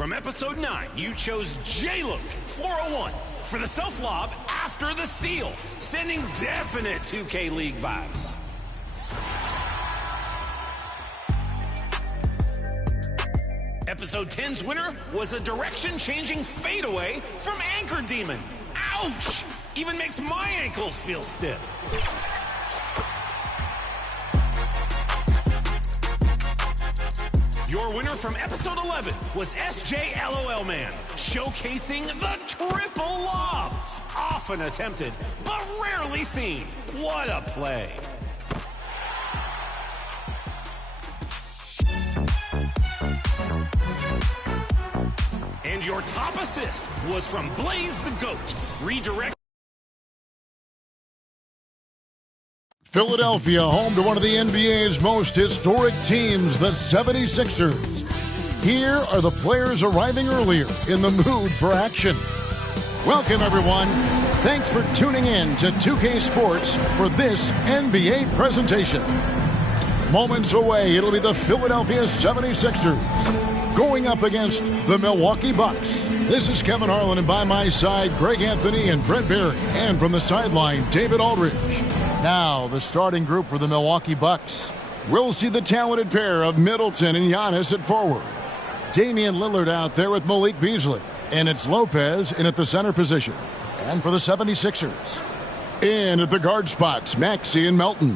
From episode 9, you chose J-Look 401 for the self-lob after the steal, sending definite 2K League vibes. Episode 10's winner was a direction-changing fadeaway from Anchor Demon. Ouch! Even makes my ankles feel stiff. Your winner from episode 11 was SJLOL Man, showcasing the triple lob. Often attempted, but rarely seen. What a play. And your top assist was from Blaze the Goat. Redirect. Philadelphia, home to one of the NBA's most historic teams, the 76ers. Here are the players arriving earlier in the mood for action. Welcome, everyone. Thanks for tuning in to 2K Sports for this NBA presentation. Moments away, it'll be the Philadelphia 76ers going up against the Milwaukee Bucks. This is Kevin Harlan, and by my side, Greg Anthony and Brent Barry. And from the sideline, David Aldridge. Now, the starting group for the Milwaukee Bucks. We'll see the talented pair of Middleton and Giannis at forward. Damian Lillard out there with Malik Beasley. And it's Lopez in at the center position. And for the 76ers, in at the guard spots, Maxey and Melton.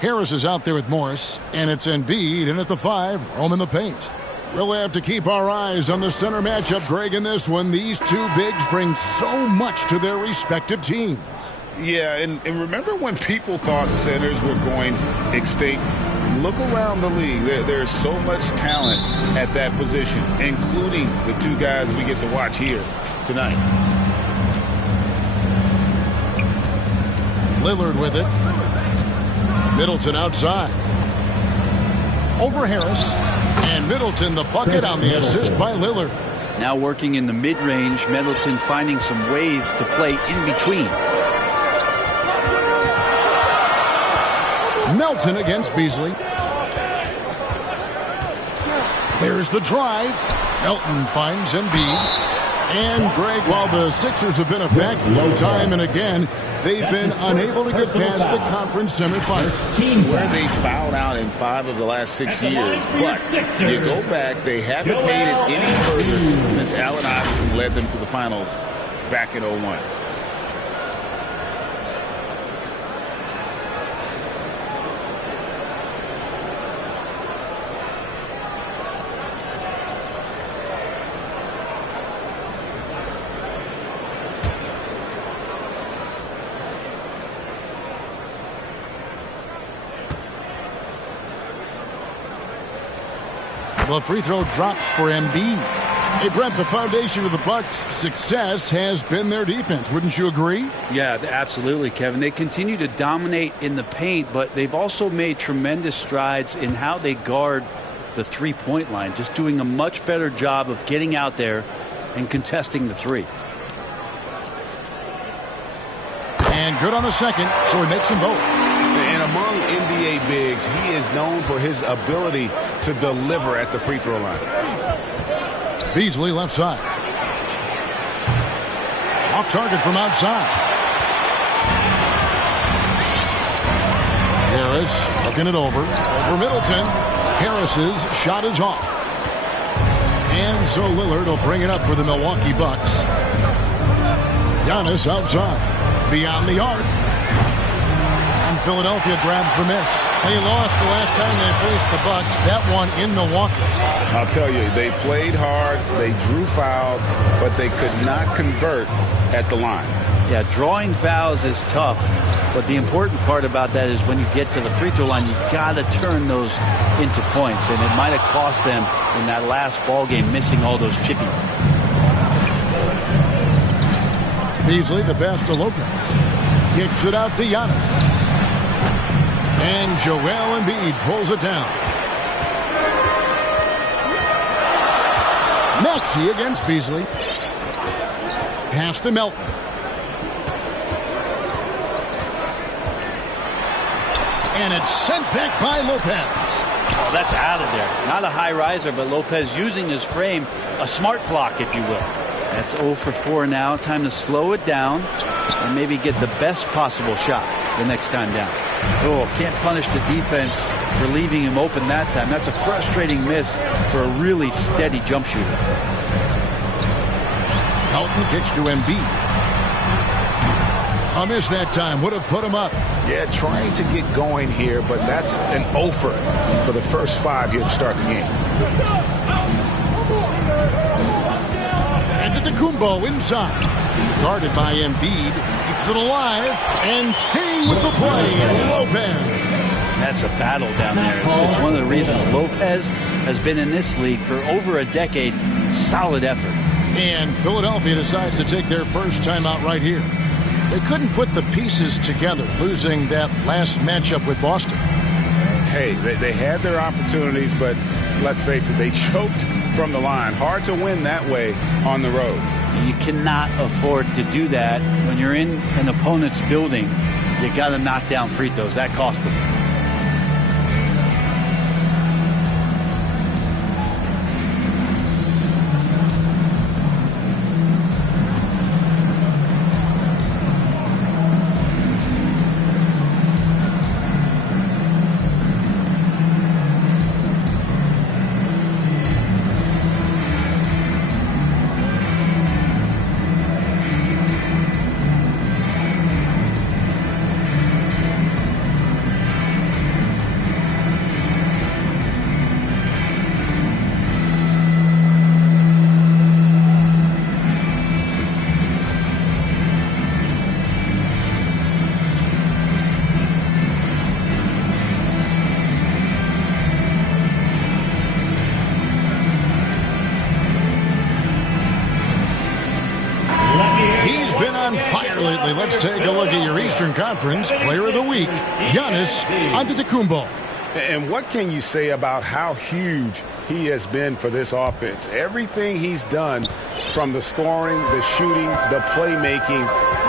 Harris is out there with Morris. And it's Embiid in at the 5, roaming the paint. We'll have to keep our eyes on the center matchup, Greg, in this one. These two bigs bring so much to their respective teams. Yeah, and remember when people thought centers were going extinct? Look around the league. There's so much talent at that position, including the two guys we get to watch here tonight. Lillard with it. Middleton outside. Over Harris. And Middleton the bucket on the assist by Lillard. Now working in the mid-range, Middleton finding some ways to play in between. Melton against Beasley. There's the drive. Melton finds Embiid. And Greg, while the Sixers have been effective time and again, they've been unable to get past the conference semifinals. Where they bowed out in 5 of the last 6 years. But you go back, they haven't made it any further since Allen Iverson led them to the finals back in 01. The free throw drops for Embiid. Hey, Brent, the foundation of the Bucks' success has been their defense. Wouldn't you agree? Yeah, absolutely, Kevin. They continue to dominate in the paint, but they've also made tremendous strides in how they guard the three-point line, just doing a much better job of getting out there and contesting the three. And good on the second, so he makes them both. And among NBA bigs, he is known for his ability to deliver at the free throw line. Beasley left side. Off target from outside. Harris looking it over. Over Middleton. Harris's shot is off. And so Lillard will bring it up for the Milwaukee Bucks. Giannis outside. Beyond the arc. And Philadelphia grabs the miss. They lost the last time they faced the Bucks. That one in Milwaukee. I'll tell you, they played hard, they drew fouls, but they could not convert at the line. Yeah, drawing fouls is tough, but the important part about that is when you get to the free throw line, you got to turn those into points, and it might have cost them in that last ball game, missing all those chippies. Beasley, the pass to Lopez. Kicks it out to Giannis. And Joel Embiid pulls it down. Maxey against Beasley. Pass to Melton. And it's sent back by Lopez. Oh, that's out of there. Not a high riser, but Lopez using his frame, a smart block, if you will. That's 0 for 4 now. Time to slow it down and maybe get the best possible shot the next time down. Oh, can't punish the defense for leaving him open that time. That's a frustrating miss for a really steady jump shooter. Helton kicks to Embiid. A miss that time would have put him up. Yeah, trying to get going here, but that's an offer for the first 5 here to start the game. And Antetokounmpo inside. Guarded by Embiid. Keeps it alive. And staying with the play, Lopez. That's a battle down there. It's one of the reasons Lopez has been in this league for over a decade. Solid effort. And Philadelphia decides to take their first timeout right here. They couldn't put the pieces together, losing that last matchup with Boston. Hey, they had their opportunities, but let's face it, they choked from the line. Hard to win that way on the road. You cannot afford to do that when you're in an opponent's building. You got to knock down free throws. That cost them. Let's take a look at your Eastern Conference Player of the Week, Giannis Antetokounmpo. And what can you say about how huge he has been for this offense? Everything he's done, from the scoring, the shooting, the playmaking,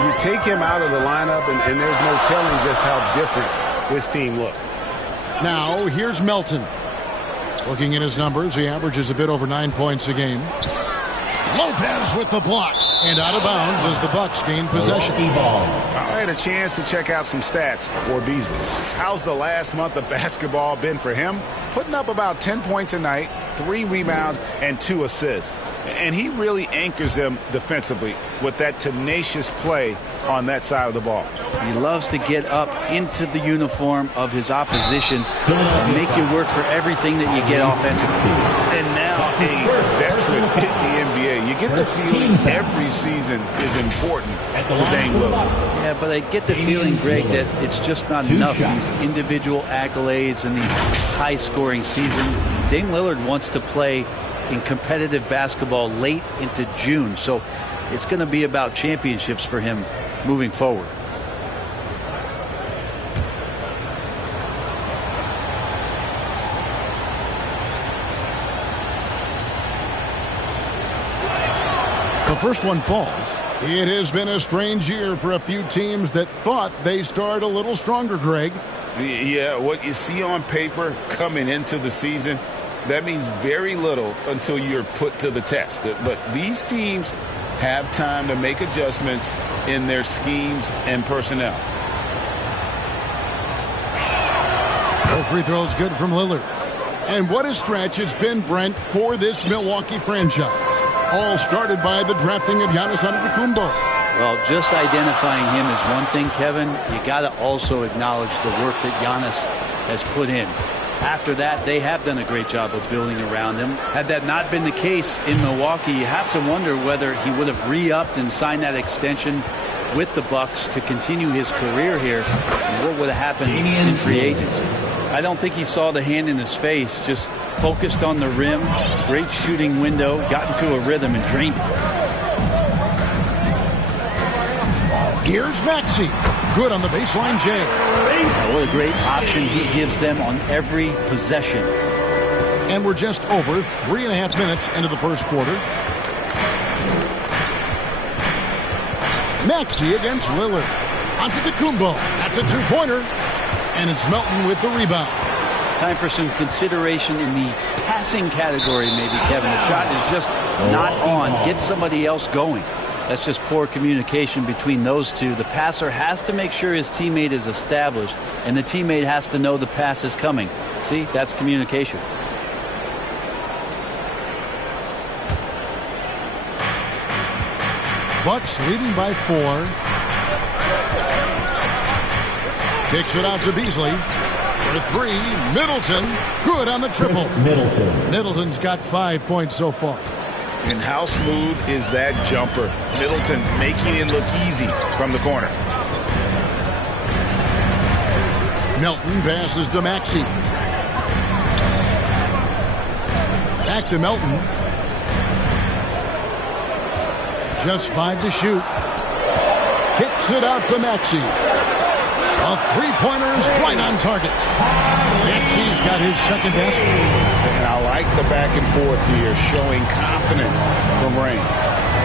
you take him out of the lineup, and there's no telling just how different this team looks. Now, here's Melton. Looking at his numbers, he averages a bit over 9 points a game. Lopez with the block. And out of bounds as the Bucks gain possession. I had a chance to check out some stats for Beasley. How's the last month of basketball been for him? Putting up about 10 points a night, 3 rebounds, and 2 assists. And he really anchors them defensively with that tenacious play on that side of the ball. He loves to get up into the uniform of his opposition and make you work for everything that you get offensively. And now a veteran in the NBA. You get the feeling every season is important to Dame Lillard. Yeah, but I get the feeling, Greg, that it's just not enough. These individual accolades and these high-scoring seasons. Dame Lillard wants to play in competitive basketball late into June. So it's going to be about championships for him moving forward. The first one falls. It has been a strange year for a few teams that thought they started a little stronger, Greg. Yeah, what you see on paper coming into the season, that means very little until you're put to the test. But these teams have time to make adjustments in their schemes and personnel. No free throws good from Lillard. And what a stretch it's been, Brent, for this Milwaukee franchise. All started by the drafting of Giannis Antetokounmpo. Well, just identifying him is one thing, Kevin. You got to also acknowledge the work that Giannis has put in. After that, they have done a great job of building around him. Had that not been the case in Milwaukee, you have to wonder whether he would have re-upped and signed that extension with the Bucks to continue his career here. And what would have happened in free agency? I don't think he saw the hand in his face, just focused on the rim, great shooting window, got into a rhythm and drained it. Here's Maxey. Good on the baseline, Jay. What a great option he gives them on every possession. And we're just over 3.5 minutes into the first quarter. Maxey against Lillard. Antetokounmpo. That's a 2-pointer. And it's Melton with the rebound. Time for some consideration in the passing category, maybe, Kevin. The shot is just not on. Get somebody else going. That's just poor communication between those two. The passer has to make sure his teammate is established, and the teammate has to know the pass is coming. See, that's communication. Bucks leading by 4. Kicks it out to Beasley. For 3, Middleton. Good on the triple. Middleton's got 5 points so far. And how smooth is that jumper? Middleton making it look easy from the corner. Melton passes to Maxey. Back to Melton. Just 5 to shoot. Kicks it out to Maxey. A three-pointer's right on target. Maxey's got his second basket. And I like the back and forth here, showing confidence from Rain.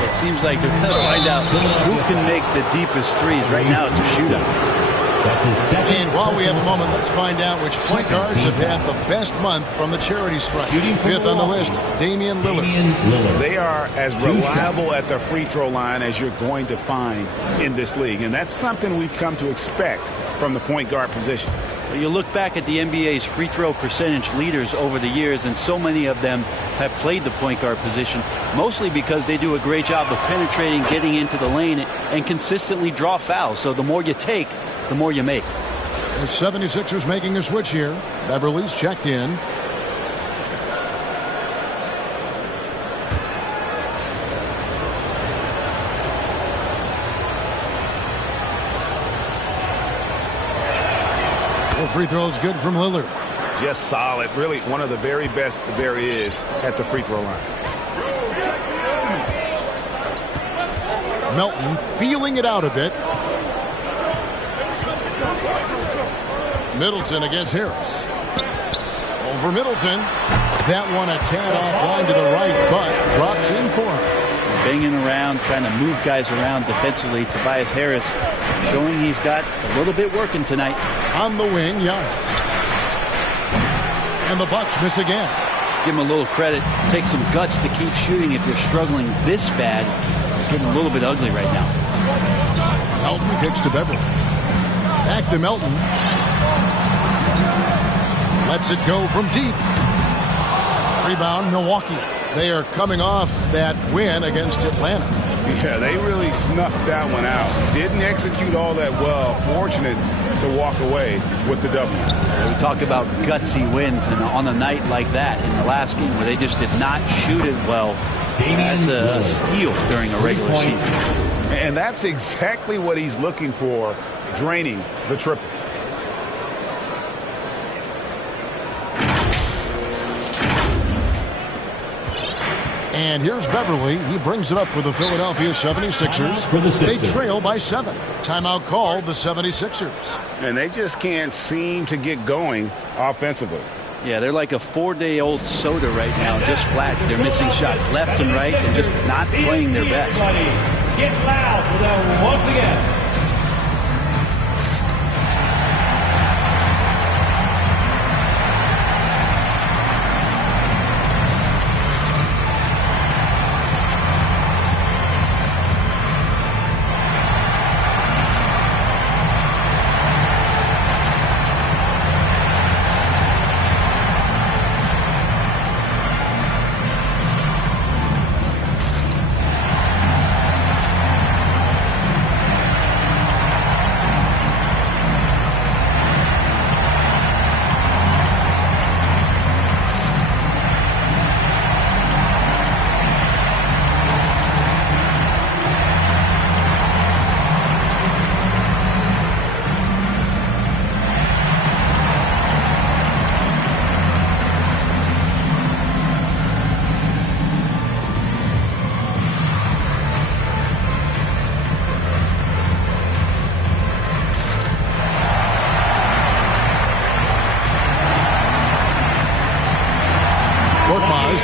It seems like they're going to find out who can make the deepest threes. Right now, it's a shootout. That's his second. And while we have a moment, let's find out which point guards have had the best month from the charity strike. 5th on the list, Damian Lillard. They are as reliable at the free throw line as you're going to find in this league. And that's something we've come to expect from the point guard position. You look back at the NBA's free throw percentage leaders over the years, and so many of them have played the point guard position, mostly because they do a great job of penetrating, getting into the lane, and consistently draw fouls. So the more you take, the more you make. The 76ers making a switch here. Beverly's checked in. Free throw is good from Lillard. Just solid. Really one of the very best there is at the free throw line. Melton feeling it out a bit. Middleton against Harris. Over Middleton. That one a tad offline to the right, but drops in for him. Banging around, trying to move guys around defensively. Tobias Harris showing he's got a little bit working tonight. On the wing, Giannis. And the Bucks miss again. Give him a little credit. Take some guts to keep shooting if you're struggling this bad. It's getting a little bit ugly right now. Melton kicks to Beverly. Back to Melton. Lets it go from deep. Rebound, Milwaukee. They are coming off that win against Atlanta. Yeah, they really snuffed that one out. Didn't execute all that well. Fortunate to walk away with the W. We talk about gutsy wins, and on a night like that in the last game where they just did not shoot it well, that's a steal during a regular season. And that's exactly what he's looking for, draining the triple. And here's Beverly. He brings it up for the Philadelphia 76ers. They trail by 7. Timeout called the 76ers. And they just can't seem to get going offensively. Yeah, they're like a 4-day-old soda right now, just flat. They're missing shots left and right and just not playing their best. Get loud for them once again.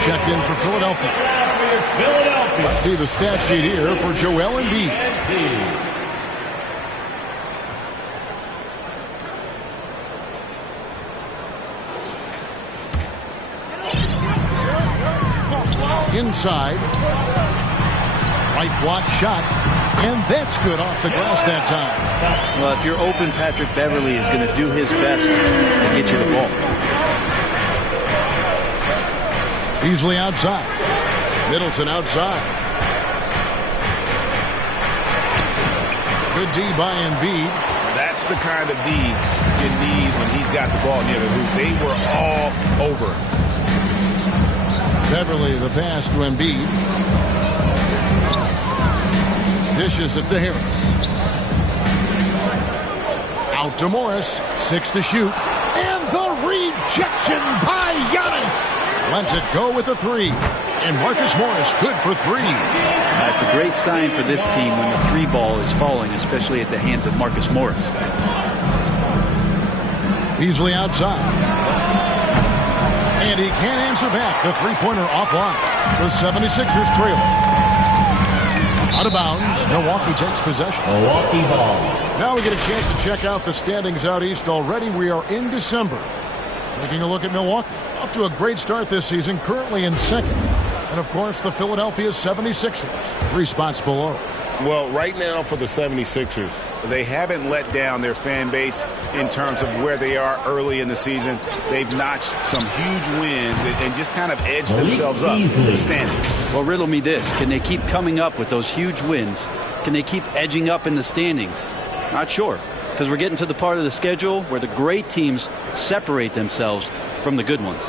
Checked in for Philadelphia. Let's see the stat sheet here for Joel Embiid. inside. Right block shot. And that's good off the glass that time. Well, if you're open, Patrick Beverly is going to do his best to get you the ball. Beasley outside. Middleton outside. Good D by Embiid. That's the kind of D you need when he's got the ball near the hoop. They were all over. Beverly the pass to Embiid. Dishes it to Harris. Out to Morris. 6 to shoot. And the rejection by Giannis. Lets it go with the 3. And Marcus Morris good for 3. That's a great sign for this team when the 3 ball is falling, especially at the hands of Marcus Morris. Beasley outside. And he can't answer back. The three-pointer offline. The 76ers trail. Out of bounds. Milwaukee takes possession. Milwaukee ball. Now we get a chance to check out the standings out east already. We are in December. Taking a look at Milwaukee. Off to a great start this season. Currently in second. And, of course, the Philadelphia 76ers. 3 spots below. Well, right now for the 76ers, they haven't let down their fan base in terms of where they are early in the season. They've notched some huge wins and just kind of edged themselves up the standings. Well, riddle me this. Can they keep coming up with those huge wins? Can they keep edging up in the standings? Not sure. Because we're getting to the part of the schedule where the great teams separate themselves from the good ones.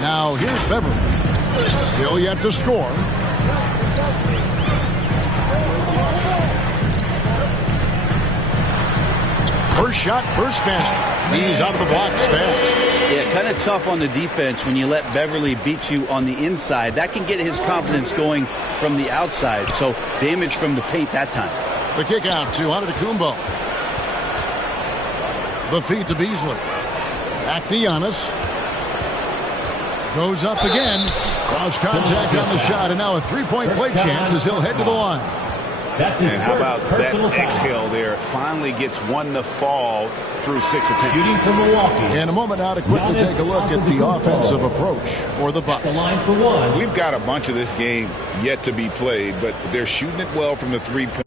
Now here's Beverly. Still yet to score. First shot, first basket. He's out of the blocks fast. Yeah, kind of tough on the defense when you let Beverly beat you on the inside. That can get his confidence going from the outside. So damage from the paint that time. The kick out to Antetokounmpo. The feed to Beasley. Back to Giannis. Goes up again. Cross contact on the shot, and now a three-point play chance as he'll head to the line. And how about that exhale there? Finally gets one to fall through 6 attempts. Shooting for Milwaukee. In a moment now to quickly take a look at the offensive approach for the Bucks. We've got a bunch of this game yet to be played, but they're shooting it well from the three-point.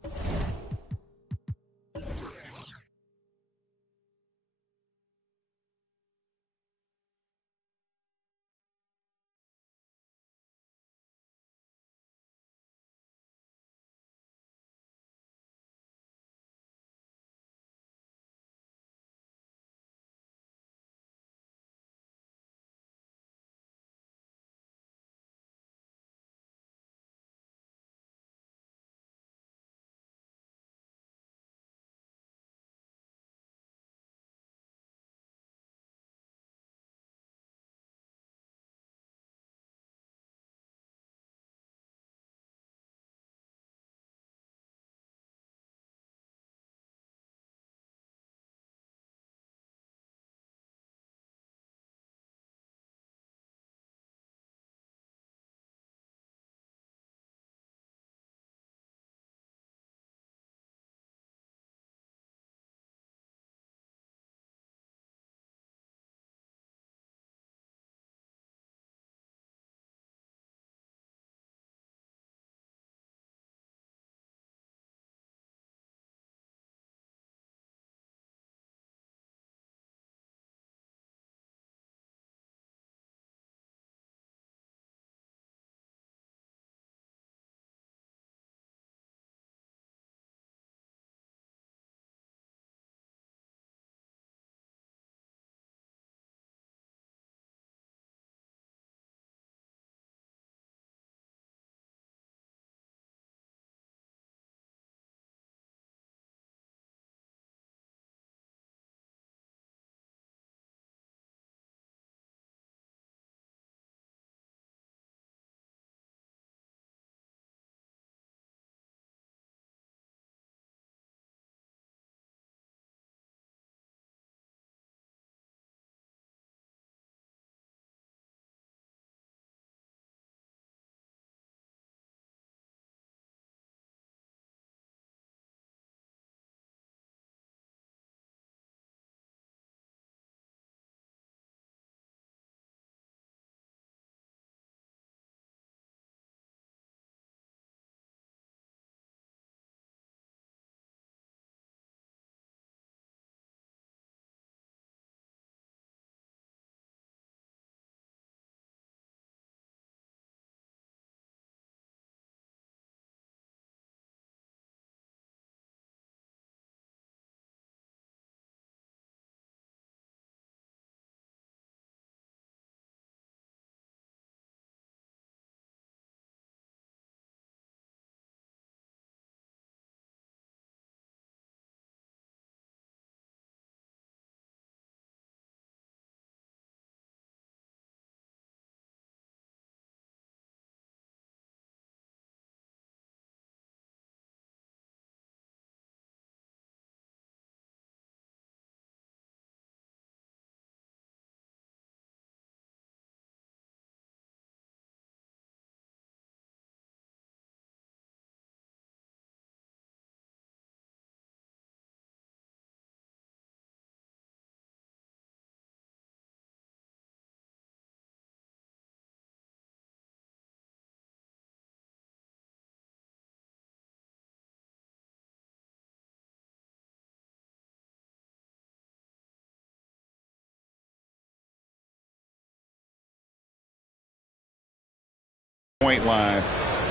three-point line,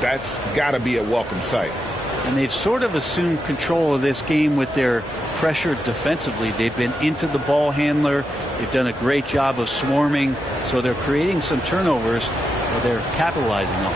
that's got to be a welcome sight. And they've sort of assumed control of this game with their pressure defensively. They've been into the ball handler. They've done a great job of swarming. So they're creating some turnovers that they're capitalizing on.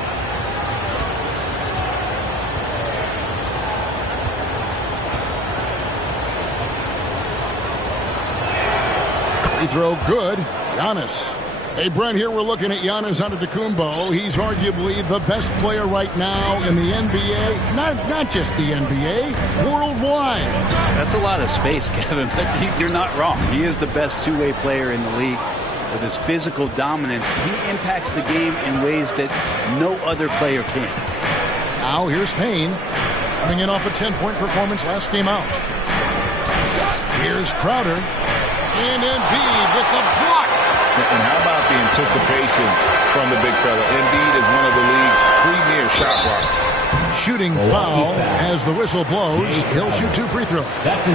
Free throw good. Giannis. Hey, Brent, here we're looking at Giannis Antetokounmpo. He's arguably the best player right now in the NBA. Not just the NBA, worldwide. That's a lot of space, Kevin, but you're not wrong. He is the best two-way player in the league. With his physical dominance, he impacts the game in ways that no other player can. Now here's Payne, coming in off a 10-point performance last game out. Here's Crowder, and Embiid with the block. And how about the anticipation from the big fella? Embiid is one of the league's premier shot blockers. Shooting foul as the whistle blows. He'll shoot 2 free throws.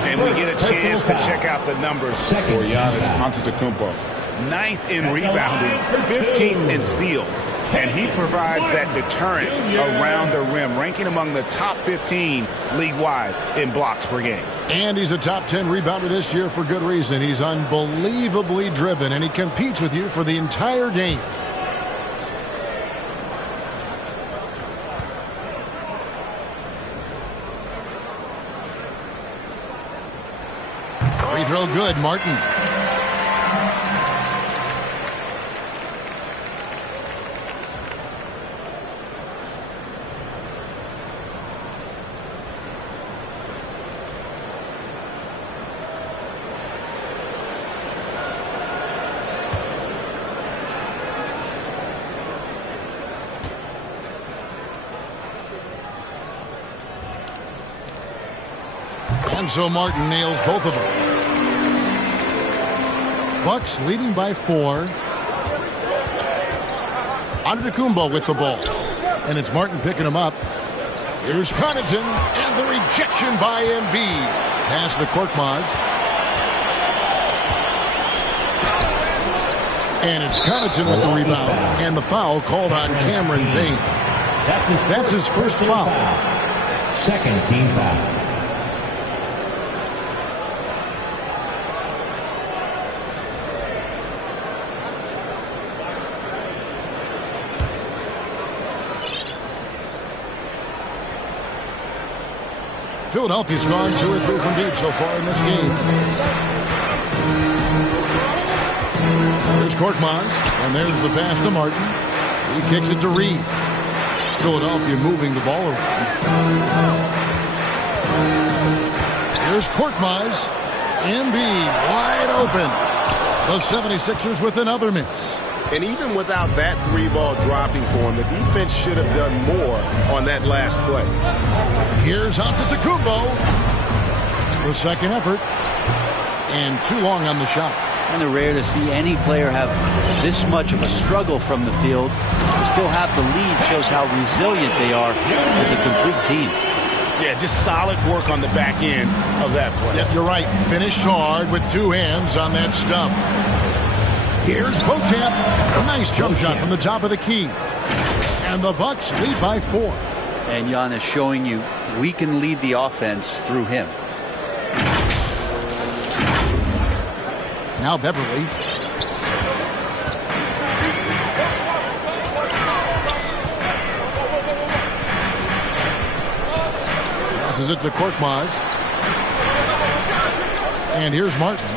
And we get a chance to check out the numbers for Giannis Antetokounmpo. 9th in rebounding, 15th in steals. And he provides that deterrent around the rim, ranking among the top 15 league-wide in blocks per game. And he's a top 10 rebounder this year for good reason. He's unbelievably driven, and he competes with you for the entire game. Free throw good, Martin. And so Martin nails both of them. Bucks leading by 4. Antetokounmpo with the ball. And it's Martin picking him up. Here's Connaughton, and the rejection by Embiid. Pass to Korkmaz. And it's Connaughton with the rebound. And the foul called on Cameron Payne. That's his first foul. Second team foul. Philadelphia's gone 2 or 3 from deep so far in this game. There's Korkmaz, and there's the pass to Martin. He kicks it to Reed. Philadelphia moving the ball around. Here's Korkmaz. Embiid wide open. The 76ers with another miss. And even without that 3-ball dropping for him, the defense should have done more on that last play. Here's Antetokounmpo. The second effort. And too long on the shot. Kind of rare to see any player have this much of a struggle from the field. To still have the lead shows how resilient they are as a complete team. Yeah, just solid work on the back end of that play. Yeah, you're right. Finished hard with 2 hands on that stuff. Here's Beauchamp. A nice jump shot from the top of the key. And the Bucks lead by 4. And Giannis showing you we can lead the offense through him. Now Beverly. Passes it to Korkmaz. And here's Martin.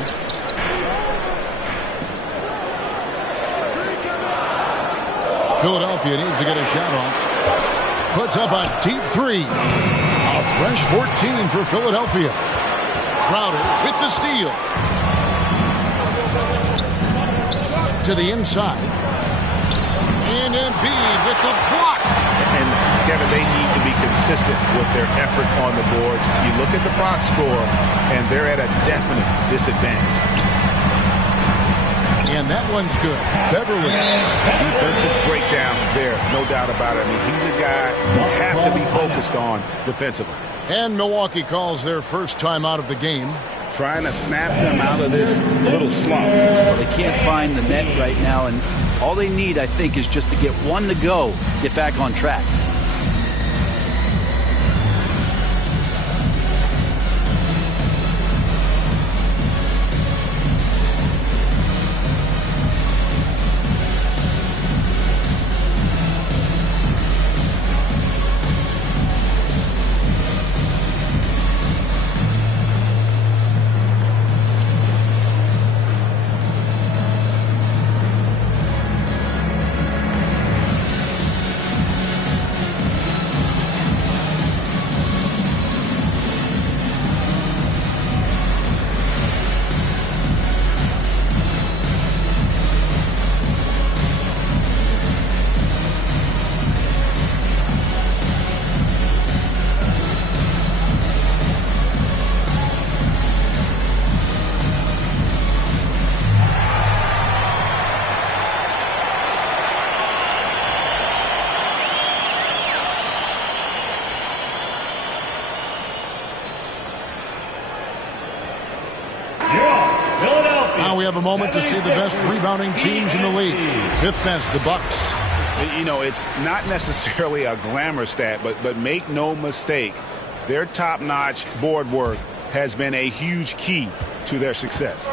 Philadelphia needs to get a shot off. Puts up a deep 3. A fresh 14 for Philadelphia. Crowder with the steal. To the inside. And Embiid with the block. And Kevin, they need to be consistent with their effort on the boards. You look at the box score, and they're at a definite disadvantage. And that one's good. Beverly. Defensive breakdown there, no doubt about it. I mean, he's a guy you have to be focused on defensively. And Milwaukee calls their first time out of the game. Trying to snap them out of this little slump. Well, they can't find the net right now, and All they need, I think, is just to get one to go, get back on track. Now we have a moment to see the best rebounding teams in the league. Fifth best, the Bucks. You know, it's not necessarily a glamour stat, but make no mistake, their top-notch board work has been a huge key to their success.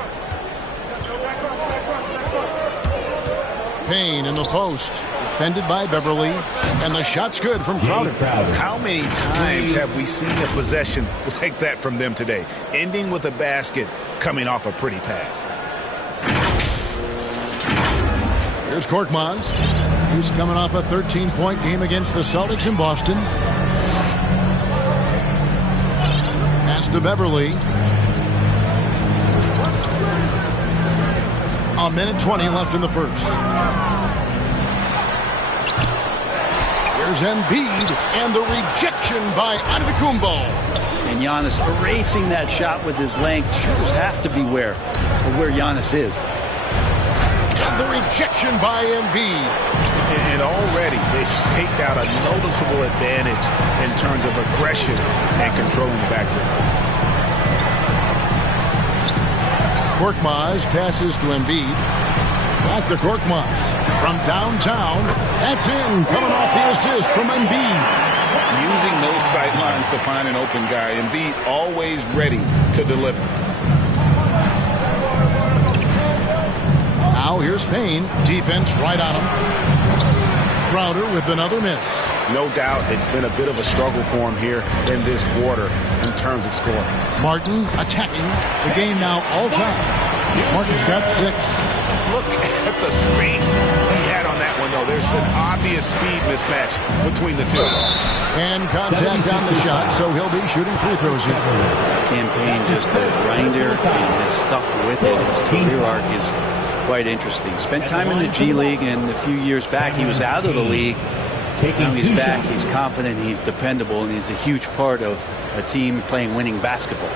Payne in the post, defended by Beverly, and the shot's good from Crowder. How many times have we seen a possession like that from them today, ending with a basket coming off a pretty pass? Here's Korkmaz. He's coming off a 13-point game against the Celtics in Boston. Pass to Beverly. A minute 20 left in the first. Here's Embiid, and the rejection by Antetokounmpo. And Giannis erasing that shot with his length. Shooters have to beware of where Giannis is. And the rejection by Embiid. And already they've staked out a noticeable advantage in terms of aggression and controlling the backcourt. Korkmaz passes to Embiid. Back to Korkmaz. From downtown, that's in. Coming off the assist from Embiid. Using those sight lines to find an open guy. Embiid always ready to deliver. Now here's Payne. Defense right on him. Crowder with another miss. No doubt it's been a bit of a struggle for him here in this quarter in terms of scoring. Martin attacking the game now all time. Martin's got 6. Look at the space he had on that one, though. There's an obvious speed mismatch between the two. And contact on the shot, so he'll be shooting free throws here. Campaign just a grinder and has stuck with it. His career arc is quite interesting. Spent time in the G League, and a few years back he was out of the league. Now he's back, he's confident, he's dependable, and he's a huge part of a team playing winning basketball.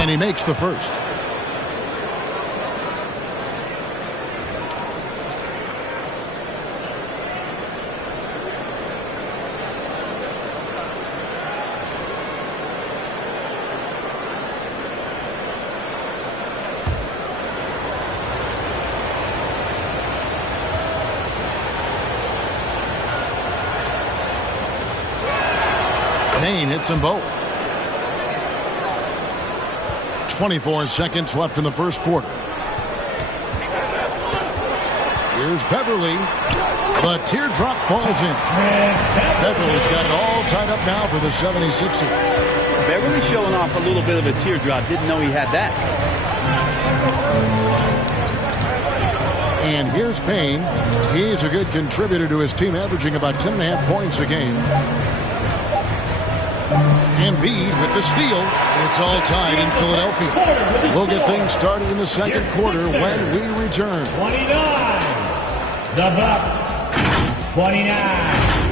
And he makes the first. Payne hits them both. 24 seconds left in the first quarter. Here's Beverly. The teardrop falls in. Beverly's got it all tied up now for the 76ers. Beverly showing off a little bit of a teardrop. Didn't know he had that. And here's Payne. He's a good contributor to his team, averaging about 10.5 points a game. Embiid with the steal. It's all tied in Philadelphia. We'll get things started in the second quarter when we return. 29. The Bucks. 29.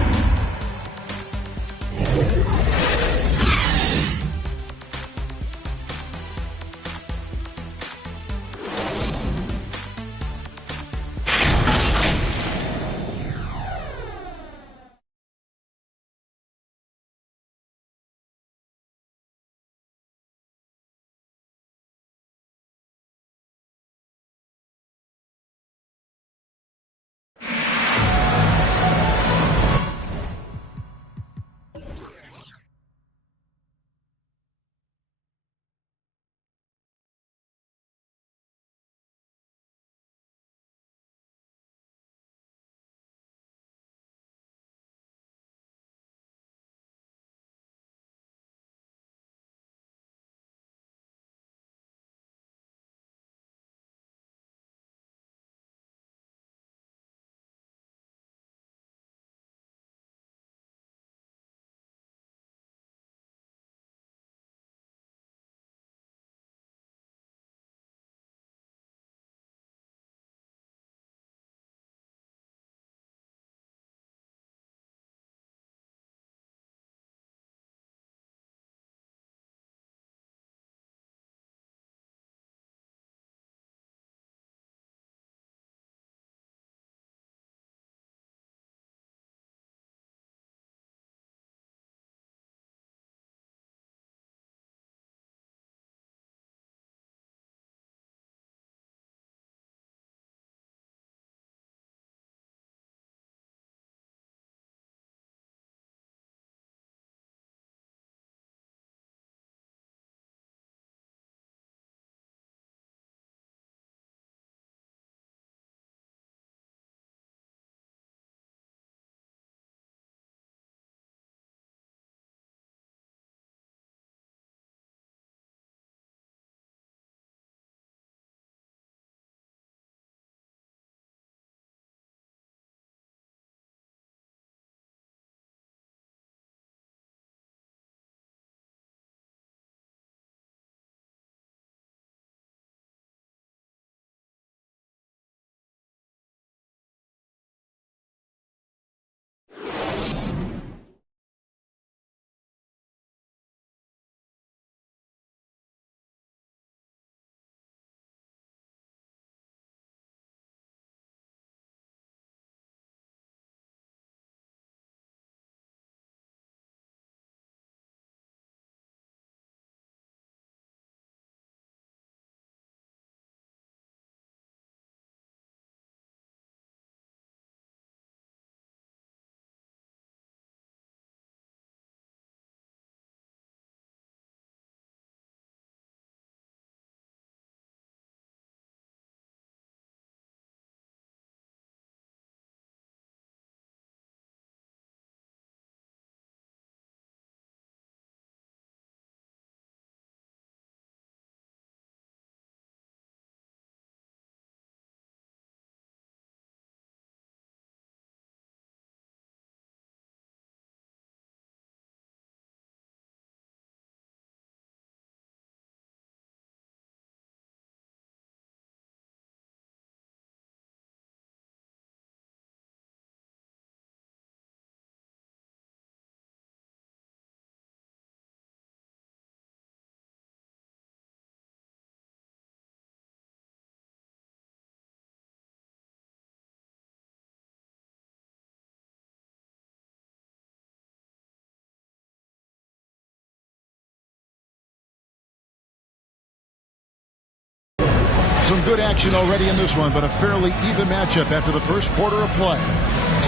Some good action already in this one, but a fairly even matchup after the first quarter of play.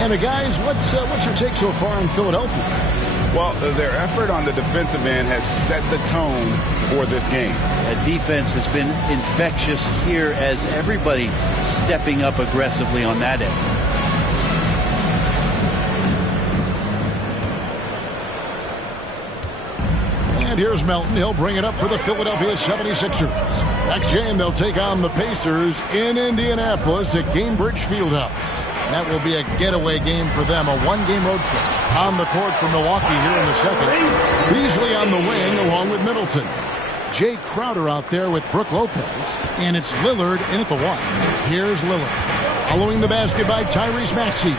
And guys, what's your take so far on Philadelphia? Well, their effort on the defensive end has set the tone for this game. That defense has been infectious here as everybody stepping up aggressively on that end. And here's Melton. He'll bring it up for the Philadelphia 76ers. Next game, they'll take on the Pacers in Indianapolis at Gainbridge Fieldhouse. That will be a getaway game for them, a one-game road trip. On the court for Milwaukee here in the second. Beasley on the wing along with Middleton. Jay Crowder out there with Brook Lopez. And it's Lillard in at the one. Here's Lillard. Following the basket by Tyrese Maxey.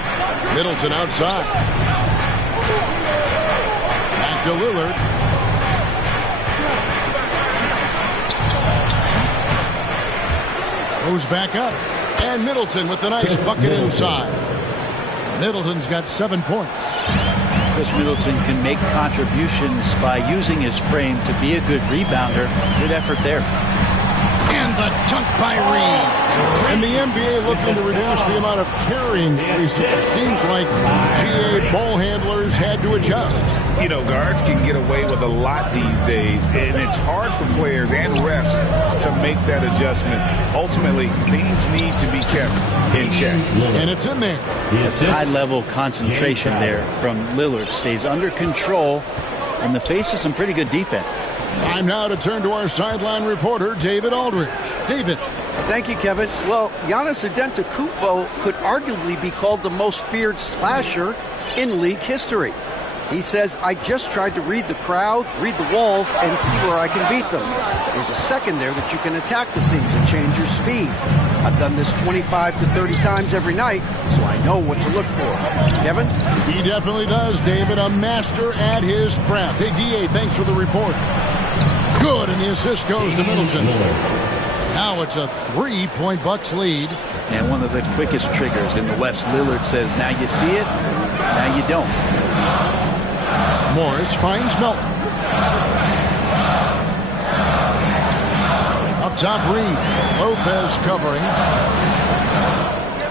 Middleton outside. Back to Lillard. Goes back up. And Middleton with the nice bucket inside. Middleton's got 7 points. Chris Middleton can make contributions by using his frame to be a good rebounder. Good effort there. And the dunk by Reed. And the NBA looking to reduce the amount of carrying. It seems like GA ball handlers had to adjust. You know, guards can get away with a lot these days, and it's hard for players and refs to make that adjustment. Ultimately, things need to be kept in check. And it's in there. High-level concentration there from Lillard. Stays under control in the face of some pretty good defense. Time now to turn to our sideline reporter, David Aldridge. David. Thank you, Kevin. Well, Giannis Antetokounmpo could arguably be called the most feared slasher in league history. He says, I just tried to read the crowd, read the walls, and see where I can beat them. There's a second there that you can attack the seams and change your speed. I've done this 25 to 30 times every night, so I know what to look for. Kevin? He definitely does, David. A master at his craft. Hey, D.A., thanks for the report. Good, and the assist goes to Middleton. Now it's a 3-point Bucks lead. And one of the quickest triggers in the West. Lillard says, now you see it, now you don't. Morris finds Melton. Up top, Reed. Lopez covering.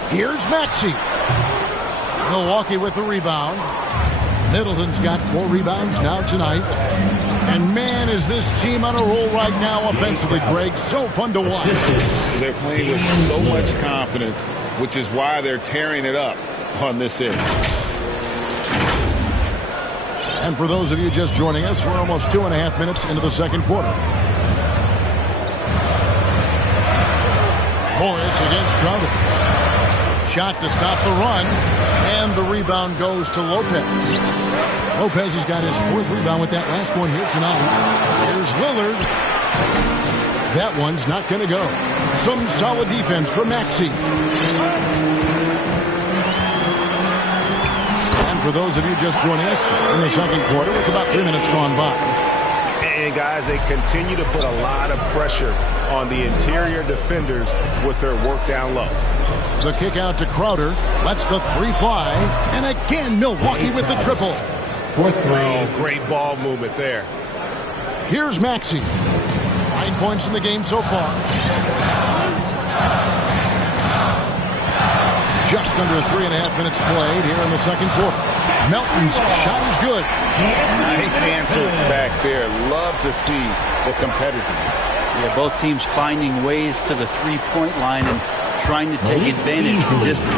Here's Maxey. Milwaukee with the rebound. Middleton's got 4 rebounds now tonight. And man, is this team on a roll right now offensively, Greg. So fun to watch. They're playing with so much confidence, which is why they're tearing it up on this end. And for those of you just joining us, we're almost 2.5 minutes into the second quarter. Morris against Crowder. Shot to stop the run. And the rebound goes to Lopez. Lopez has got his 4th rebound with that last one here tonight. Here's Lillard. That one's not going to go. Some solid defense from Maxey. For those of you just joining us in the second quarter, with about 3 minutes gone by. And guys, they continue to put a lot of pressure on the interior defenders with their work down low. The kick out to Crowder. Lets the 3 fly. And again, Milwaukee with the triple. Oh, great ball movement there. Here's Maxey. 9 points in the game so far. Just under 3.5 minutes played here in the second quarter. Melton's shot is good. Nice answer back there. Love to see the competitiveness. Yeah, both teams finding ways to the three-point line and trying to take advantage from distance.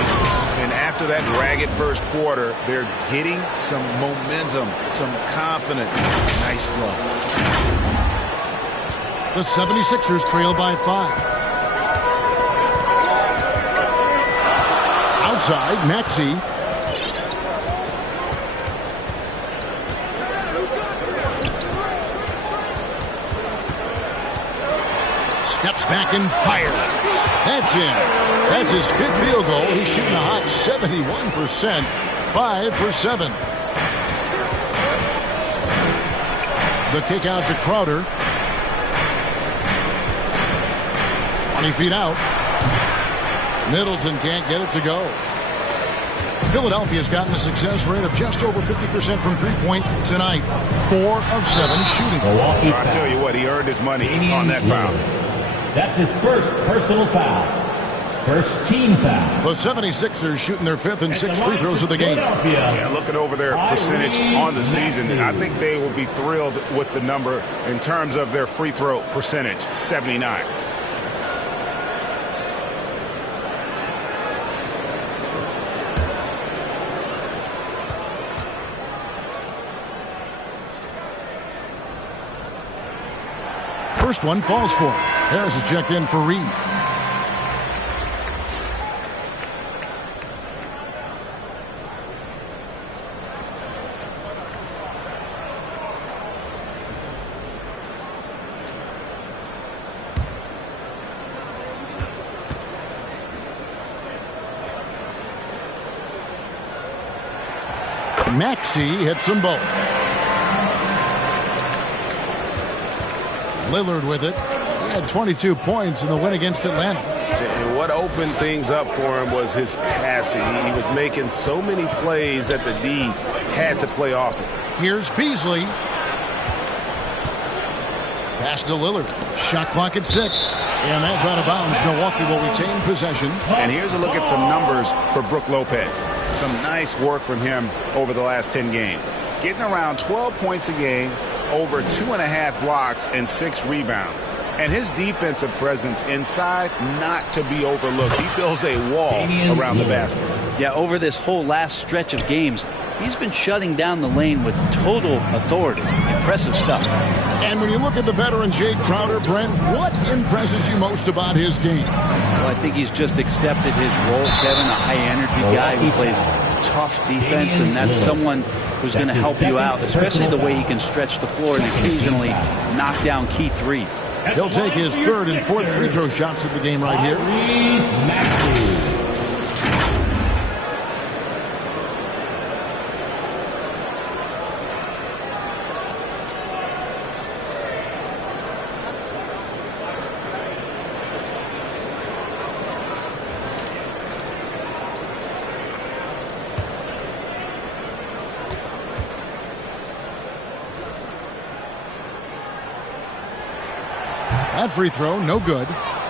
And after that ragged first quarter, they're getting some momentum, some confidence. Nice flow. The 76ers trail by 5. Outside, Maxey. Steps back and fires. That's in. That's his 5th field goal. He's shooting a hot 71%. 5 for 7. The kick out to Crowder. 20 feet out. Middleton can't get it to go. Philadelphia's gotten a success rate of just over 50% from three-point tonight. 4 of 7 shooting. I'll tell you what, he earned his money on that foul. That's his first personal foul. First team foul. The 76ers shooting their 5th and 6th free throws of the game. Yeah, looking over their percentage on the season, I think they will be thrilled with the number in terms of their free throw percentage, 79. First one falls for him. Harris is checked in for Reed. Maxey hits them both. Lillard with it. He had 22 points in the win against Atlanta. And what opened things up for him was his passing. He was making so many plays that the D had to play off it. Here's Beasley. Pass to Lillard. Shot clock at 6. And that's out of bounds. Milwaukee will retain possession. And here's a look at some numbers for Brook Lopez. Some nice work from him over the last 10 games. Getting around 12 points a game, over 2.5 blocks, and 6 rebounds. And his defensive presence inside, not to be overlooked. He builds a wall around the basket. Yeah, over this whole last stretch of games, he's been shutting down the lane with total authority. Impressive stuff. And when you look at the veteran Jay Crowder, Brent, what impresses you most about his game? Well, I think he's just accepted his role, Kevin, a high-energy guy who plays tough defense, and that's someone who's going to help you out, especially the way he can stretch the floor and occasionally knock down key threes. He'll take his 3rd and 4th free throw shots of the game right here. That free throw, no good.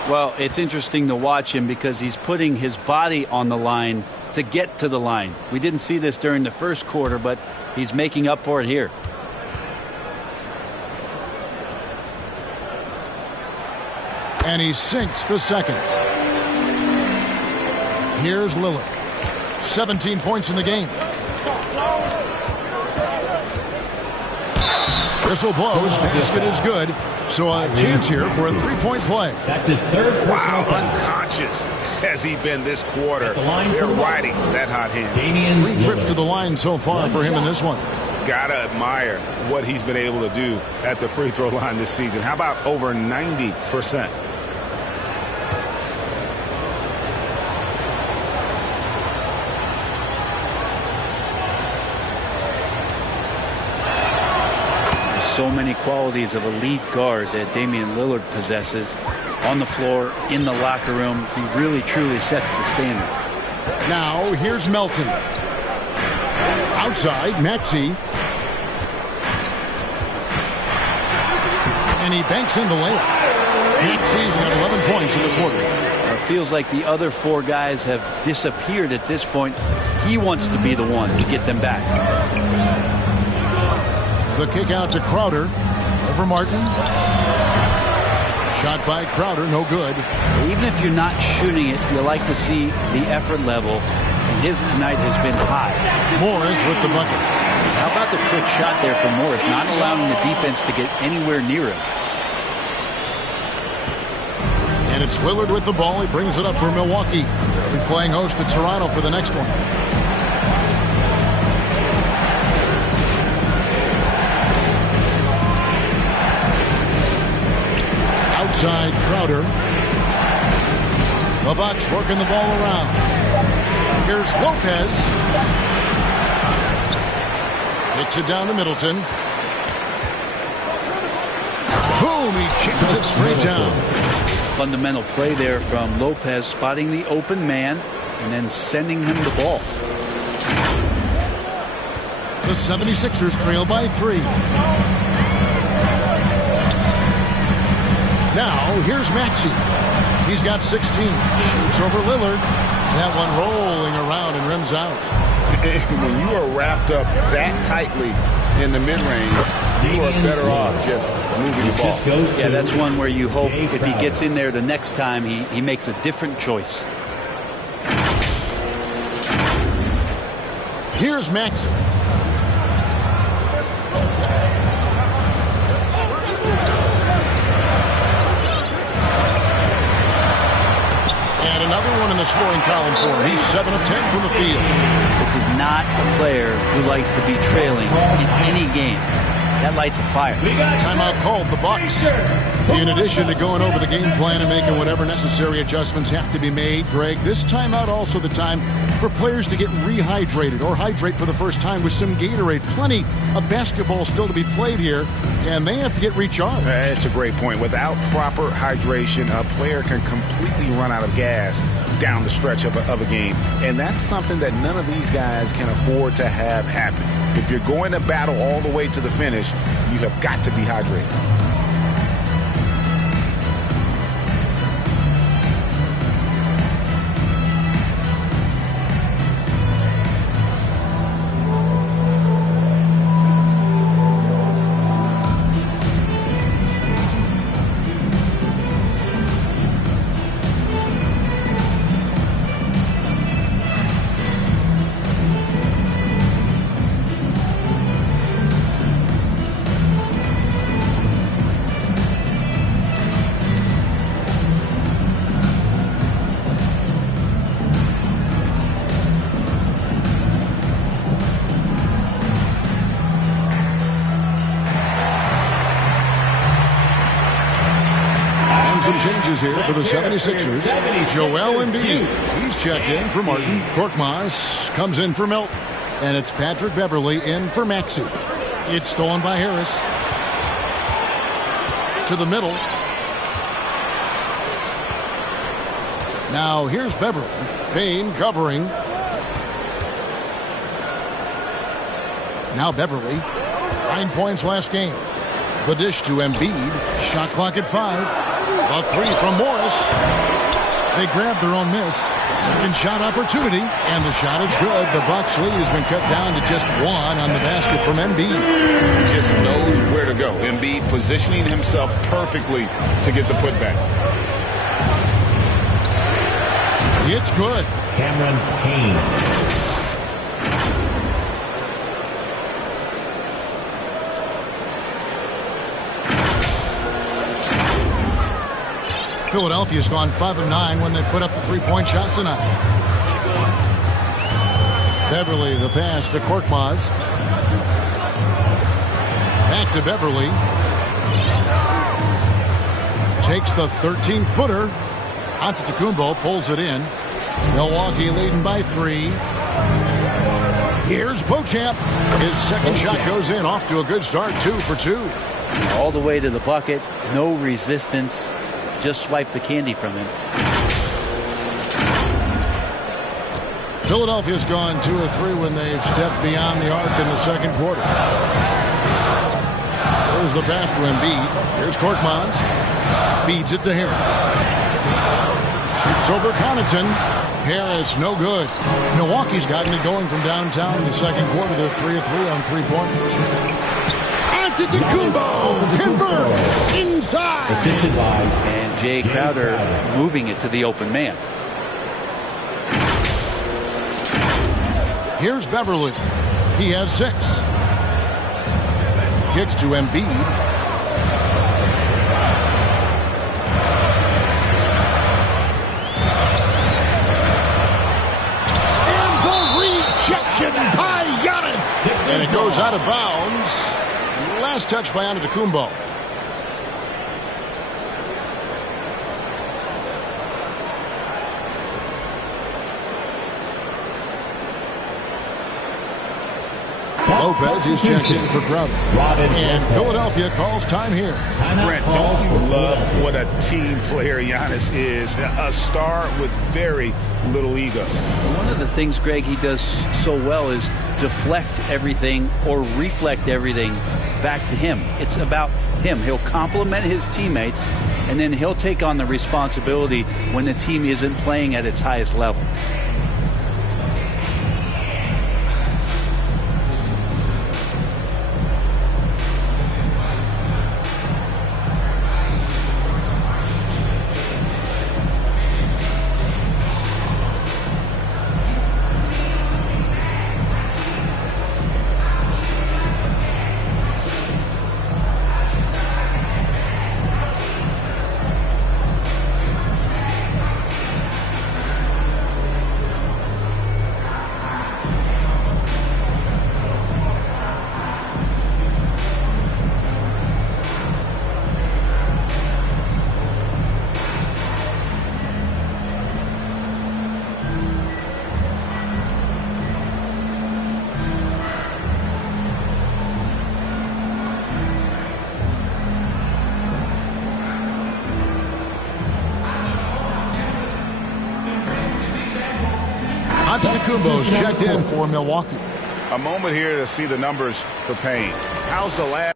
Well, it's interesting to watch him because he's putting his body on the line to get to the line. We didn't see this during the first quarter, but he's making up for it here. And he sinks the second. Here's Lillard. 17 points in the game. Whistle blows. Basket is good. So a chance here for a 3-point play. That's his 3rd. Wow, unconscious has he been this quarter. They're riding that hot hand. 3 trips to the line so far for him in this one. Gotta admire what he's been able to do at the free throw line this season. How about over 90%? So many qualities of a lead guard that Damian Lillard possesses on the floor, in the locker room. He really, truly sets the standard. Now, here's Melton. Outside, Maxey. And he banks in the layup. Maxey's got 11 points in the quarter. It feels like the other 4 guys have disappeared at this point. He wants to be the one to get them back. The kick out to Crowder over Martin. Shot by Crowder, no good. Even if you're not shooting it, you like to see the effort level. And his tonight has been high. Morris with the bucket. How about the quick shot there from Morris, not allowing the defense to get anywhere near him. And it's Lillard with the ball. He brings it up for Milwaukee. They'll be playing host to Toronto for the next one. Outside Crowder. The Bucks working the ball around. Here's Lopez. Kicks it down to Middleton. Boom, he chips it straight down. Fundamental play there from Lopez, spotting the open man and then sending him the ball. The 76ers trail by 3. Now, here's Maxey. He's got 16. Shoots over Lillard. That one rolling around and rims out. When you are wrapped up that tightly in the mid-range, you are better off just moving the ball. Yeah, that's one where you hope if he gets in there the next time, he makes a different choice. Here's Maxey. And another one in the scoring column for him. He's 7 of 10 from the field. This is not a player who likes to be trailing in any game. That lights a fire. Timeout called, the Bucks. In addition to going over the game plan and making whatever necessary adjustments have to be made, Greg, this timeout also the time for players to get rehydrated or hydrate for the first time with some Gatorade. Plenty of basketball still to be played here, and they have to get recharged. That's a great point. Without proper hydration, a player can completely run out of gas down the stretch of a game. And that's something that none of these guys can afford to have happen. If you're going to battle all the way to the finish, you have got to be hydrated. Some changes here for the 76ers. Joel Embiid, he's checked in for Martin. Korkmaz comes in for Milton. And it's Patrick Beverley in for Maxey. It's stolen by Harris. To the middle. Now here's Beverley. Payne covering. Now Beverley. 9 points last game. The dish to Embiid. Shot clock at 5. A three from Morris. They grabbed their own miss. Second shot opportunity, and the shot is good. The Bucks lead has been cut down to just 1 on the basket from Embiid. He just knows where to go. Embiid positioning himself perfectly to get the putback. It's good. Cameron Payne. Philadelphia's gone 5 of 9 when they put up the three-point shot tonight. Beverley, the pass to Korkmaz. Back to Beverley. Takes the 13-footer. Antetokounmpo pulls it in. Milwaukee leading by 3. Here's Beauchamp. His second shot goes in, off to a good start, 2 for 2. All the way to the bucket, no resistance. Just swipe the candy from him. Philadelphia's gone 2 of 3 when they've stepped beyond the arc in the second quarter. There's the pass to Embiid. Here's Korkmaz. Feeds it to Harris. Shoots over Connaughton. Harris, no good. Milwaukee's gotten it going from downtown in the second quarter. They're 3 of 3 on three-pointers. Antetokounmpo converts inside. Assisted by And Jay Crowder moving it to the open man. Here's Beverley. He has 6. Kicks to Embiid. And the rejection by Giannis. And it goes out of bounds. Last touch by Antetokounmpo. Lopez is checked in for Crowder. And Philadelphia calls time here. Brent, don't you love what a team player Giannis is? A star with very little ego. One of the things, Greg, he does so well is deflect everything or reflect everything back to him. It's about him. He'll compliment his teammates, and then he'll take on the responsibility when the team isn't playing at its highest level. Antetokounmpo's checked in for Milwaukee. A moment here to see the numbers for Payne. How's the last?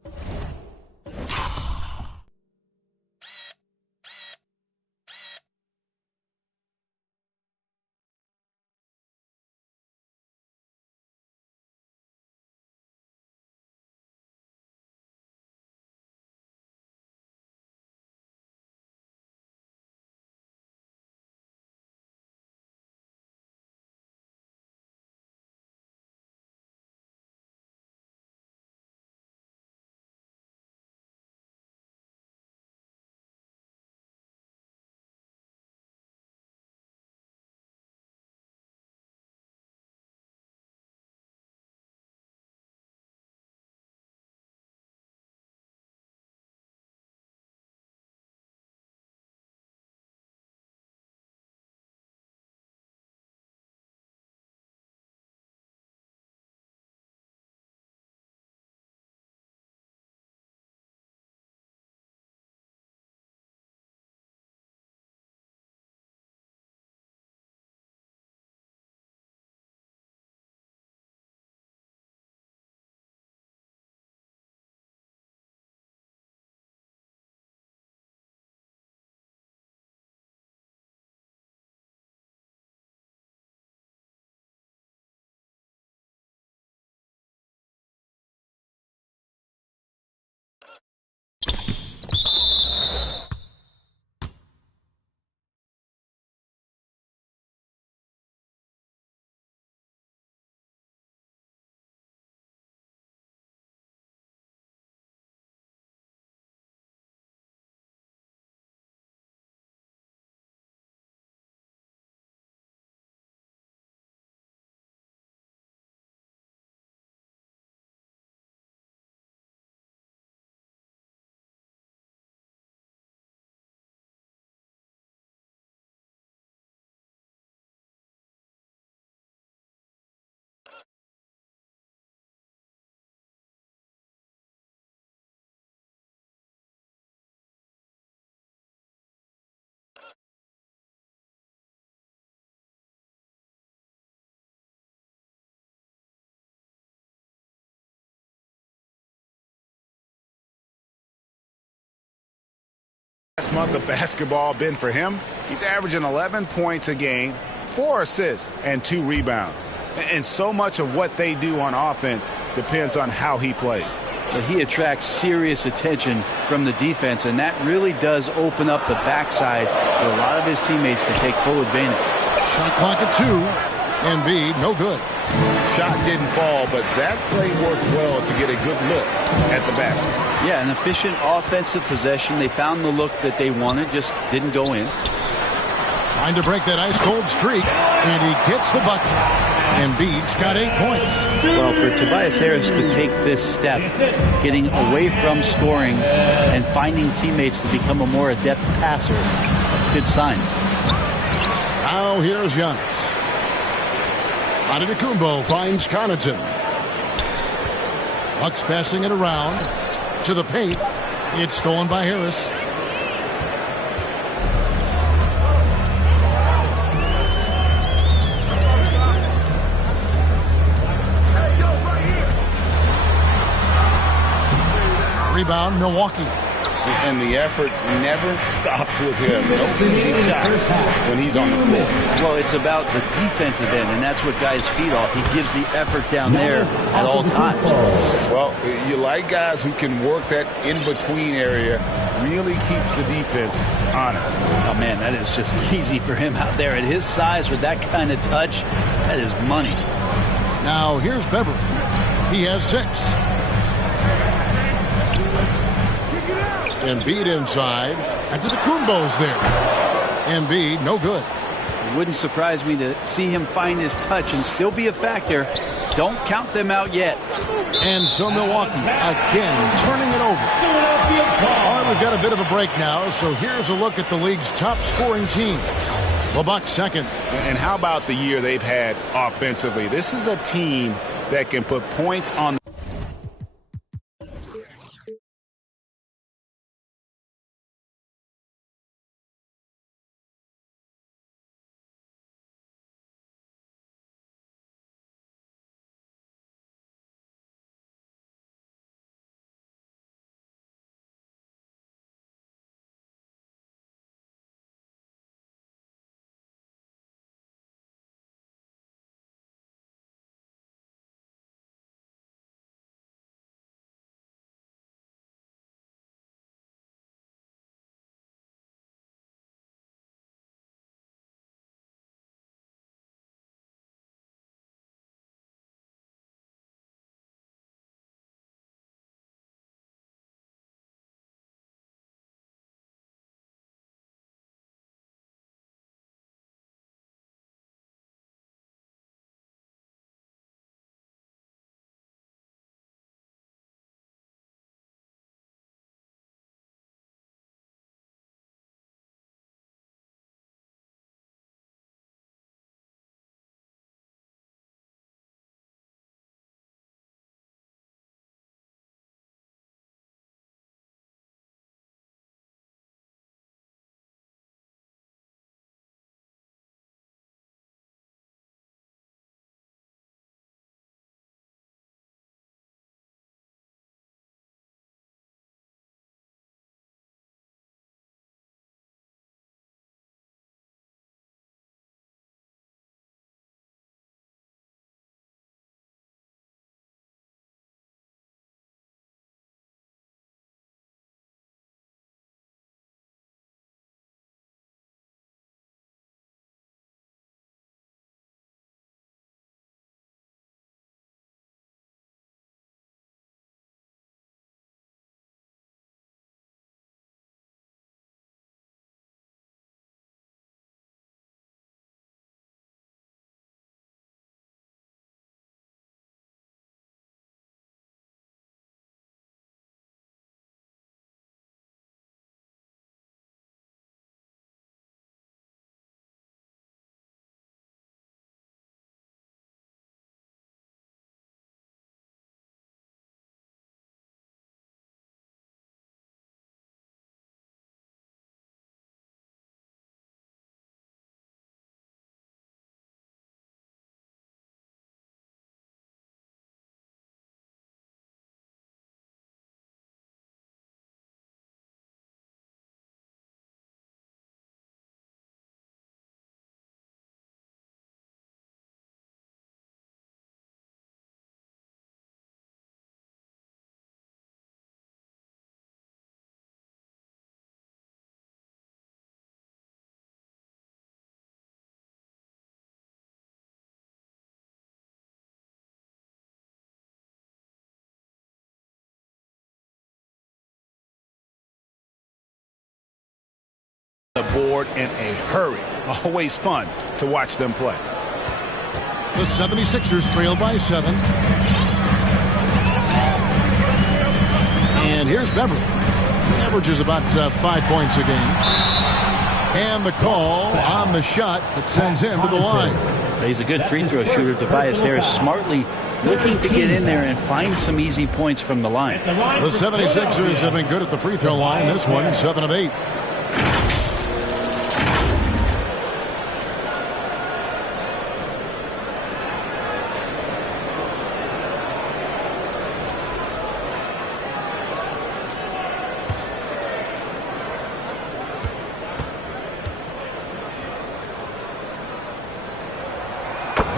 Last month of basketball been for him. He's averaging 11 points a game, 4 assists, and 2 rebounds. And so much of what they do on offense depends on how he plays. But he attracts serious attention from the defense, and that really does open up the backside for a lot of his teammates to take full advantage. Shot clock at 2. Embiid, no good. Shot didn't fall, but that play worked well to get a good look at the basket. Yeah, an efficient offensive possession. They found the look that they wanted, just didn't go in. Trying to break that ice-cold streak, and he gets the bucket. Embiid's got 8 points. Well, for Tobias Harris to take this step, getting away from scoring and finding teammates to become a more adept passer, that's good signs. Now here's Giannis. Antetokounmpo finds Connaughton. Bucks passing it around to the paint. It's stolen by Harris. Rebound, Milwaukee. And the effort never stops with him. No easy shots when he's on the floor. Well, it's about the defensive end, and that's what guys feed off. He gives the effort down there at all times. Well, you like guys who can work that in-between area, really keeps the defense honest. Oh, man, that is just easy for him out there. At his size, with that kind of touch, that is money. Now, here's Beverly. He has 6. Embiid inside. Antetokounmpo's there. Embiid, no good. It wouldn't surprise me to see him find his touch and still be a factor. Don't count them out yet. And so Milwaukee again turning it over. All right, we've got a bit of a break now, so here's a look at the league's top scoring teams. The Bucks second. And how about the year they've had offensively? This is a team that can put points on the board in a hurry. Always fun to watch them play. The 76ers trail by 7. And here's Beverly. Averages about 5 points a game. And the call on the shot that sends him to the line. He's a good free throw shooter. Tobias Harris smartly looking to get in there and find some easy points from the line. The 76ers have been good at the free throw line. This one, 7 of 8.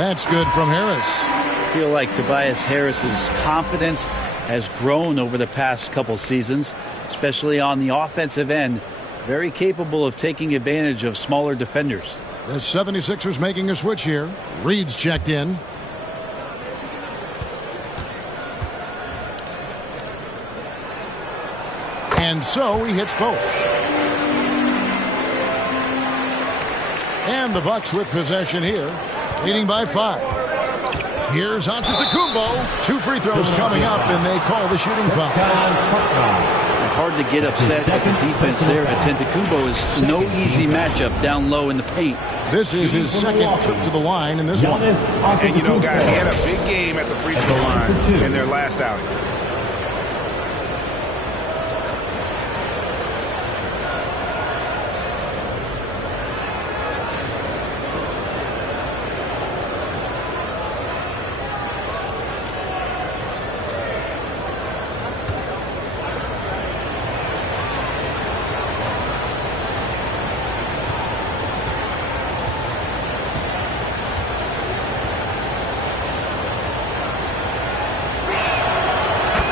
That's good from Harris. I feel like Tobias Harris's confidence has grown over the past couple seasons, especially on the offensive end. Very capable of taking advantage of smaller defenders. The 76ers making a switch here. Reed's checked in. And so he hits both. And the Bucks with possession here, leading by 5. Here's Antetokounmpo. 2 free throws coming up, and they call the shooting foul. Hard to get upset at the defense there. Antetokounmpo is no easy matchup down low in the paint. This is his second trip to the line in this one. And you know, guys, he had a big game at the free throw line in their last outing.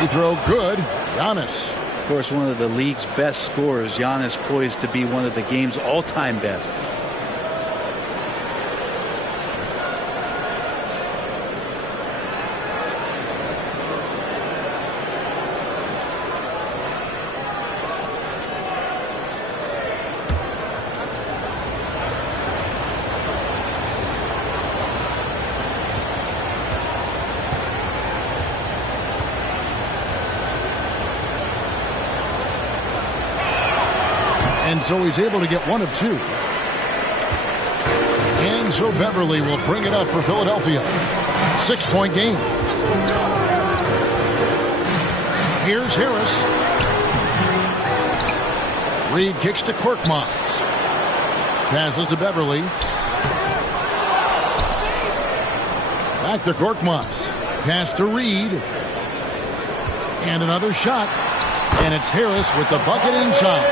Free throw good. Giannis. Of course, one of the league's best scorers. Giannis poised to be one of the game's all-time best. And so he's able to get 1 of 2. And so Beverly will bring it up for Philadelphia. 6-point game. Here's Harris. Reed kicks to Korkmaz. Passes to Beverly. Back to Korkmaz. Pass to Reed. And another shot. And it's Harris with the bucket inside.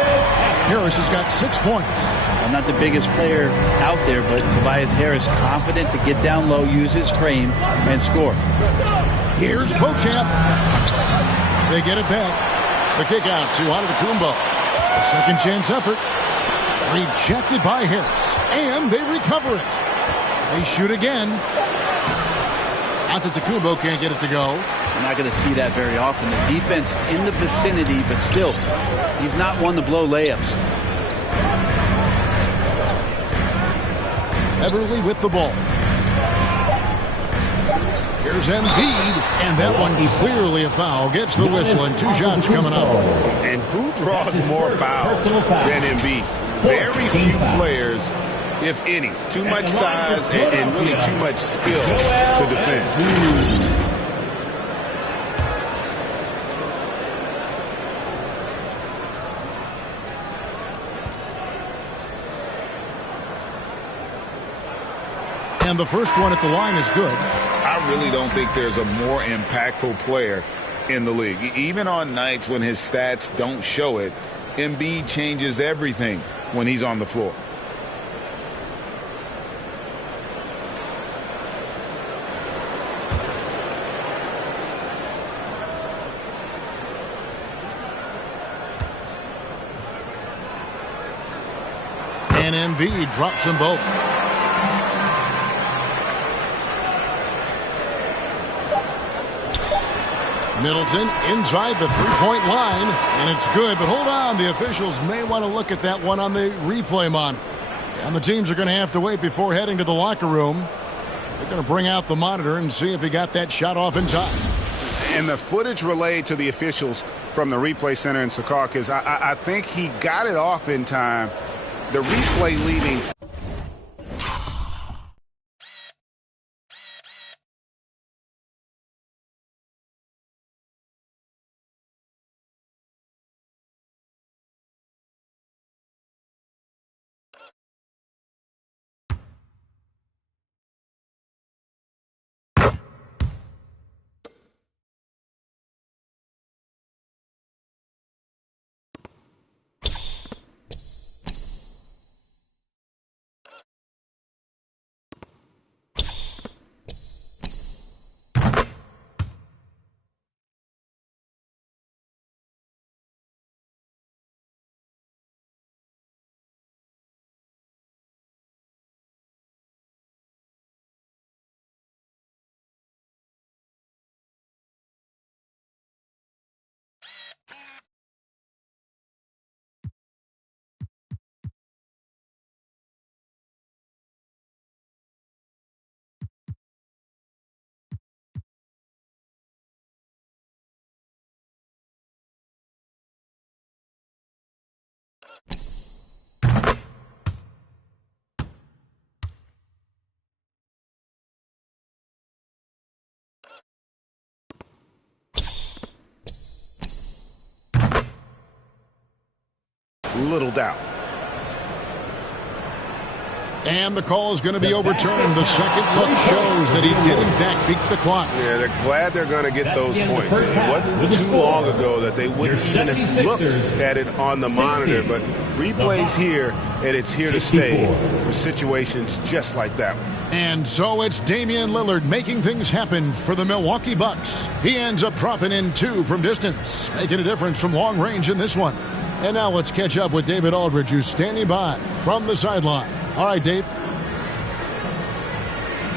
Harris has got 6 points. I'm not the biggest player out there, but Tobias Harris confident to get down low, use his frame, and score. Here's Beauchamp. They get it back. The kick out to Antetokounmpo. A second chance effort. Rejected by Harris. And they recover it. They shoot again. Antetokounmpo can't get it to go. You're not going to see that very often. The defense in the vicinity, but still, he's not one to blow layups. Beverly with the ball. Here's Embiid, and that one clearly a foul. Gets the whistle, and 2 shots coming up. And who draws more fouls than Embiid? Very few players, if any. Too much size and really too much skill to defend. And the first one at the line is good. I really don't think there's a more impactful player in the league. Even on nights when his stats don't show it, Embiid changes everything when he's on the floor. And Embiid drops them both. Middleton inside the three-point line, and it's good, but hold on. The officials may want to look at that one on the replay monitor. And the teams are going to have to wait before heading to the locker room. They're going to bring out the monitor and see if he got that shot off in time. And the footage relayed to the officials from the replay center in Secaucus, I think he got it off in time. The replay leading little doubt. And the call is going to be overturned. The second look shows that he did, in fact, beat the clock. Yeah, they're glad they're going to get those points. It wasn't too long ago that they wouldn't have looked at it on the monitor, but replays here, and it's here to stay for situations just like that one. And so it's Damian Lillard making things happen for the Milwaukee Bucks. He ends up dropping in 2 from distance, making a difference from long range in this one. And now let's catch up with David Aldridge, who's standing by from the sideline. All right, Dave.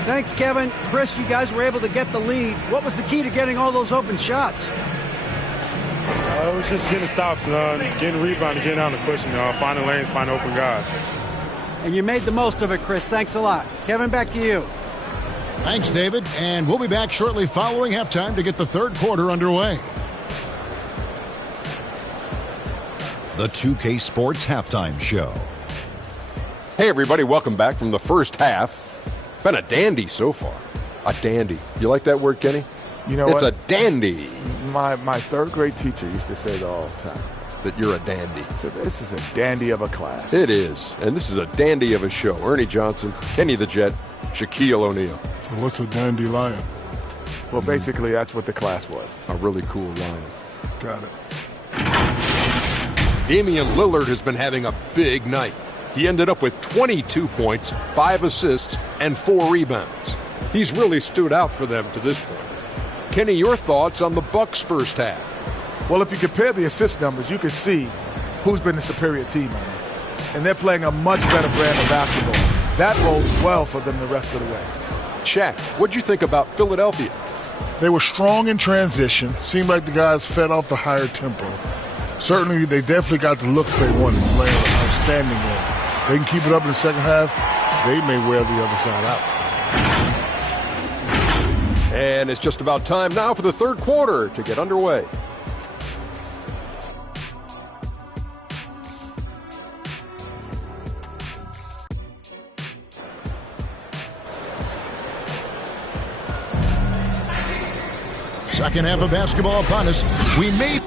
Thanks, Kevin. Chris, you guys were able to get the lead. What was the key to getting all those open shots? It was just getting stops, getting rebounding, getting out and pushing, finding lanes, finding open guys. And you made the most of it, Chris. Thanks a lot. Kevin, back to you. Thanks, David. And we'll be back shortly following halftime to get the third quarter underway. The 2K Sports Halftime Show. Hey, everybody. Welcome back from the first half. Been a dandy so far. A dandy. You like that word, Kenny? You know it's what? a dandy. My third grade teacher used to say that all the time. That you're a dandy. So this is a dandy of a class. It is. And this is a dandy of a show. Ernie Johnson, Kenny the Jet, Shaquille O'Neal. So what's a dandelion? Well, basically, that's what the class was. A really cool lion. Got it. Damian Lillard has been having a big night. He ended up with 22 points, 5 assists, and 4 rebounds. He's really stood out for them to this point. Kenny, your thoughts on the Bucks' first half? Well, if you compare the assist numbers, you can see who's been the superior team on it. And they're playing a much better brand of basketball. That bodes well for them the rest of the way. Shaq, what'd you think about Philadelphia? They were strong in transition. Seemed like the guys fed off the higher tempo. Certainly, they definitely got the looks they wanted, playing an outstanding game. They can keep it up in the second half, they may wear the other side out. And it's just about time now for the third quarter to get underway. Second half of basketball upon us. We made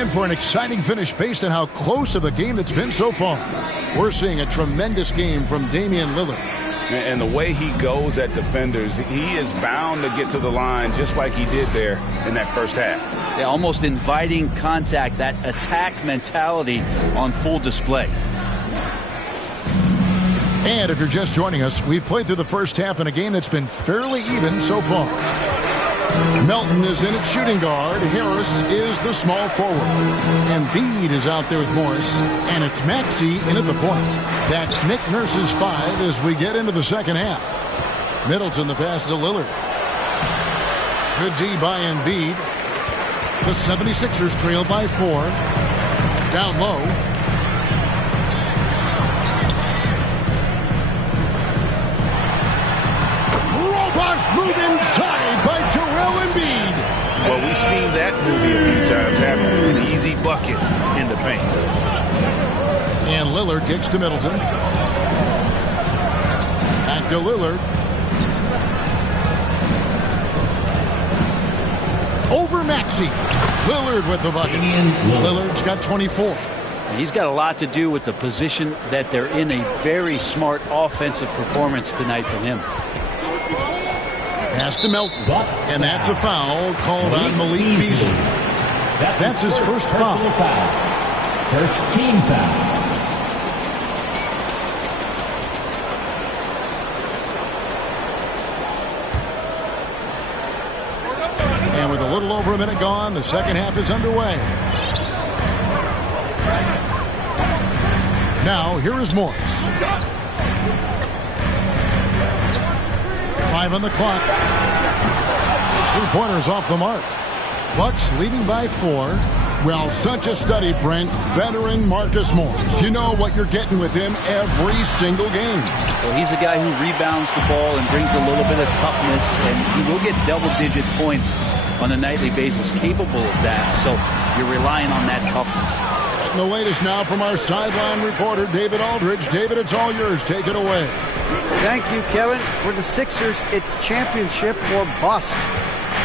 in for an exciting finish based on how close of a game it's been so far. We're seeing a tremendous game from Damian Lillard. And the way he goes at defenders, he is bound to get to the line just like he did there in that first half. Yeah, almost inviting contact, that attack mentality on full display. And if you're just joining us, we've played through the first half in a game that's been fairly even so far. Melton is in at shooting guard. Harris is the small forward. Embiid is out there with Morris. And it's Maxey in at the point. That's Nick Nurse's 5 as we get into the second half. Middleton the pass to Lillard. Good D by Embiid. The 76ers trail by 4. Down low. Robust move inside by Joel Embiid. Well, we've seen that movie a few times, haven't we? An easy bucket in the paint. And Lillard kicks to Middleton. Back to Lillard. Over Maxey. Lillard with the bucket. Lillard's got 24. He's got a lot to do with the position that they're in. A very smart offensive performance tonight from him. Pass to Melton. And that's a foul called on Malik Beasley. That's his first foul. First team foul. And with a little over a minute gone, the second half is underway. Now, here is Morris. 5 on the clock. 3-pointers off the mark. Bucks leading by 4. Well, such a study, Brent. Veteran Marcus Morris. You know what you're getting with him every single game. Well, he's a guy who rebounds the ball and brings a little bit of toughness, and he will get double-digit points on a nightly basis, capable of that. So you're relying on that toughness. And the latest now from our sideline reporter, David Aldridge. David, it's all yours. Take it away. Thank you, Kevin. For the Sixers, it's championship or bust.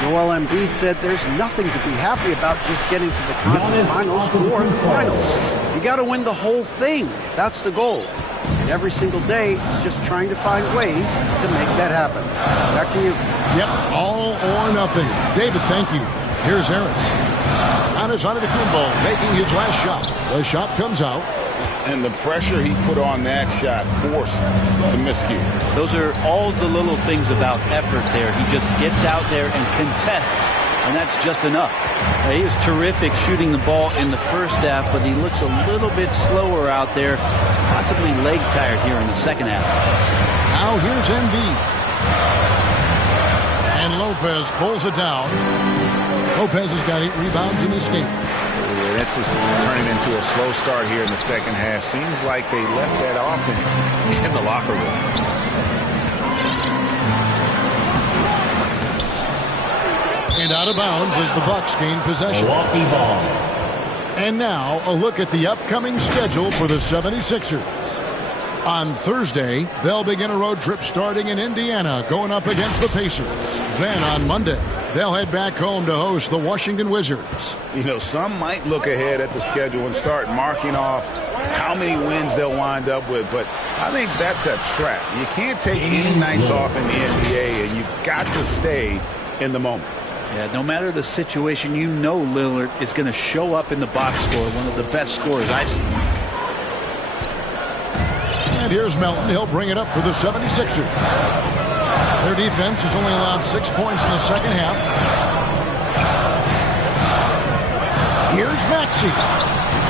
Joel Embiid said there's nothing to be happy about just getting to the conference finals or the finals. You got to win the whole thing. That's the goal. And every single day is just trying to find ways to make that happen. Back to you. Yep, all or nothing. David, thank you. Here's Harris. Giannis Antetokounmpo making his last shot. The shot comes out. And the pressure he put on that shot forced the miscue. Those are all the little things about effort there. He just gets out there and contests, and that's just enough. He is terrific shooting the ball in the first half, but he looks a little bit slower out there, possibly leg tired here in the second half. Now here's Embiid. And Lopez pulls it down. Lopez has got 8 rebounds in this game. This is turning into a slow start here in the second half. Seems like they left that offense in the locker room. And out of bounds as the Bucks gain possession. Milwaukee ball. And now a look at the upcoming schedule for the 76ers. On Thursday, they'll begin a road trip starting in Indiana, going up against the Pacers. Then on Monday, they'll head back home to host the Washington Wizards. You know, some might look ahead at the schedule and start marking off how many wins they'll wind up with, but I think that's a trap. You can't take any nights off in the NBA, and you've got to stay in the moment. Yeah, no matter the situation, you know Lillard is going to show up in the box score, one of the best scorers I've seen. And here's Melton. He'll bring it up for the 76ers. Their defense has only allowed 6 points in the second half. Here's Maxey.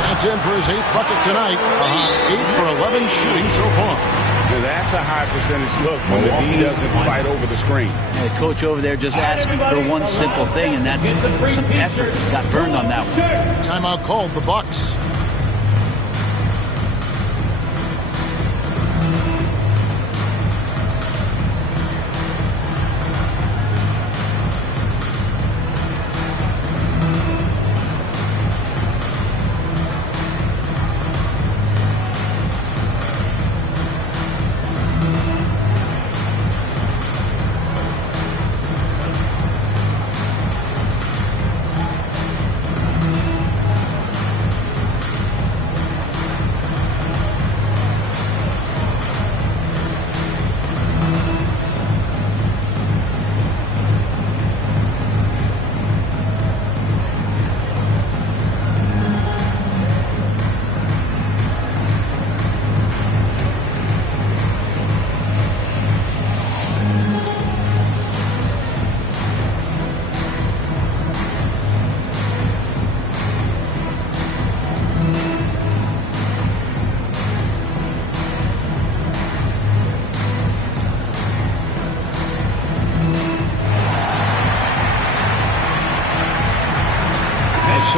That's in for his 8th bucket tonight. 8 for 11 shooting so far. Now that's a high percentage look when the D doesn't fight over the screen. The coach over there just asking for one simple thing, and that's some effort. Got burned on that one. Timeout called the Bucks.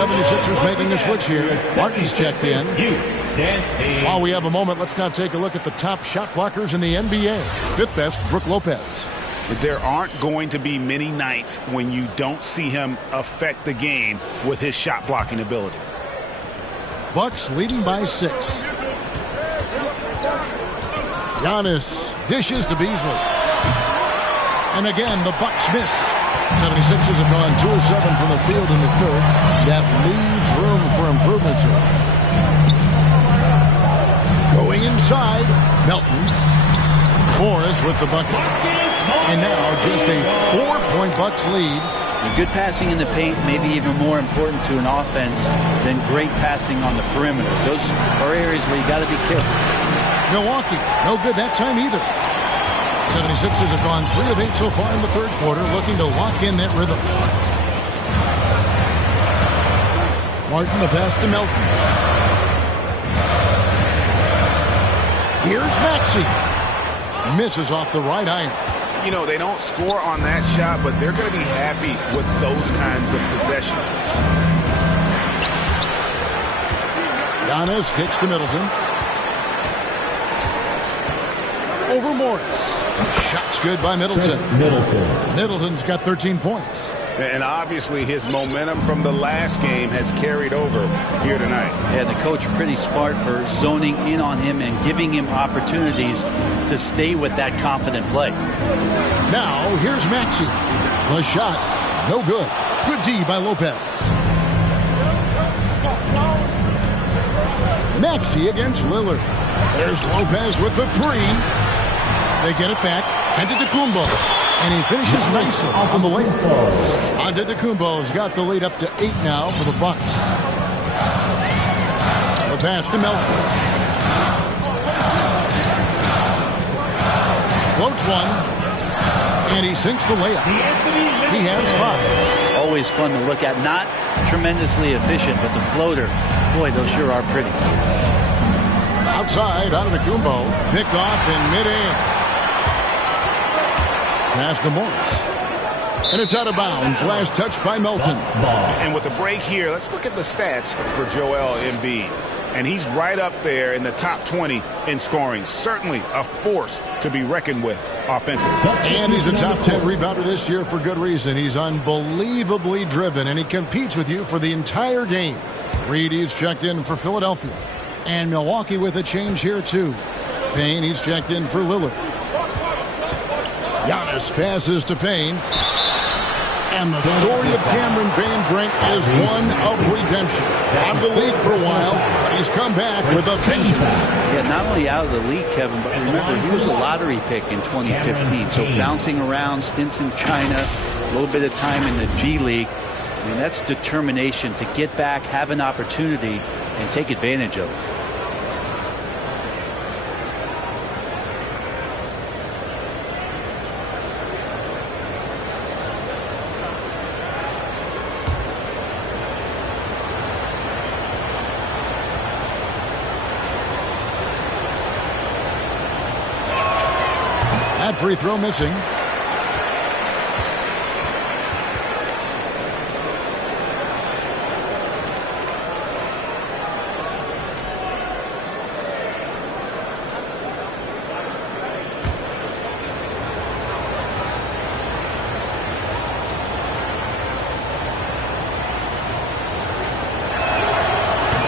76ers making a switch here. Martin's checked in. While we have a moment, let's now take a look at the top shot blockers in the NBA. Fifth best, Brook Lopez. There aren't going to be many nights when you don't see him affect the game with his shot blocking ability. Bucks leading by 6. Giannis dishes to Beasley. And again, the Bucks miss. 76ers have gone 2 of 7 from the field in the third. That leaves room for improvements here. Going inside, Melton. Morris with the bucket. And now just a 4-point Bucks lead. Good passing in the paint may be even more important to an offense than great passing on the perimeter. Those are areas where you got to be careful. Milwaukee, no good that time either. 76ers have gone 3 of 8 so far in the third quarter, looking to lock in that rhythm. Martin, the pass to Melton. Here's Maxey. Misses off the right iron. You know, they don't score on that shot, but they're going to be happy with those kinds of possessions. Giannis kicks to Middleton. Over Morris. Shot's good by Middleton. Middleton's got 13 points. And obviously his momentum from the last game has carried over here tonight. Yeah, the coach pretty smart for zoning in on him and giving him opportunities to stay with that confident play. Now, here's Maxey. The shot, no good. Good D by Lopez. Maxey against Lillard. There's Lopez with the 3. They get it back. Antetokounmpo. And he finishes nicely on the layup. Antetokounmpo's got the lead up to 8 now for the Bucks. The pass to Melton. Floats one. And he sinks the layup. He has 5. Always fun to look at. Not tremendously efficient, but the floater, boy, those sure are pretty. Outside, Antetokounmpo. Picked off in midair. Pass to Morris. And it's out of bounds. Last touch by Melton. And with the break here, let's look at the stats for Joel Embiid. And he's right up there in the top 20 in scoring. Certainly a force to be reckoned with offensively. And he's a top 10 rebounder this year for good reason. He's unbelievably driven, and he competes with you for the entire game. Reed, he's checked in for Philadelphia. And Milwaukee with a change here, too. Payne, he's checked in for Lillard. Giannis passes to Payne. And the story of Cameron Payne, Brent, is one of redemption. Out of the league for a while, but he's come back with a vengeance. Yeah, not only out of the league, Kevin, but remember, he was a lottery pick in 2015. So bouncing around, stints in China, a little bit of time in the G League. I mean, that's determination to get back, have an opportunity, and take advantage of it. That free throw missing.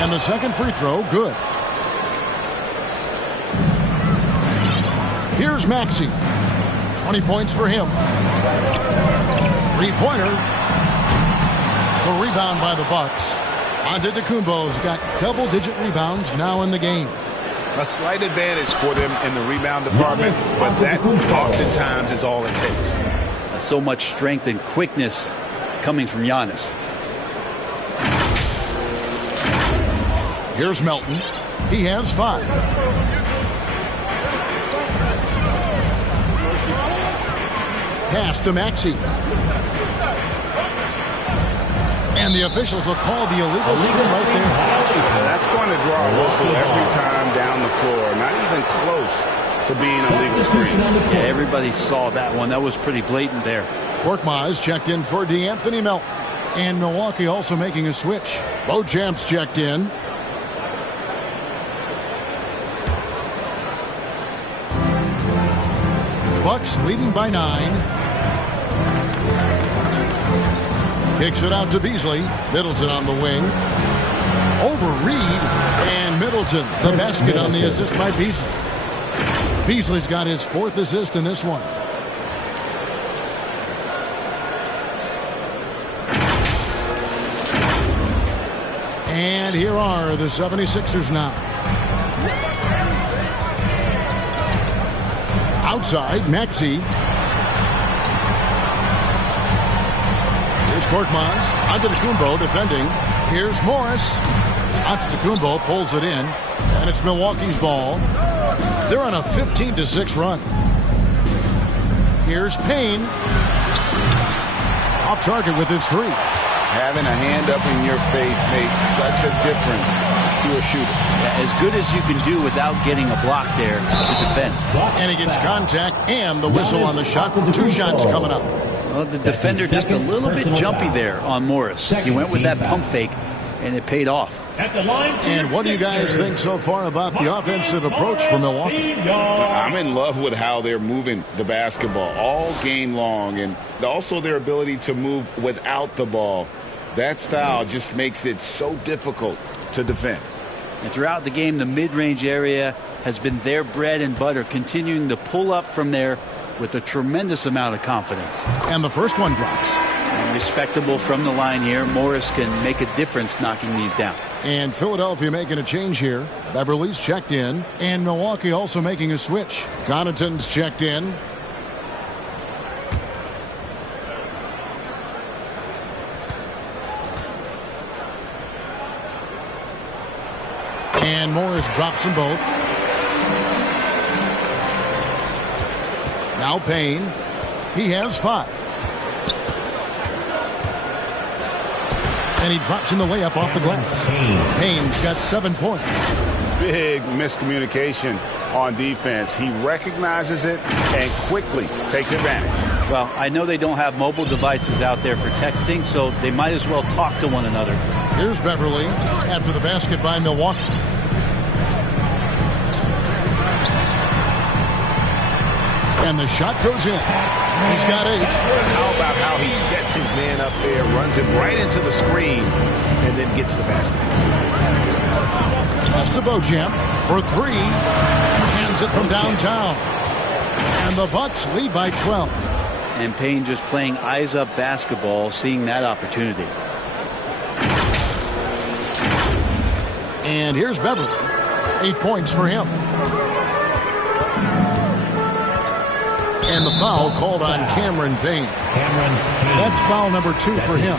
And the second free throw, good. Here's Maxey. 20 points for him. Three-pointer. The rebound by the Bucks. Antetokounmpo's got double-digit rebounds now in the game. A slight advantage for them in the rebound department, but that oftentimes is all it takes. So much strength and quickness coming from Giannis. Here's Melton. He has 5. Pass to Maxey. And the officials will call the illegal screen right there. And that's going to draw a whistle every time down the floor. Not even close to being a legal screen. Yeah, everybody saw that one. That was pretty blatant there. Korkmaz checked in for DeAnthony Melton. And Milwaukee also making a switch. Beauchamp's checked in. Bucks leading by 9. Kicks it out to Beasley. Middleton on the wing. Over Reed. And Middleton, the basket on the assist by Beasley. Beasley's got his 4th assist in this one. And here are the 76ers now. Outside, Maxey. Here's Korkmaz. Antetokounmpo defending. Here's Morris. Antetokounmpo pulls it in. And it's Milwaukee's ball. They're on a 15-6 run. Here's Payne. Off target with his 3. Having a hand up in your face makes such a difference to a shooter. Yeah, as good as you can do without getting a block there to defend. And he gets contact and the whistle on the shot. 2 shots coming up. Well, the defender just a little bit jumpy there on Morris. He went with that pump fake, and it paid off. And what do you guys think so far about the offensive approach for Milwaukee? I'm in love with how they're moving the basketball all game long, and also their ability to move without the ball. That style just makes it so difficult to defend. And throughout the game, the mid-range area has been their bread and butter, continuing to pull up from there with a tremendous amount of confidence. And the first one drops. And respectable from the line here. Morris can make a difference knocking these down. And Philadelphia making a change here. Beverly's checked in. And Milwaukee also making a switch. Connaughton's checked in. And Morris drops them both. Now Payne. He has 5. And he drops in the layup off the glass. Payne's got 7 points. Big miscommunication on defense. He recognizes it and quickly takes advantage. Well, I know they don't have mobile devices out there for texting, so they might as well talk to one another. Here's Beverly after the basket by Milwaukee. And the shot goes in. He's got 8. How about how he sets his man up there, runs him right into the screen, and then gets the basket. Pass to Beauchamp for 3. Hands it from downtown. And the Bucks lead by 12. And Payne just playing eyes-up basketball, seeing that opportunity. And here's Beverly. 8 points for him. And the foul called on Cameron Payne. That's foul number 2 for him.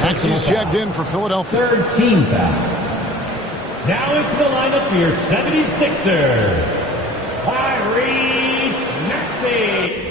Maxey's checked in for Philadelphia. 3rd team foul. Now into the lineup for your 76ers. Tyrese Maxey.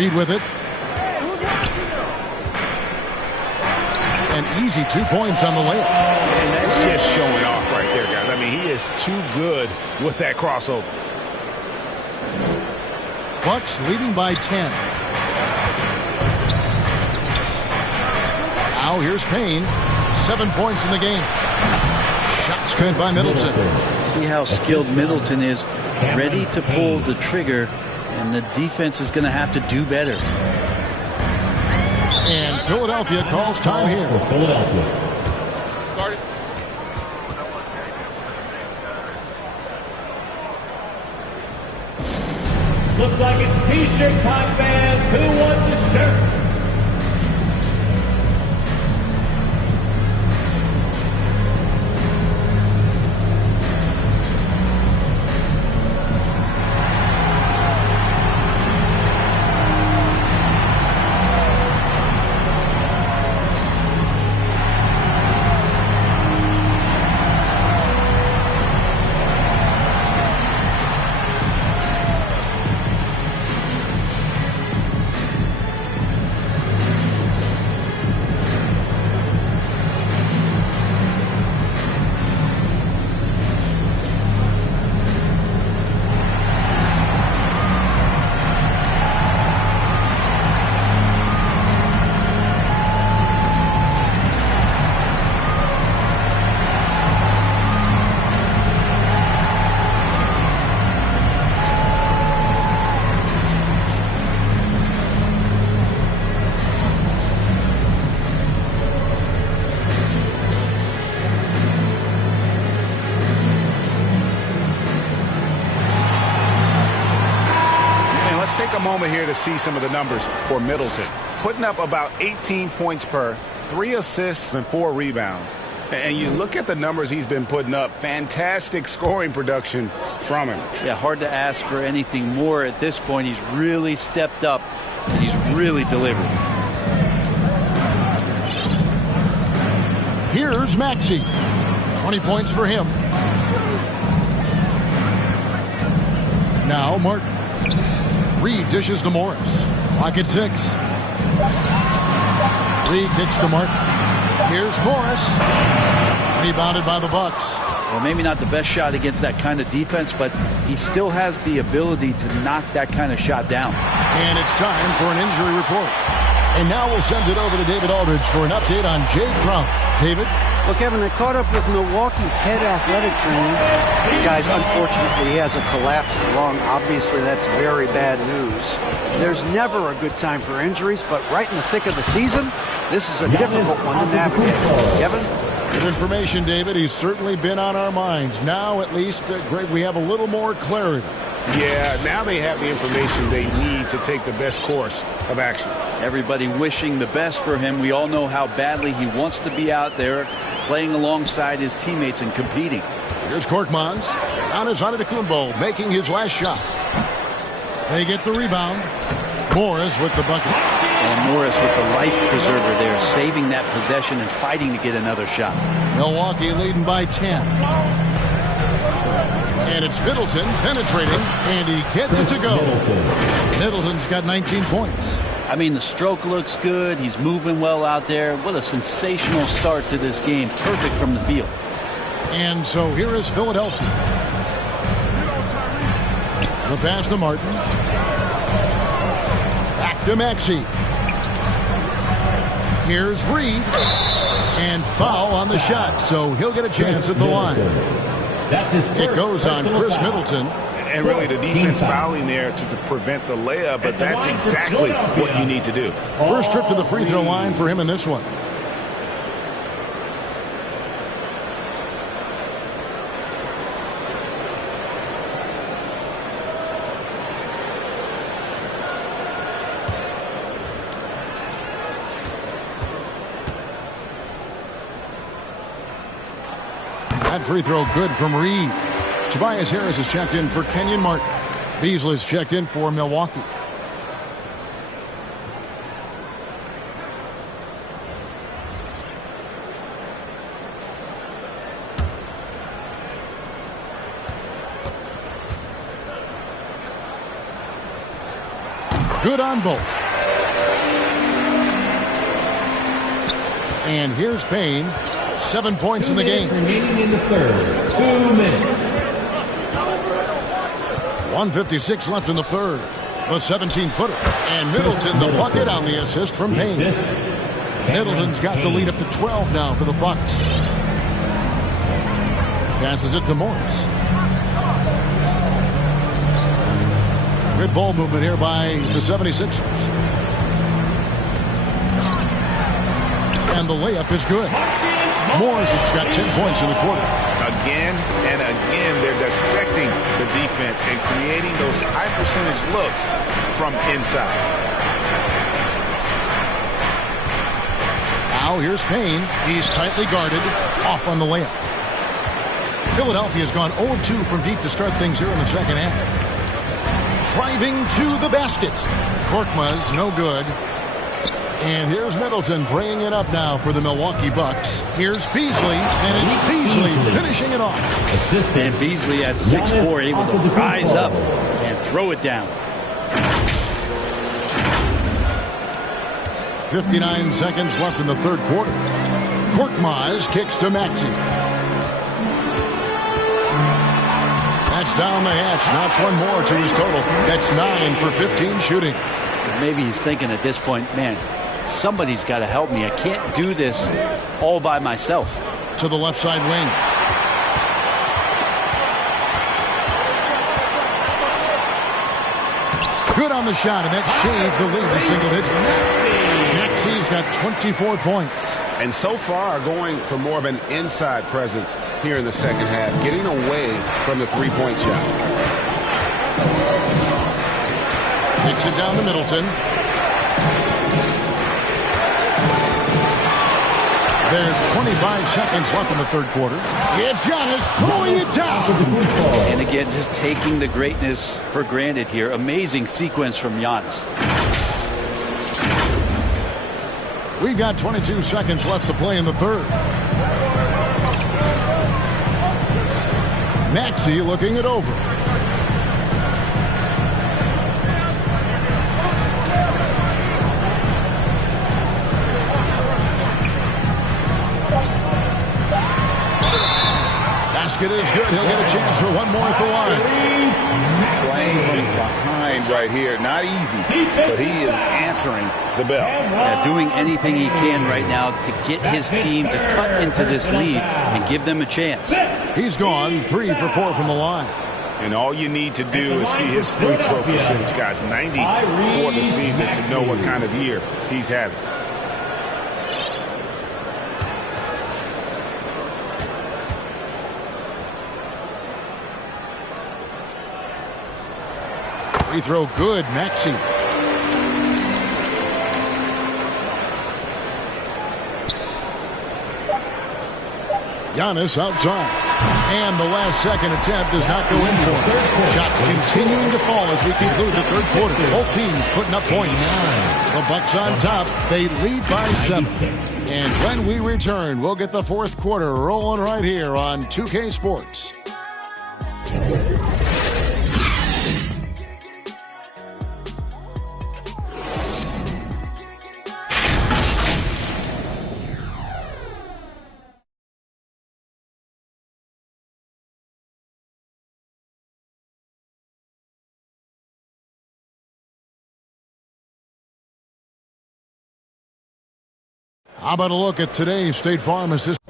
Reed with it. An easy 2 points on the layup. And that's just showing off right there, guys. I mean, he is too good with that crossover. Bucks leading by 10. Now here's Payne. 7 points in the game. Shots good by Middleton. See how skilled Middleton is, ready to pull the trigger, and the defense is going to have to do better. And Philadelphia calls time here. Looks like it's T-shirt time, fans. Who won the shirt? Take a moment here to see some of the numbers for Middleton. Putting up about 18 points per, 3 assists and 4 rebounds. And you look at the numbers he's been putting up, fantastic scoring production from him. Yeah, hard to ask for anything more at this point. He's really stepped up, and he's really delivered. Here's Maxey. 20 points for him. Now Martin. Reed dishes to Morris. Clock at 6. Reed kicks to Martin. Here's Morris. Rebounded by the Bucks. Well, maybe not the best shot against that kind of defense, but he still has the ability to knock that kind of shot down. And it's time for an injury report. And now we'll send it over to David Aldridge for an update on Jay Crump. David? Well, Kevin, I caught up with Milwaukee's head athletic trainer. Guys, unfortunately, he has a collapsed lung. Obviously, that's very bad news. There's never a good time for injuries, but right in the thick of the season, this is a difficult one to navigate. Kevin? Good information, David. He's certainly been on our minds. Now, at least, Greg, we have a little more clarity. Yeah, now they have the information they need to take the best course of action. Everybody wishing the best for him. We all know how badly he wants to be out there playing alongside his teammates and competing. Here's Korkmaz. Giannis Antetokounmpo making his last shot. They get the rebound. Morris with the bucket. And Morris with the life preserver there, saving that possession and fighting to get another shot. Milwaukee leading by 10. And it's Middleton penetrating, and he gets it to go. Middleton's got 19 points. I mean, the stroke looks good. He's moving well out there. What a sensational start to this game. Perfect from the field. And so here is Philadelphia. The pass to Martin. Back to Maxey. Here's Reed. And foul on the shot, so he'll get a chance at the line. It goes on Chris Middleton. And really the defense fouling there to prevent the layup, but that's exactly what you need to do. First trip to the free throw line for him in this one. That free throw good from Reed. Tobias Harris has checked in for Kenyon Martin. Beasley's checked in for Milwaukee. Good on both. And here's Payne. 7 points in the game. Remaining in the third. 2 minutes. 1:56 left in the third. The 17-footer. And Middleton the bucket on the assist from Payne. Middleton's got the lead up to 12 now for the Bucks. Passes it to Morris. Good ball movement here by the 76ers. And the layup is good. Morris has got 10 points in the quarter. Again and again, they're dissecting the defense and creating those high percentage looks from inside. Now here's Payne. He's tightly guarded. Off on the layup. Philadelphia's gone 0-2 from deep to start things here in the second half. Driving to the basket. Korkmaz, no good. And here's Middleton bringing it up now for the Milwaukee Bucks. Here's Beasley, and it's Beasley finishing it off. And Beasley at 6'4", able to rise up and throw it down. 59 seconds left in the third quarter. Korkmaz kicks to Maxey. That's down the hatch. Knocks one more to his total. That's 9 for 15 shooting. Maybe he's thinking at this point, man, somebody's got to help me. I can't do this all by myself. To the left side wing. Good on the shot, and that shaved the lead to single digits. Maxey's got 24 points. And so far, going for more of an inside presence here in the second half, getting away from the three-point shot. Kicks it down to Middleton. There's 25 seconds left in the third quarter. It's Giannis throwing it down. And again, just taking the greatness for granted here. Amazing sequence from Giannis. We've got 22 seconds left to play in the third. Maxey looking it over. Basket is good. He'll get a chance for one more at the line. Playing from behind right here. Not easy, but he is answering the bell. Yeah, doing anything he can right now to get his team to cut into this lead and give them a chance. He's gone 3 for 4 from the line. And all you need to do is see his free throw percentage, guys. 90 for the season to know what kind of year he's having. Free throw good, Maxey. Giannis outside. And the last second attempt does not go in for him. Shots continuing to fall as we conclude the third quarter. Both teams putting up points. The Bucks on top. They lead by 7. And when we return, we'll get the fourth quarter rolling right here on 2K Sports. How about a look at today's State Farm Assist?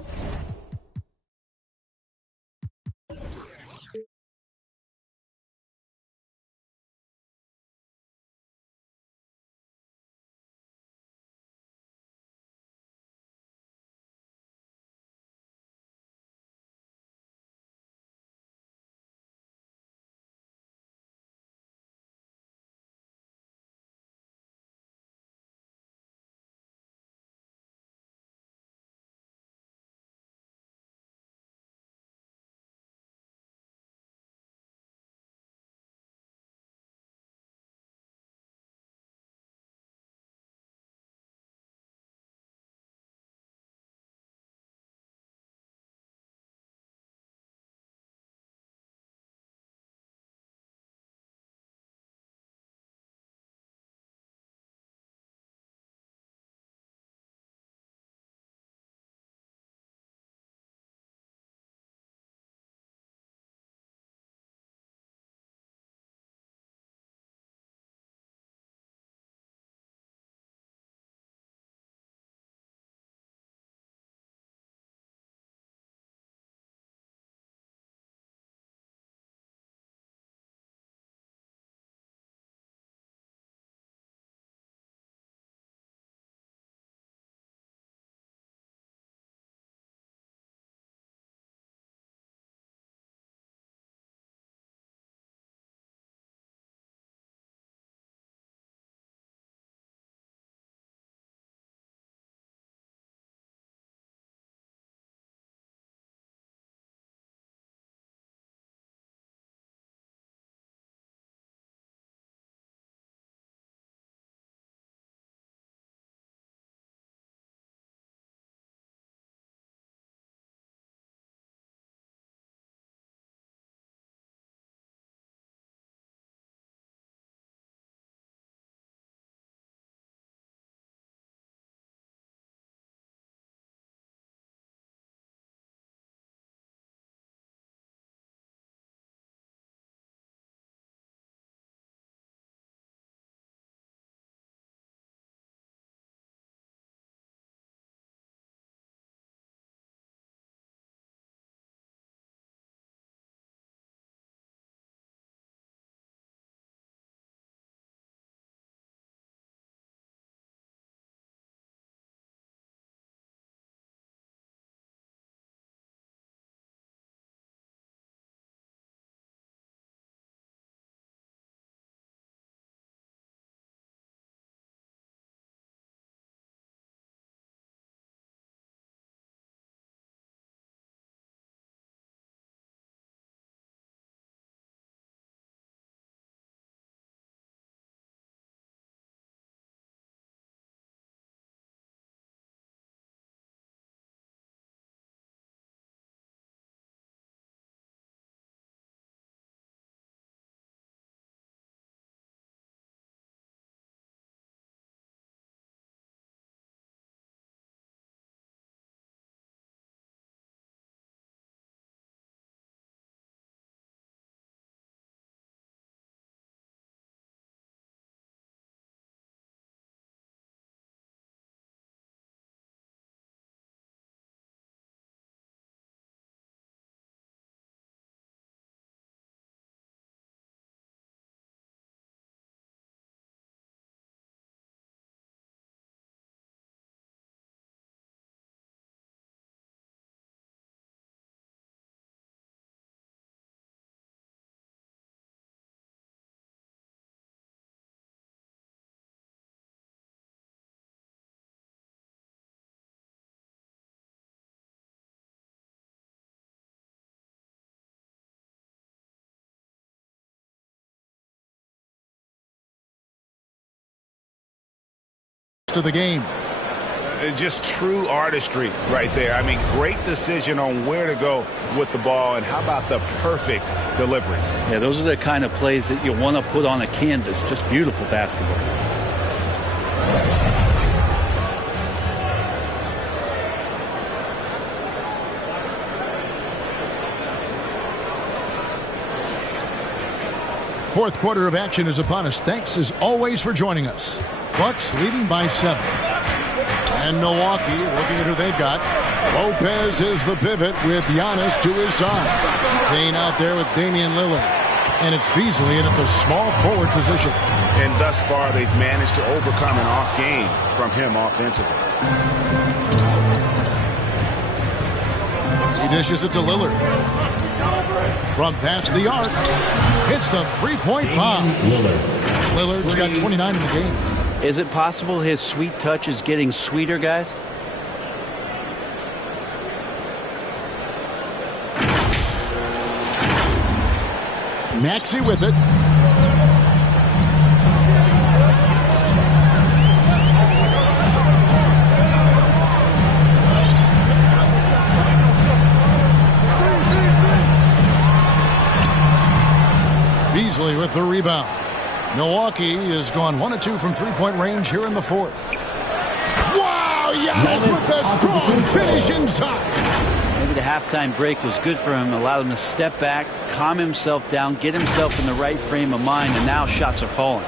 to the game. Just true artistry right there. I mean, great decision on where to go with the ball, and how about the perfect delivery? Yeah, those are the kind of plays that you want to put on a canvas. Just beautiful basketball. Fourth quarter of action is upon us. Thanks as always for joining us. Bucks leading by 7. And Milwaukee looking at who they've got. Lopez is the pivot with Giannis to his side. Payne out there with Damian Lillard. And it's Beasley in at the small forward position. And thus far, they've managed to overcome an off game from him offensively. He dishes it to Lillard. From past the arc, hits the three-point bomb. Lillard's got 29 in the game. Is it possible his sweet touch is getting sweeter, guys? Maxey with it. Beasley with the rebound. Milwaukee has gone 1 of 2 from three-point range here in the fourth. Wow, Giannis with the strong finish inside. Maybe the halftime break was good for him, allowed him to step back, calm himself down, get himself in the right frame of mind, and now shots are falling.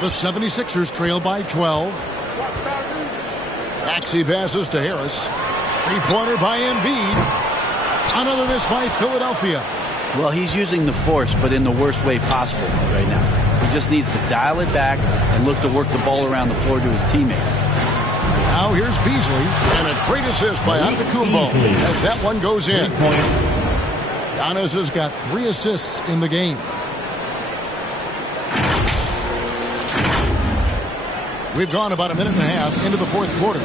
The 76ers trail by 12. Maxey passes to Harris. Three-pointer by Embiid. Another miss by Philadelphia. Well, he's using the force, but in the worst way possible right now. He just needs to dial it back and look to work the ball around the floor to his teammates. Now here's Beasley, and a great assist by Antetokounmpo as that one goes in. Giannis has got 3 assists in the game. We've gone about a minute and a half into the fourth quarter.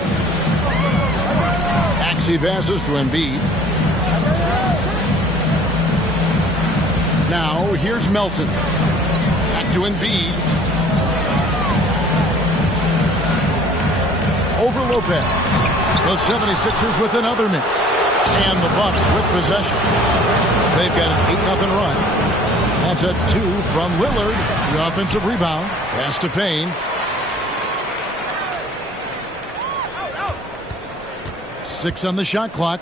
Maxey passes to Embiid. Now here's Melton. Back to Embiid. Over Lopez. The 76ers with another miss. And the Bucks with possession. They've got an 8-0 run. That's a 2 from Lillard. The offensive rebound. Pass to Payne. Six on the shot clock.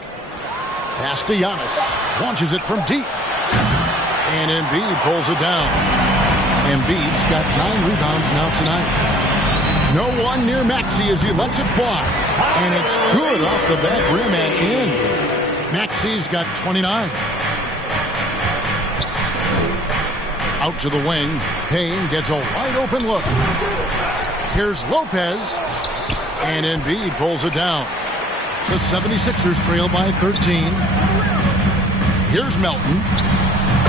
Pass to Giannis. Launches it from deep. And Embiid pulls it down. Embiid's got 9 rebounds now tonight. No one near Maxey as he lets it fly. And it's good off the back rim and in. Maxey's got 29. Out to the wing. Payne gets a wide open look. Here's Lopez. And Embiid pulls it down. The 76ers trail by 13. Here's Melton.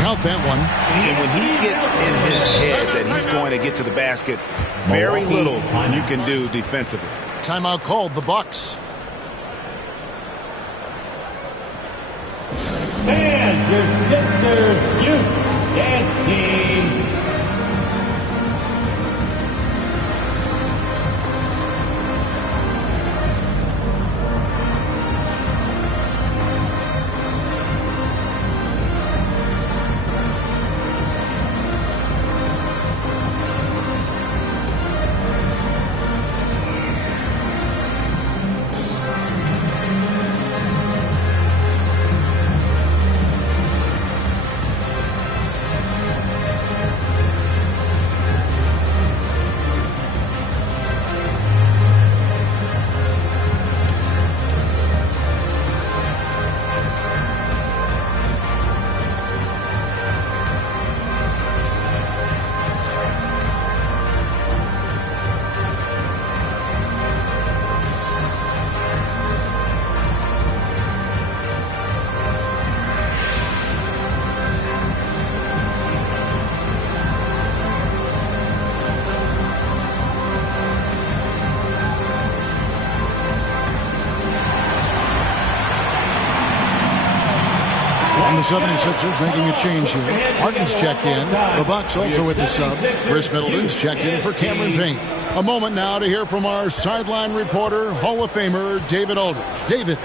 Count that one. And when he gets in his head that he's going to get to the basket, very little you can do defensively. Timeout called, the Bucks. And your Sixers youth dance team. And the 76ers making a change here. Martin's checked in. The Bucks also with the sub. Chris Middleton's checked in for Cameron Payne. A moment now to hear from our sideline reporter, Hall of Famer David Aldridge. David.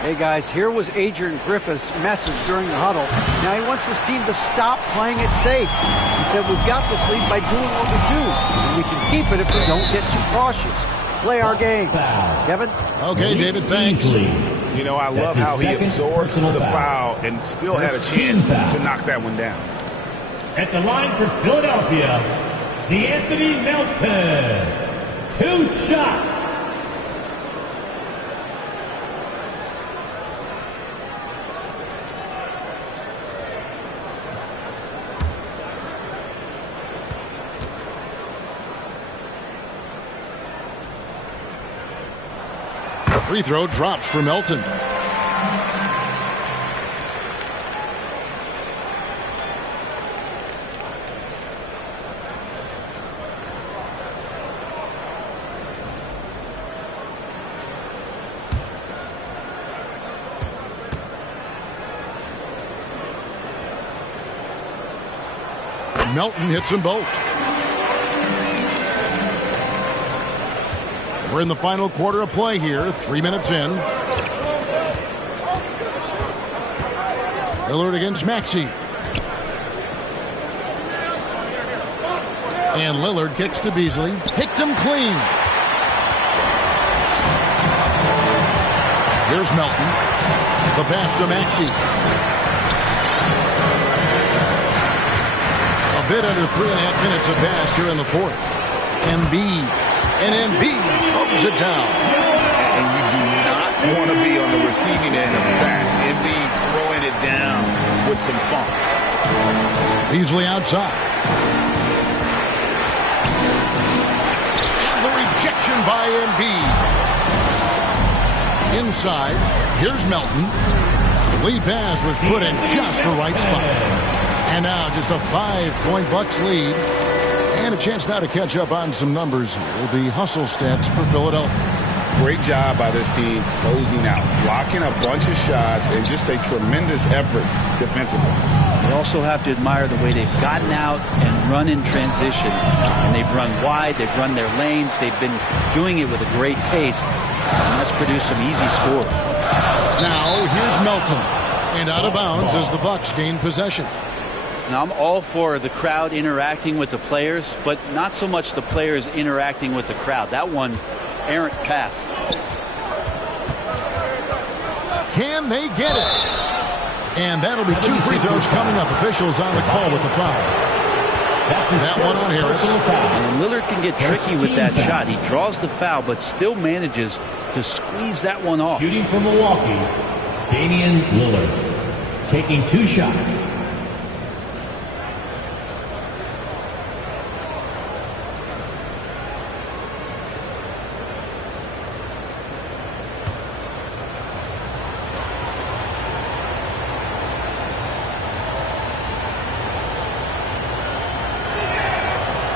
Hey guys, here was Adrian Griffith's message during the huddle. Now he wants his team to stop playing it safe. He said, we've got this lead by doing what we do, and we can keep it if we don't get too cautious. Play our game. Kevin? Okay, David, thanks. You know, I love how he absorbed the foul and still had a chance to knock that one down. At the line for Philadelphia, DeAnthony Melton. 2 shots. The free throw drops for Melton. Melton hits them both. We're in the final quarter of play here, 3 minutes in. Lillard against Maxey. And Lillard kicks to Beasley. Picked him clean. Here's Melton. The pass to Maxey. A bit under 3.5 minutes have passed here in the fourth. Embiid. And Embiid throws it down. And you do not want to be on the receiving end of that. Embiid throwing it down with some funk. Beasley outside. And the rejection by Embiid. Inside, here's Melton. Lead pass was put in just the right spot. And now just a 5-point Bucks lead. And a chance now to catch up on some numbers here. The hustle stats for Philadelphia. Great job by this team closing out, blocking a bunch of shots, and just a tremendous effort defensively. You also have to admire the way they've gotten out and run in transition. And they've run wide, they've run their lanes, they've been doing it with a great pace. And that's produced some easy scores. Now here's Melton. And out of bounds as the Bucks gain possession. Now, I'm all for the crowd interacting with the players, but not so much the players interacting with the crowd. That one, errant pass. Can they get it? And that'll be 2 free throws coming up. Officials on the call with the foul. That one on Harris. And Lillard can get tricky with that shot. He draws the foul, but still manages to squeeze that one off. Shooting for Milwaukee, Damian Lillard. Taking 2 shots.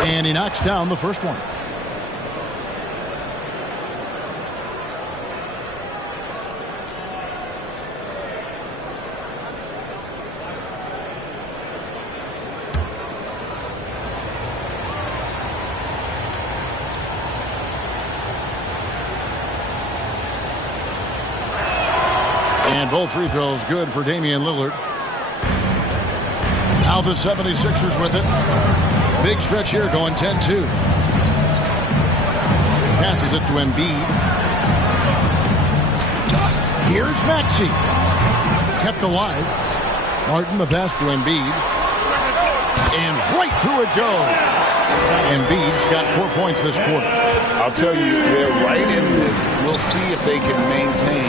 And he knocks down the first one. And both free throws good for Damian Lillard. Now the 76ers with it. Big stretch here going 10-2. Passes it to Embiid. Here's Maxey. Kept alive. Martin the pass to Embiid. And right through it goes. Embiid's got 4 points this quarter. I'll tell you, they're right in this. We'll see if they can maintain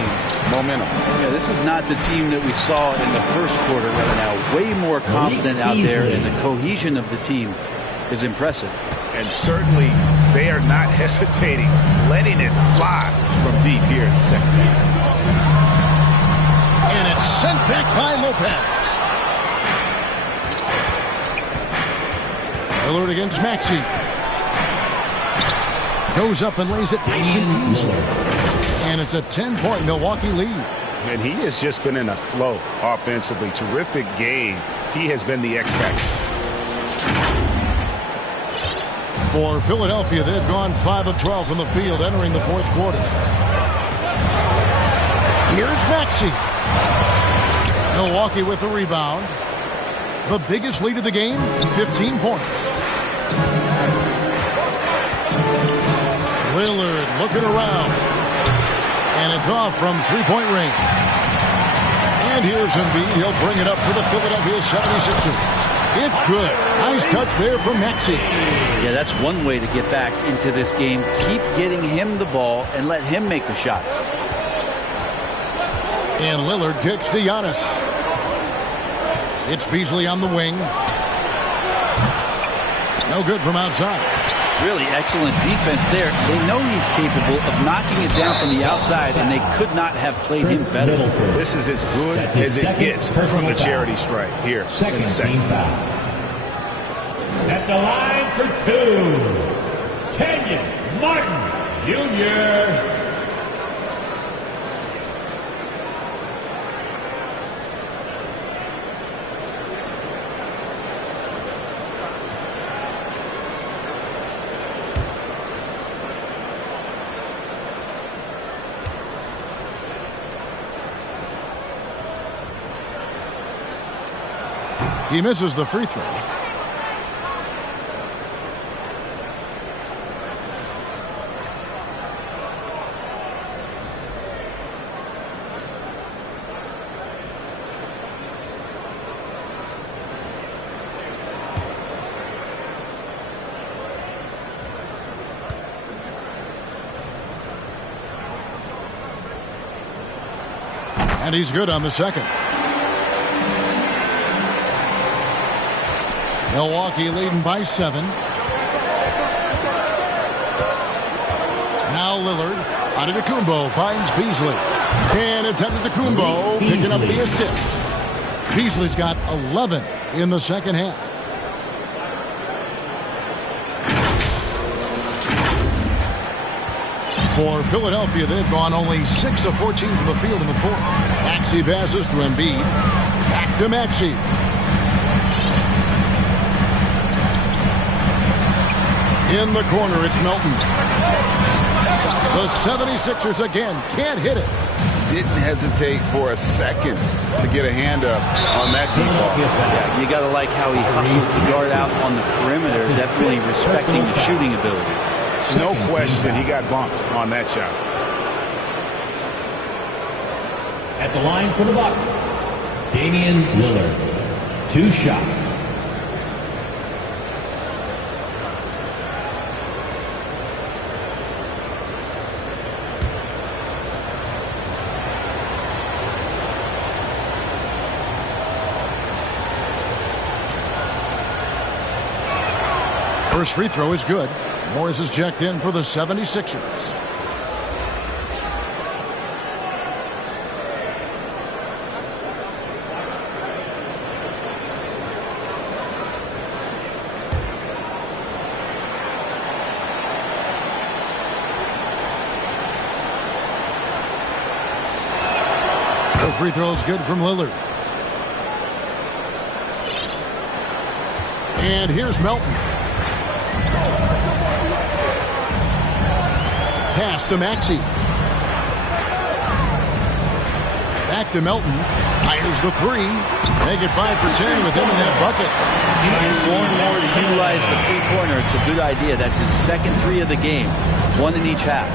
momentum. Yeah, this is not the team that we saw in the first quarter right now. Way more confident out there, and the cohesion of the team is impressive. And certainly they are not hesitating, letting it fly from deep here in the second half. And it's sent back by Lopez. Lillard against Maxey. Goes up and lays it nice and easy. And it's a 10-point Milwaukee lead. And he has just been in a flow offensively. Terrific game. He has been the X factor. For Philadelphia, they've gone 5 of 12 from the field entering the fourth quarter. Here's Maxey. Milwaukee with the rebound. The biggest lead of the game, 15 points. Lillard looking around. And it's off from three-point range. And here's Embiid. He'll bring it up for the Philadelphia 76ers. It's good. Nice touch there from Maxey. Yeah, that's one way to get back into this game. Keep getting him the ball and let him make the shots. And Lillard kicks to Giannis. It's Beasley on the wing. No good from outside. Really excellent defense there. They know he's capable of knocking it down from the outside, and they could not have played him better. This is as good as it gets from the charity stripe here in the second. At the line for 2, Kenyon Martin Jr. He misses the free throw. And he's good on the second. Milwaukee leading by 7. Now Lillard. Antetokounmpo finds Beasley. And it's Antetokounmpo picking up the assist. Beasley's got 11 in the second half. For Philadelphia, they've gone only 6 of 14 from the field in the fourth. Maxey passes to Embiid. Back to Maxey. In the corner, it's Melton. The 76ers again can't hit it. Didn't hesitate for a second to get a hand up on that deep ball. Yeah, you got to like how he hustled to guard out on the perimeter, definitely respecting the shooting ability. No question he got bumped on that shot. At the line for the Bucks, Damian Lillard. 2 shots. First free throw is good. Morris is checked in for the 76ers. The free throw is good from Lillard. And here's Melton. Pass to Maxey. Back to Melton. Fires the 3. Make it 5 for 10 with him in that bucket. Trying more and more to utilize the three-pointer. It's a good idea. That's his second 3 of the game. 1 in each half.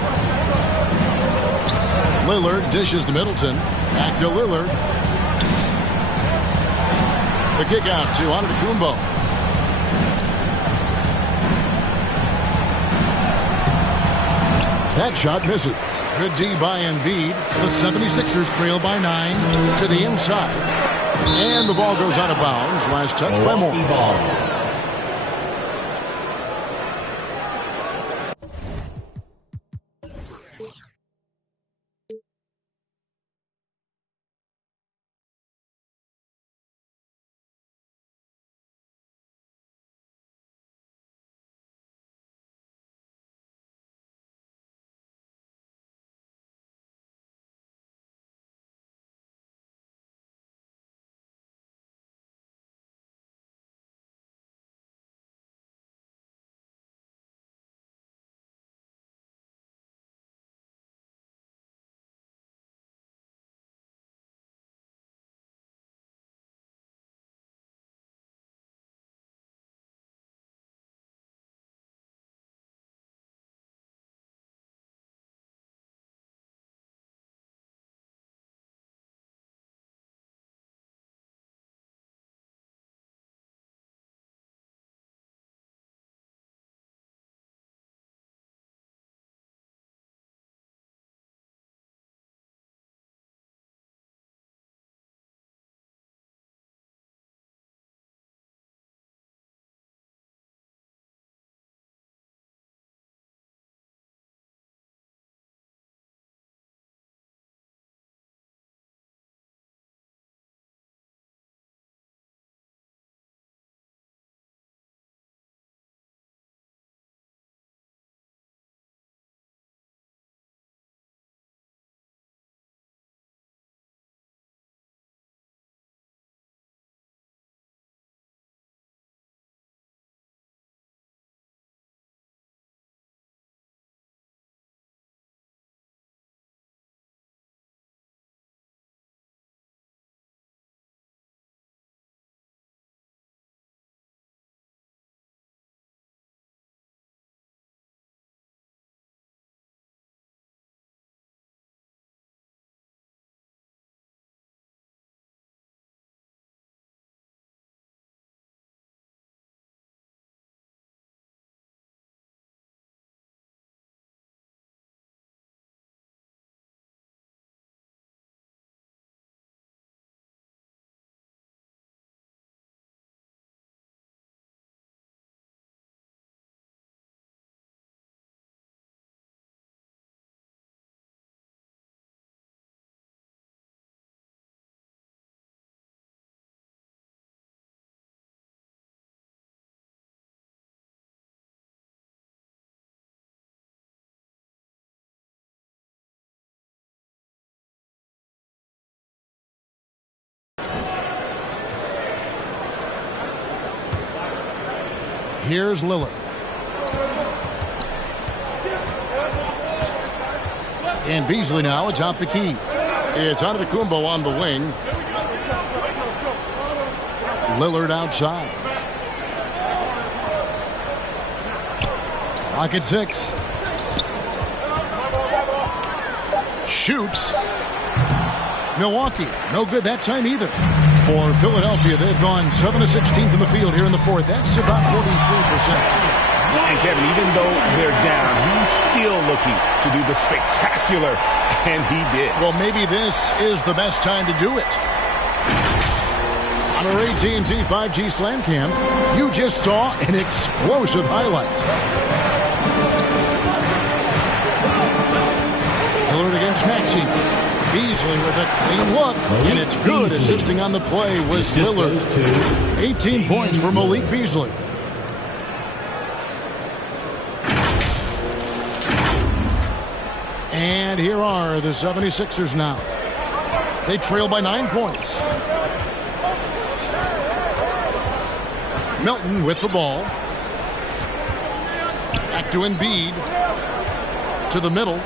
Lillard dishes to Middleton. Back to Lillard. The kick out to Antetokounmpo. That shot misses. Good D by Embiid. The 76ers trail by 9 to the inside. And the ball goes out of bounds. Last touch by Morris. Here's Lillard. And Beasley now atop the key. It's Antetokounmpo on the wing. Lillard outside. Clock at 6. Shoots. Milwaukee, no good that time either. For Philadelphia, they've gone 7 of 16 from the field here in the fourth. That's about 43%. And Kevin, even though they're down, he's still looking to do the spectacular, and he did. Well, maybe this is the best time to do it. On our AT&T 5G Slam Cam, you just saw an explosive highlight. Lillard against Maxey. Beasley with a clean look, and it's good. Assisting on the play was Lillard. 18 points for Malik Beasley. And here are the 76ers now. They trail by 9 points. Melton with the ball. Back to Embiid. To the middle.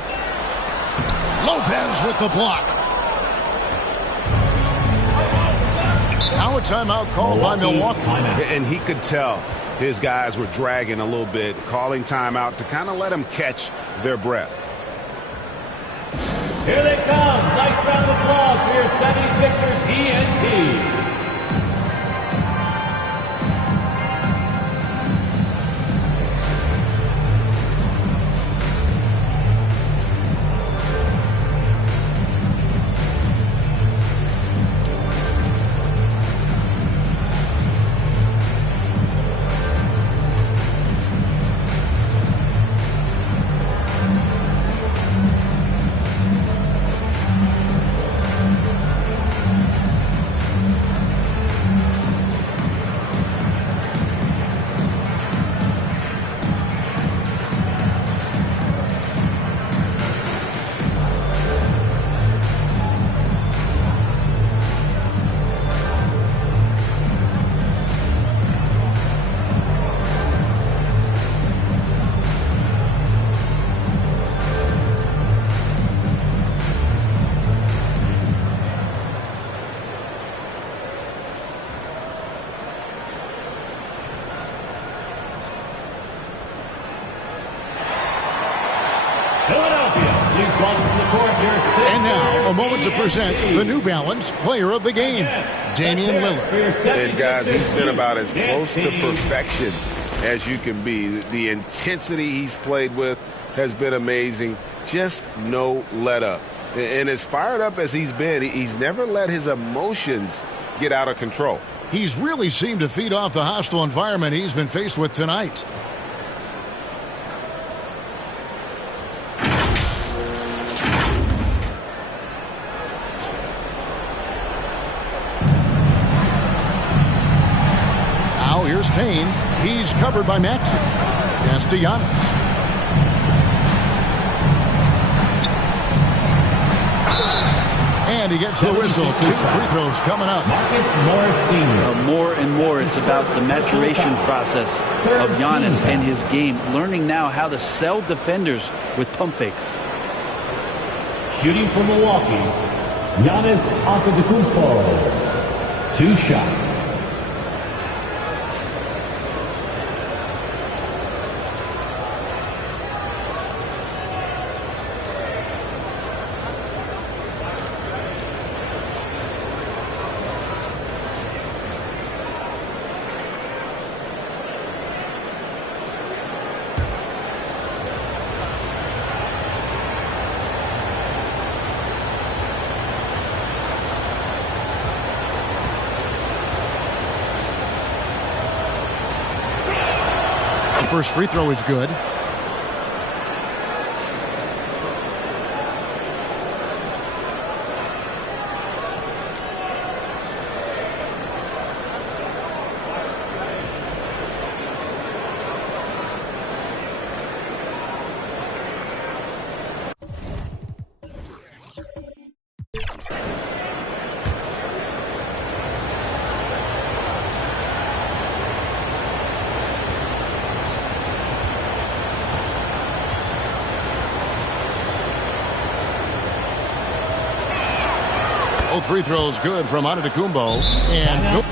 Lopez with the block. Now a timeout called by Milwaukee. And he could tell his guys were dragging a little bit, calling timeout to kind of let them catch their breath. Here they come. Nice round of applause for your 76ers TNT. And now, a moment to present the New Balance Player of the Game, Damian Lillard. And guys, he's been about as close to perfection as you can be. The intensity he's played with has been amazing. Just no let up. And as fired up as he's been, he's never let his emotions get out of control. He's really seemed to feed off the hostile environment he's been faced with tonight. Now here's Payne. He's covered by Maxey. Pass to Giannis. And he gets the whistle. 2 free throws coming up. More and more, it's about the maturation process of Giannis and his game. Learning now how to sell defenders with pump fakes. Shooting for Milwaukee, Giannis Antetokounmpo. 2 shots. First free throw is good. Both free throws good from Antetokounmpo. And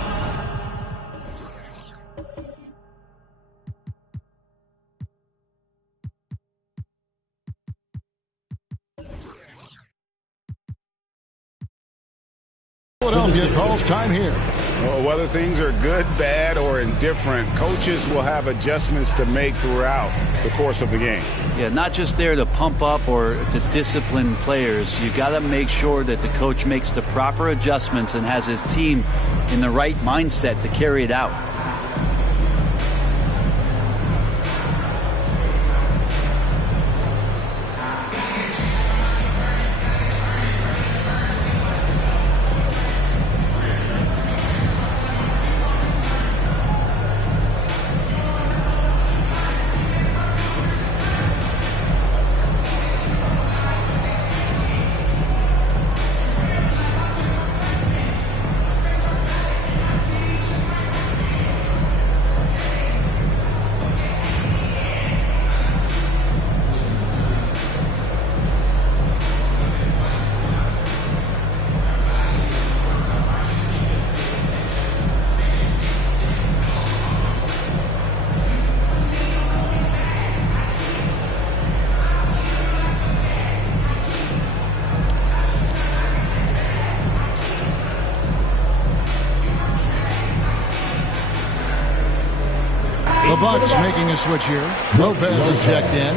Philadelphia calls time here. Well, whether things are good, bad, or indifferent, coaches will have adjustments to make throughout the course of the game. Yeah, not just there to pump up or to discipline players. You got to make sure that the coach makes the proper adjustments and has his team in the right mindset to carry it out. The Bucks making a switch here. Lopez is checked in.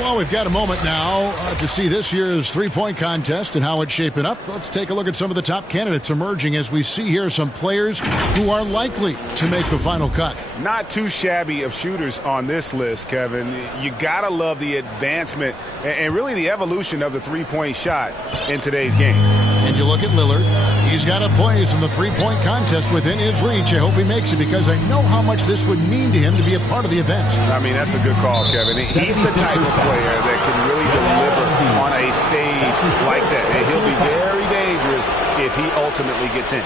Well, we've got a moment now to see this year's three-point contest and how it's shaping up. Let's take a look at some of the top candidates emerging as we see here some players who are likely to make the final cut. Not too shabby of shooters on this list, Kevin. You got to love the advancement and really the evolution of the three-point shot in today's game. And you look at Lillard. He's got a place in the three-point contest within his reach. I hope he makes it because I know how much this would mean to him to be a part of the event. I mean, that's a good call, Kevin. He's the type of player that can really deliver on a stage like that. And he'll be very dangerous if he ultimately gets in.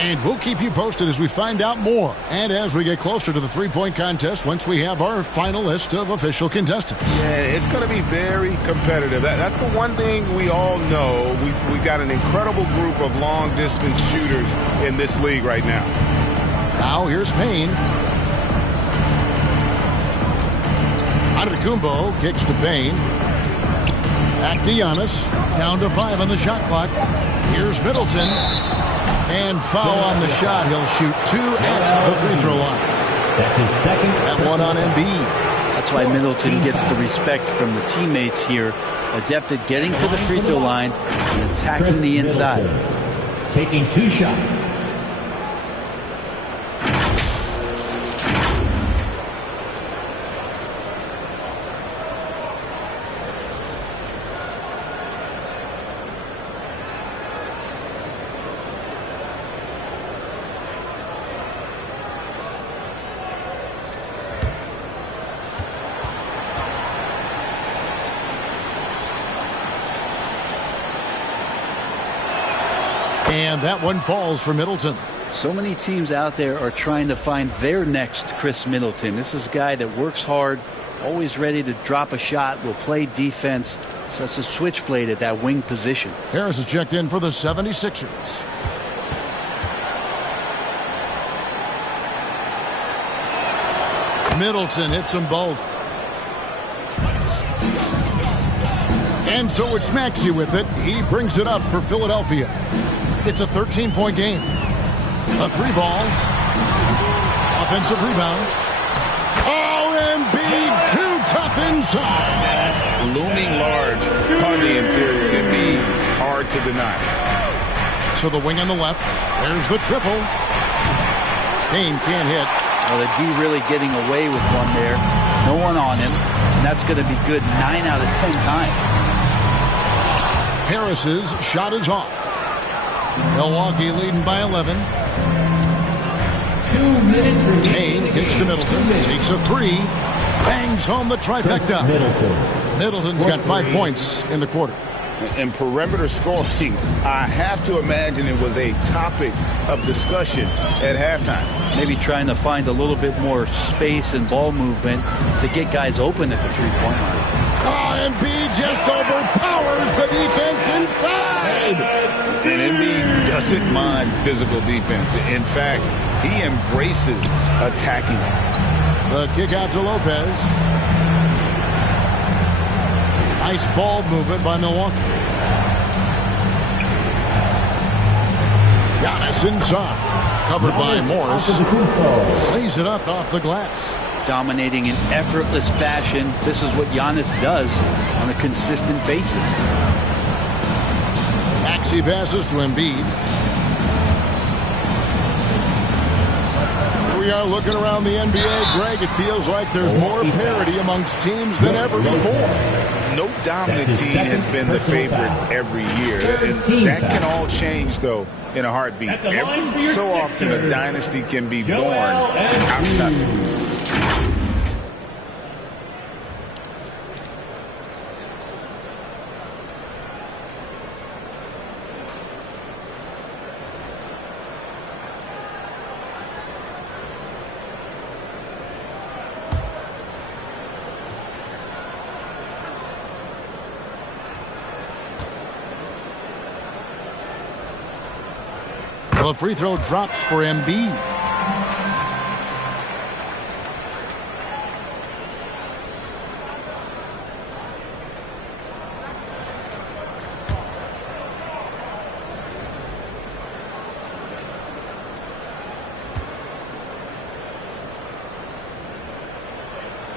And we'll keep you posted as we find out more and as we get closer to the three-point contest once we have our final list of official contestants. Yeah, it's going to be very competitive. That's the one thing we all know. We've got an incredible group of long-distance shooters in this league right now. Now here's Payne. Antetokounmpo kicks to Payne. Back to Giannis. Down to 5 on the shot clock. Here's Middleton. And foul on the shot. He'll shoot 2 at the free throw line. That's his second. That one on Embiid. That's why Middleton gets the respect from the teammates here. Adept at getting to the free throw line and attacking the inside. Taking 2 shots. And that one falls for Middleton. So many teams out there are trying to find their next Chris Middleton. This is a guy that works hard, always ready to drop a shot, will play defense, such a switchblade at that wing position. Harris is checked in for the 76ers. Middleton hits them both. And so it's Maxey with it. He brings it up for Philadelphia. It's a 13-point game. A 3-ball. Offensive rebound. Oh, Embiid too tough inside. Looming large on the interior. Embiid hard to deny. So the wing on the left. There's the triple. Payne can't hit. Well, the D really getting away with one there. No one on him. And that's going to be good 9 out of 10 times. Harris's shot is off. Milwaukee leading by 11. 2 minutes remaining. Payne kicks to Middleton. Takes a 3. Bangs home the trifecta. Middleton's got 5 points in the quarter. And perimeter scoring, I have to imagine it was a topic of discussion at halftime. Maybe trying to find a little bit more space and ball movement to get guys open at the three-point line. Oh, Embiid just overpowers the defense inside. And Embiid doesn't mind physical defense. In fact, he embraces attacking. The kick out to Lopez. Nice ball movement by Milwaukee. Giannis inside. Covered by Morris. Lays it up off the glass. Dominating in effortless fashion. This is what Giannis does on a consistent basis. Maxey passes to Embiid. We are looking around the NBA, Greg. It feels like there's more parity amongst teams than ever before. No dominant team has been the favorite every year. And that can all change, though, in a heartbeat. Every so often a dynasty can be born out of nothing. The free throw drops for Embiid.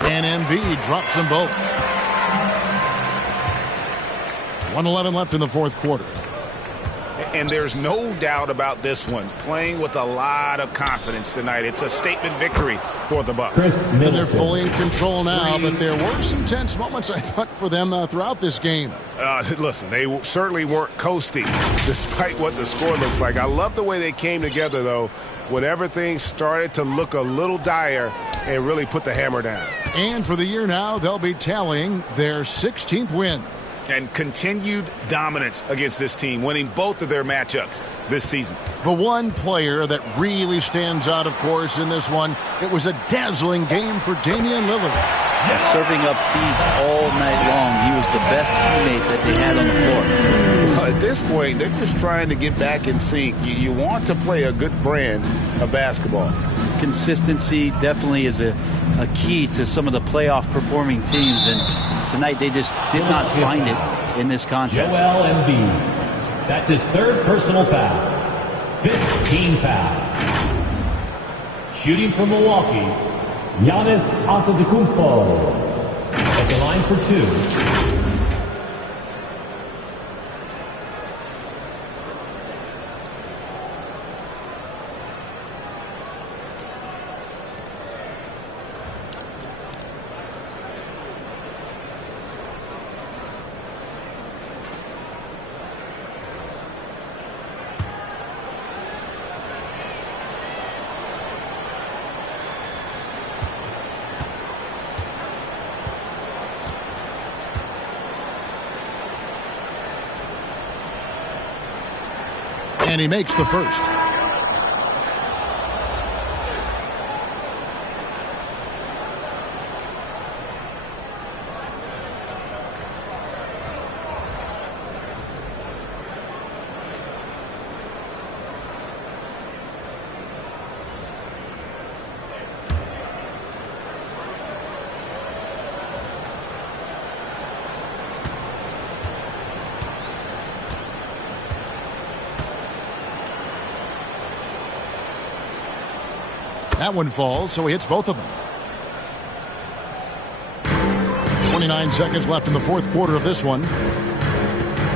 And Embiid drops them both. 1:11 left in the fourth quarter. And there's no doubt about this one. Playing with a lot of confidence tonight. It's a statement victory for the Bucks. And they're fully in control now, but there were some tense moments, I thought, for them throughout this game. Listen, they certainly weren't coasting, despite what the score looks like. I love the way they came together, though, whenever things started to look a little dire and really put the hammer down. And for the year now, they'll be tallying their 16th win. And continued dominance against this team, winning both of their matchups this season. The one player that really stands out, of course, in this one, it was a dazzling game for Damian Lillard. Serving up feeds all night long. He was the best teammate that they had on the floor. Well, at this point, they're just trying to get back in sync. You want to play a good brand of basketball. Consistency definitely is a key to some of the playoff performing teams, and tonight they just did not find it in this contest. Joel Embiid. That's his third personal foul. 15 foul. Shooting from Milwaukee, Giannis Antetokounmpo at the line for two. And he makes the first. That one falls, so he hits both of them. 29 seconds left in the fourth quarter of this one.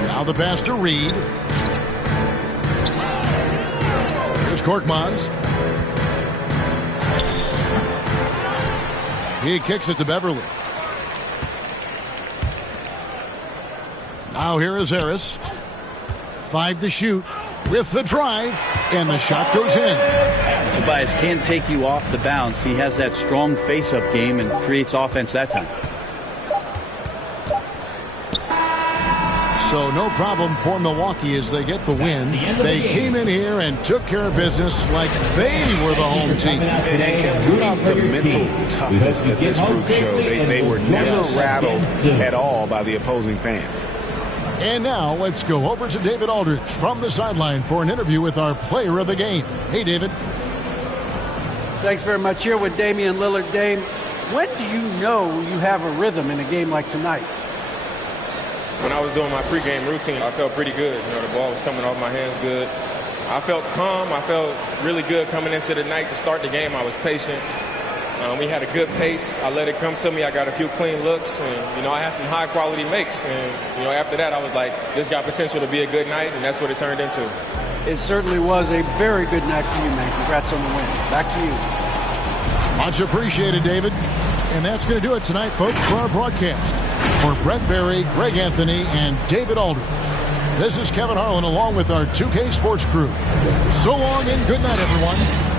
Now the pass to Reed. Here's Korkmaz. He kicks it to Beverly. Now here is Harris. 5 to shoot with the drive, and the shot goes in. Tobias can't take you off the bounce. He has that strong face-up game and creates offense that time. So no problem for Milwaukee as they get the win. They came in here and took care of business like they were the home team. And what about the mental toughness that this group showed? They were never rattled at all by the opposing fans. And now let's go over to David Aldridge from the sideline for an interview with our player of the game. Hey, David. Thanks very much. Here with Damian Lillard. Dame, when do you know you have a rhythm in a game like tonight? When I was doing my pregame routine, I felt pretty good. You know, the ball was coming off my hands good. I felt calm. I felt really good coming into the night. To start the game, I was patient. We had a good pace. I let it come to me. I got a few clean looks, and, you know, I had some high-quality makes. And, you know, after that, I was like, this got potential to be a good night, and that's what it turned into. It certainly was a very good night for you, man. Congrats on the win. Back to you. Much appreciated, David. And that's going to do it tonight, folks, for our broadcast. For Brett Berry, Greg Anthony, and David Aldridge, this is Kevin Harlan along with our 2K Sports crew. So long and good night, everyone.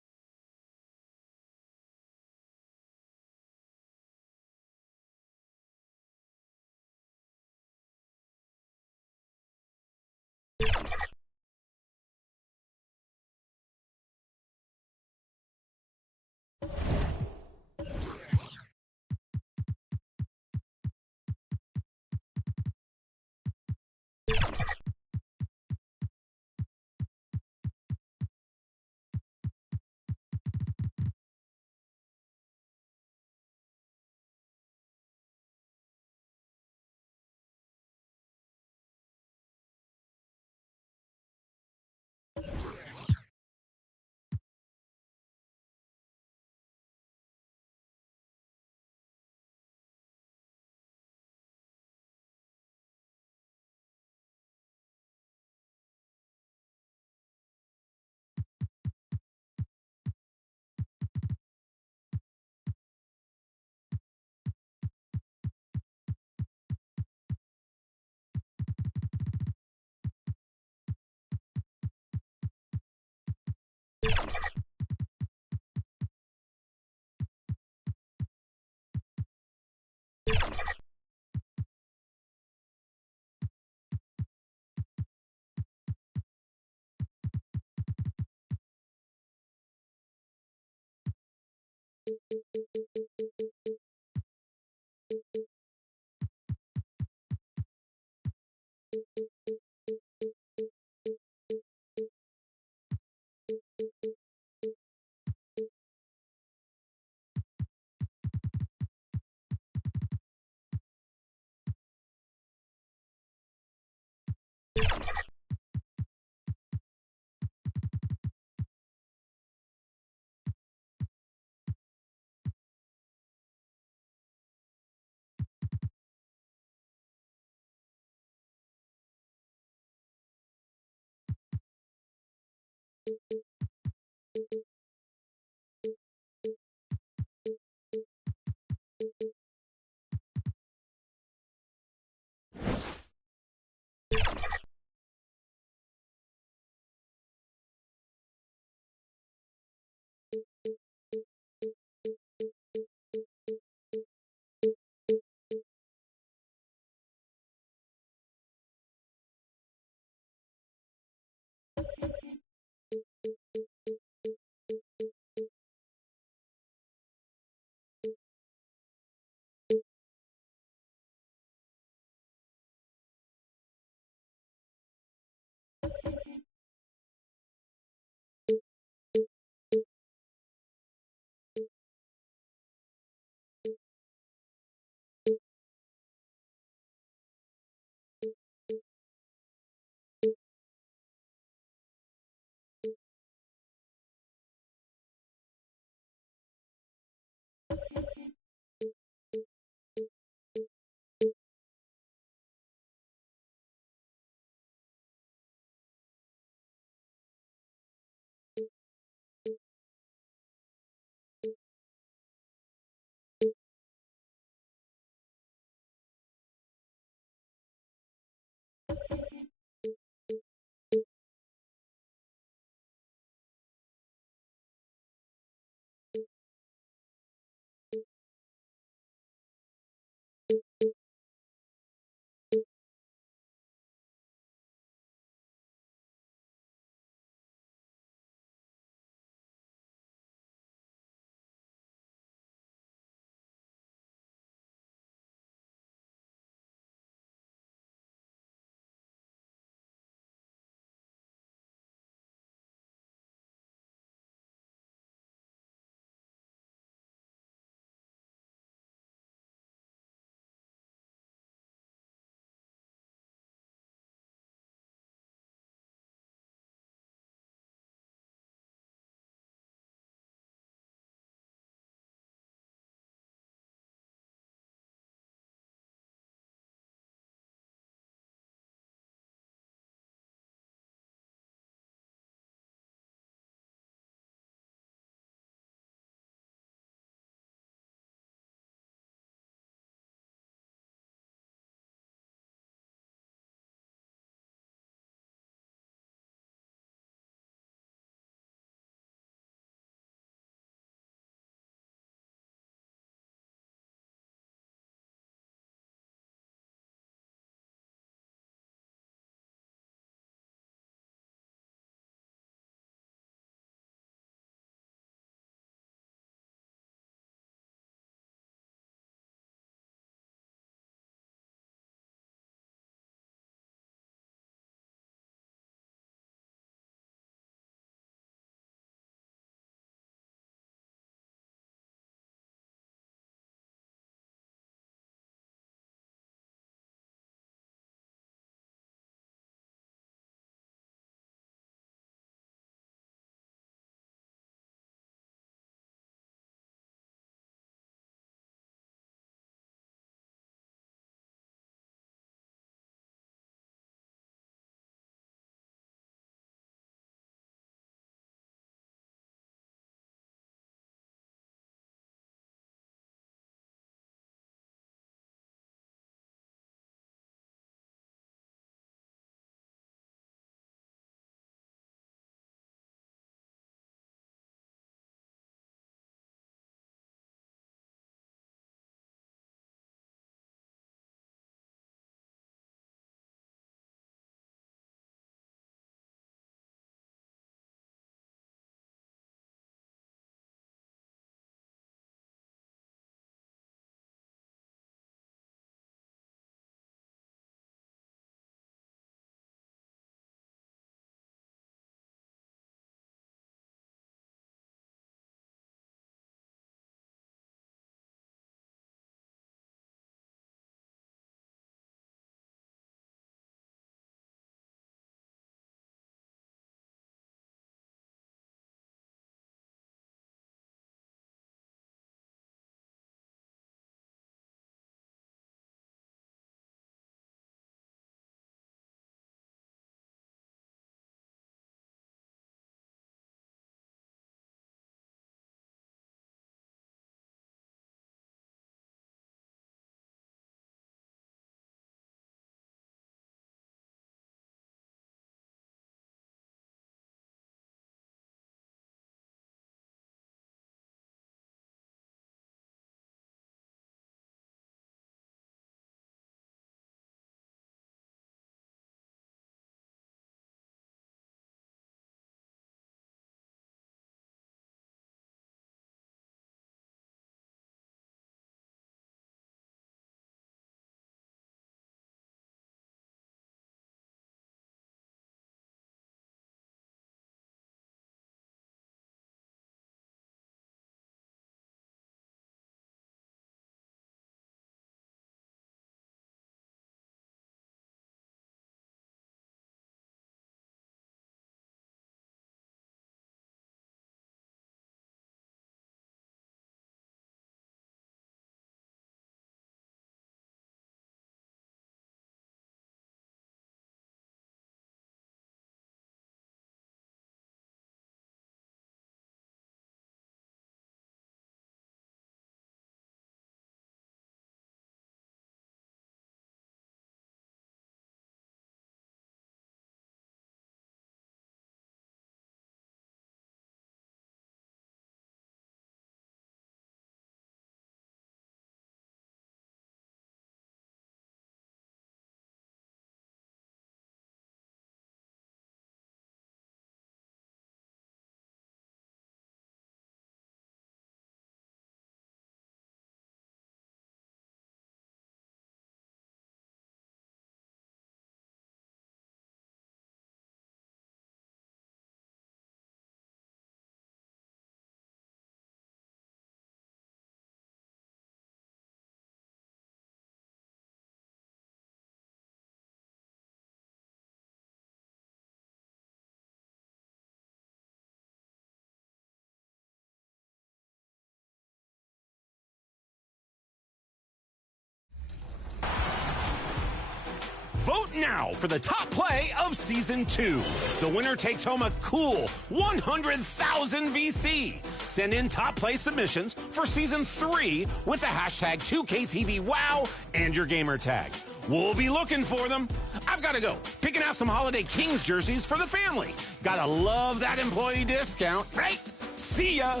now for the top play of Season 2. The winner takes home a cool 100,000 VC. Send in top play submissions for Season 3 with the hashtag 2KTVWOW and your gamer tag. We'll be looking for them. I've got to go. Picking out some Holiday Kings jerseys for the family. Gotta love that employee discount, right? See ya.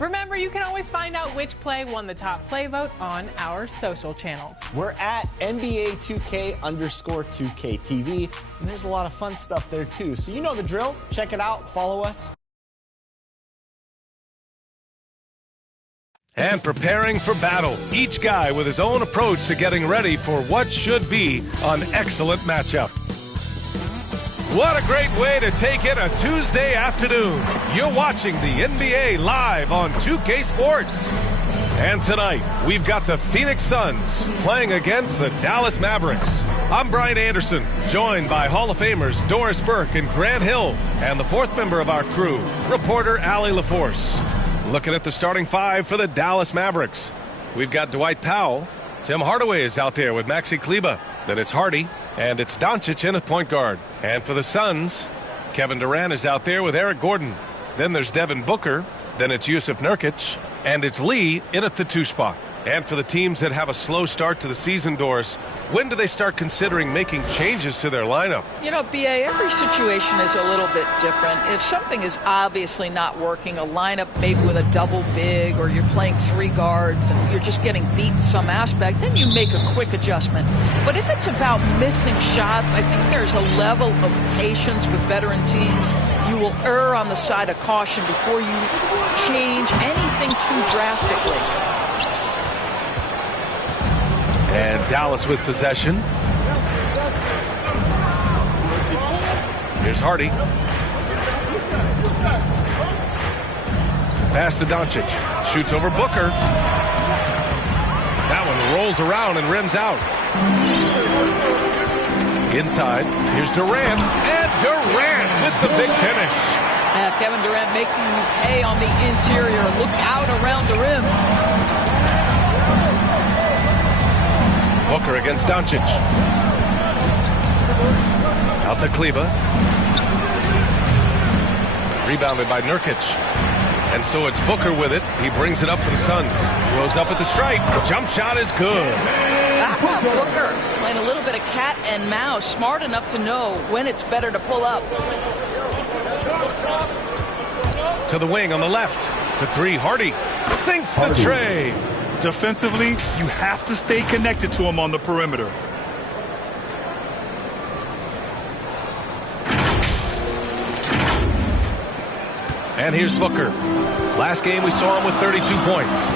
Remember, you can always find out which play won the top play vote on our social channels. We're at NBA 2K_2KTV, and there's a lot of fun stuff there too. So you know the drill. Check it out. Follow us. And preparing for battle, each guy with his own approach to getting ready for what should be an excellent matchup. What a great way to take in a Tuesday afternoon. You're watching the NBA live on 2K Sports. And tonight, we've got the Phoenix Suns playing against the Dallas Mavericks. I'm Brian Anderson, joined by Hall of Famers Doris Burke and Grant Hill, and the fourth member of our crew, reporter Allie LaForce. Looking at the starting five for the Dallas Mavericks. We've got Dwight Powell. Tim Hardaway is out there with Maxi Kleber. Then it's Hardy, and it's Doncic in at point guard. And for the Suns, Kevin Durant is out there with Eric Gordon. Then there's Devin Booker. Then it's Yusuf Nurkic. And it's Lee in at the 2 spot. And for the teams that have a slow start to the season, Doris, when do they start considering making changes to their lineup? You know, BA, every situation is a little bit different. If something is obviously not working, a lineup maybe with a double big, or you're playing 3 guards and you're just getting beat in some aspect, then you make a quick adjustment. But if it's about missing shots, I think there's a level of patience with veteran teams. You will err on the side of caution before you change anything too drastically. And Dallas with possession. Here's Hardy. Pass to Doncic. Shoots over Booker. That one rolls around and rims out. Inside. Here's Durant. And Durant with the big finish. Kevin Durant making you pay on the interior. Look out around the rim. Booker against Doncic. Out to Kleber. Rebounded by Nurkic. And so it's Booker with it. He brings it up for the Suns. Throws up at the stripe. Jump shot is good. Booker playing a little bit of cat and mouse. Smart enough to know when it's better to pull up. To the wing on the left. For 3, Hardy. Sinks the tray. Defensively, you have to stay connected to him on the perimeter. And here's Booker. Last game we saw him with 32 points.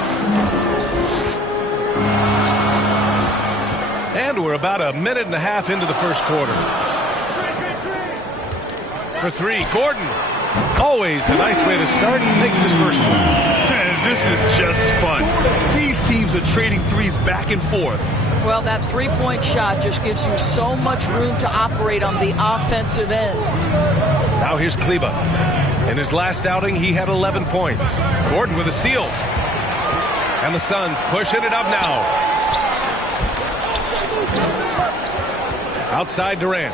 And we're about a minute and a half into the first quarter. For 3, Gordon. Always a nice way to start. Makes his first one. This is just fun. These teams are trading threes back and forth. Well, that three-point shot just gives you so much room to operate on the offensive end. Now here's Kleber. In his last outing, he had 11 points. Gordon with a steal. And the Suns pushing it up now. Outside Durant.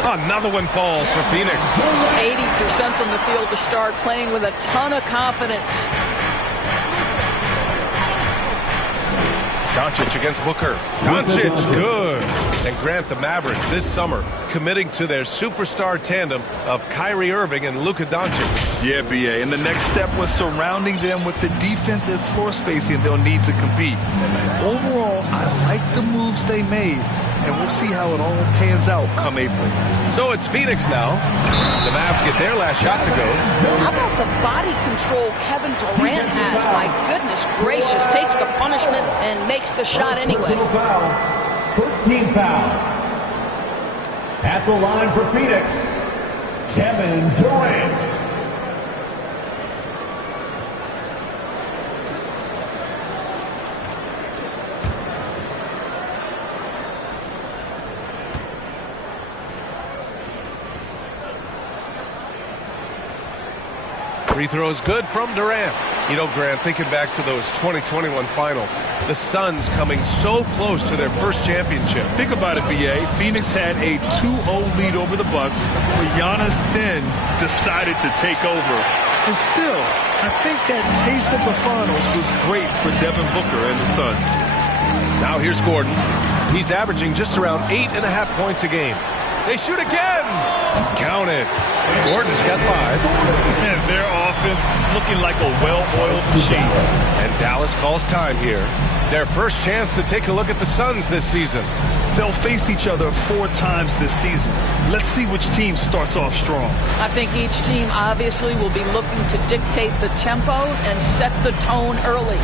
Another one falls for Phoenix. 80% from the field to start, playing with a ton of confidence. Doncic against Booker. Doncic, good. And Grant, the Mavericks this summer committing to their superstar tandem of Kyrie Irving and Luka Doncic. Yeah, BA. And the next step was surrounding them with the defensive floor spacing they'll need to compete. Overall, I like the moves they made. And we'll see how it all pans out come April. So it's Phoenix now. The Mavs get their last shot to go. How about the body control Kevin Durant has? My goodness gracious. Takes the punishment and makes the shot anyway. First team foul. At the line for Phoenix, Kevin Durant. Free throws good from Durant. You know, Grant, thinking back to those 2021 finals, the Suns coming so close to their first championship. Think about it, B.A. Phoenix had a 2-0 lead over the Bucks, where Giannis then decided to take over. And still, I think that taste of the finals was great for Devin Booker and the Suns. Now here's Gordon. He's averaging just around 8.5 points a game. They shoot again. Count it. Gordon's got 5. And their offense looking like a well-oiled machine. And Dallas calls time here. Their first chance to take a look at the Suns this season. They'll face each other 4 times this season. Let's see which team starts off strong. I think each team obviously will be looking to dictate the tempo and set the tone early.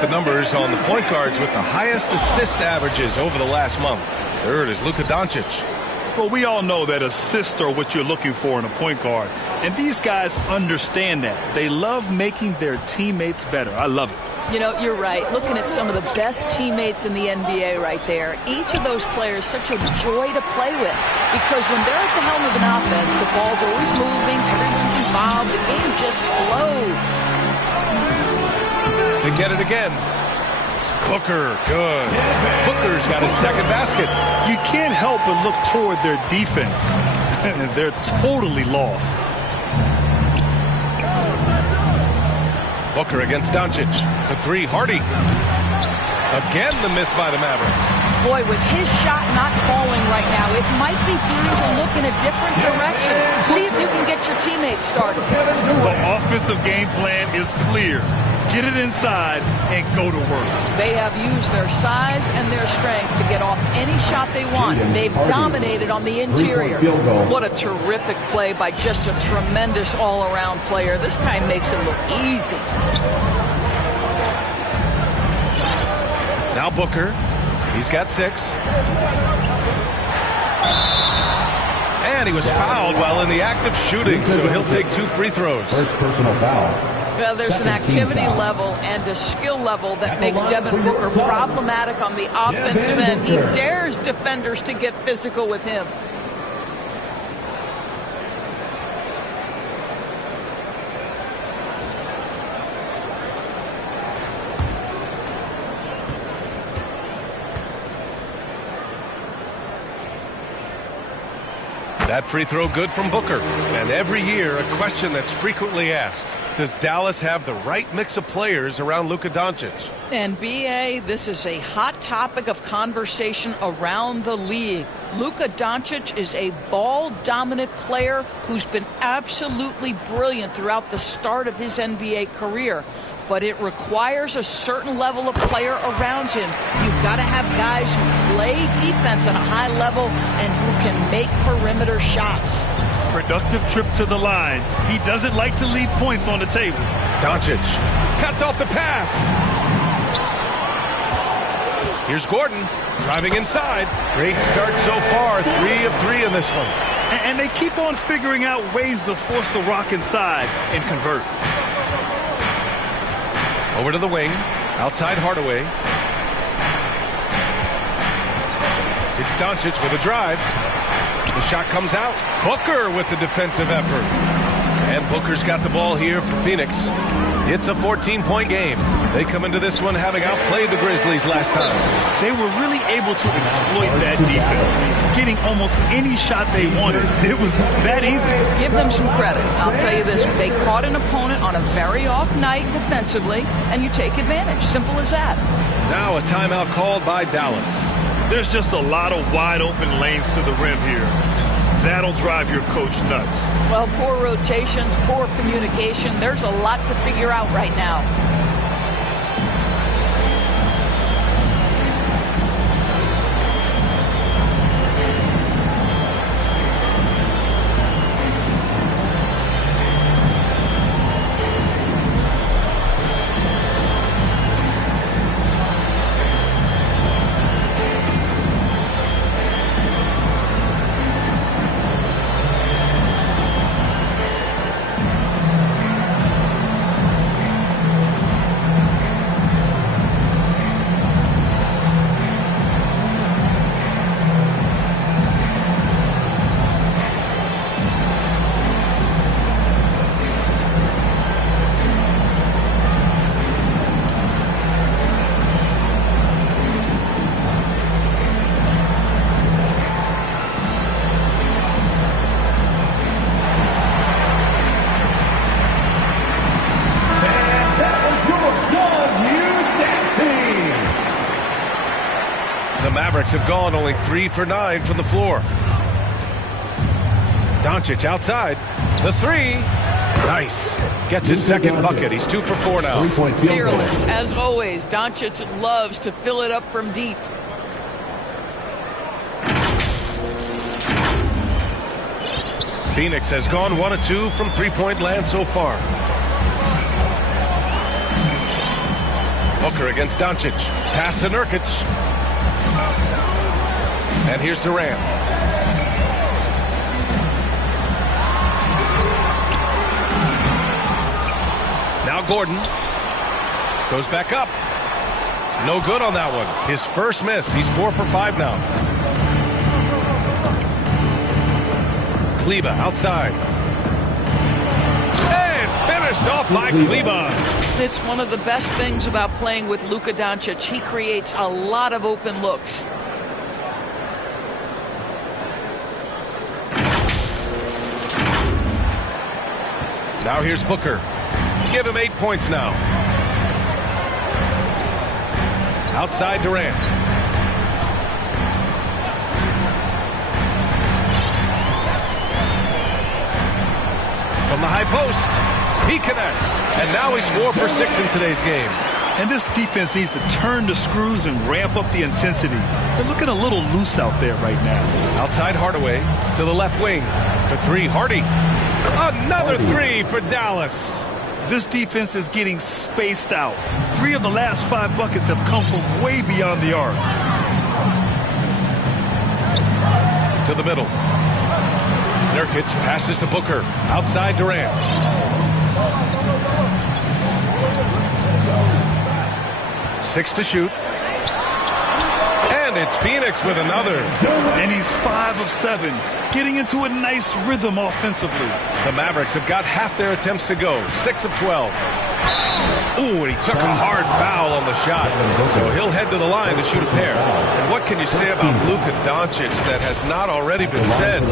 The numbers on the point guards with the highest assist averages over the last month. Third is Luka Doncic. Well, we all know that assists are what you're looking for in a point guard. And these guys understand that. They love making their teammates better. I love it. You know, you're right. Looking at some of the best teammates in the NBA right there, each of those players such a joy to play with. Because when they're at the helm of an offense, the ball's always moving, everyone's involved, the game just flows. They get it again. Booker, good. Booker's got his second basket. You can't help but look toward their defense. They're totally lost. Booker against Doncic. The 3, Hardy. Again, the miss by the Mavericks. Boy, with his shot not falling right now, it might be time to look in a different direction. See if you can get your teammates started. The offensive game plan is clear. Get it inside and go to work. They have used their size and their strength to get off any shot they want. They've dominated on the interior. What a terrific play by just a tremendous all-around player. This guy makes it look easy. Now Booker. He's got 6. And he was fouled while in the act of shooting, so he'll take 2 free throws. First personal foul. Well, there's an activity level and a skill level that makes Devin Booker problematic on the offensive end. He dares defenders to get physical with him. That free throw good from Booker. And every year, a question that's frequently asked. Does Dallas have the right mix of players around Luka Doncic? And B.A., this is a hot topic of conversation around the league. Luka Doncic is a ball-dominant player who's been absolutely brilliant throughout the start of his NBA career. But it requires a certain level of player around him. You've got to have guys who play defense at a high level and who can make perimeter shots. Productive trip to the line. He doesn't like to leave points on the table. Doncic cuts off the pass. Here's Gordon driving inside. Great start so far. 3 of 3 in this one. And they keep on figuring out ways to force the rock inside and convert. Over to the wing. Outside Hardaway. It's Doncic with a drive. The shot comes out. Booker with the defensive effort. And Booker's got the ball here for Phoenix. It's a 14-point game. They come into this one having outplayed the Grizzlies last time. They were really able to exploit that defense, getting almost any shot they wanted. It was that easy. Give them some credit. I'll tell you this. They caught an opponent on a very off night defensively, and you take advantage. Simple as that. Now a timeout called by Dallas. There's just a lot of wide open lanes to the rim here. That'll drive your coach nuts. Well, poor rotations, poor communication. There's a lot to figure out right now. The Mavericks have gone only 3 for 9 from the floor. Doncic outside. The three. Nice. Gets his second bucket. He's 2 for 4 now. Fearless. As always, Doncic loves to fill it up from deep. Phoenix has gone 1 of 2 from three-point land so far. Booker against Doncic. Pass to Nurkic. And here's Durant. Now Gordon goes back up. No good on that one. His first miss. He's 4 for 5 now. Kleba outside. And finished off by Kleba. It's one of the best things about playing with Luka Doncic. He creates a lot of open looks. Now here's Booker. Give him 8 points now. Outside Durant. From the high post, he connects. And now he's 4 for 6 in today's game. And this defense needs to turn the screws and ramp up the intensity. They're looking a little loose out there right now. Outside Hardaway to the left wing. For 3, Hardy. Another 3 for Dallas. This defense is getting spaced out. 3 of the last 5 buckets have come from way beyond the arc. To the middle. Nurkic passes to Booker. Outside Durant. Six to shoot. And it's Phoenix with another. And he's 5 of 7, getting into a nice rhythm offensively. The Mavericks have got half their attempts to go. 6 of 12. Ooh, and he took a hard foul on the shot. So he'll head to the line to shoot a pair. And what can you say about Luka Doncic that has not already been said?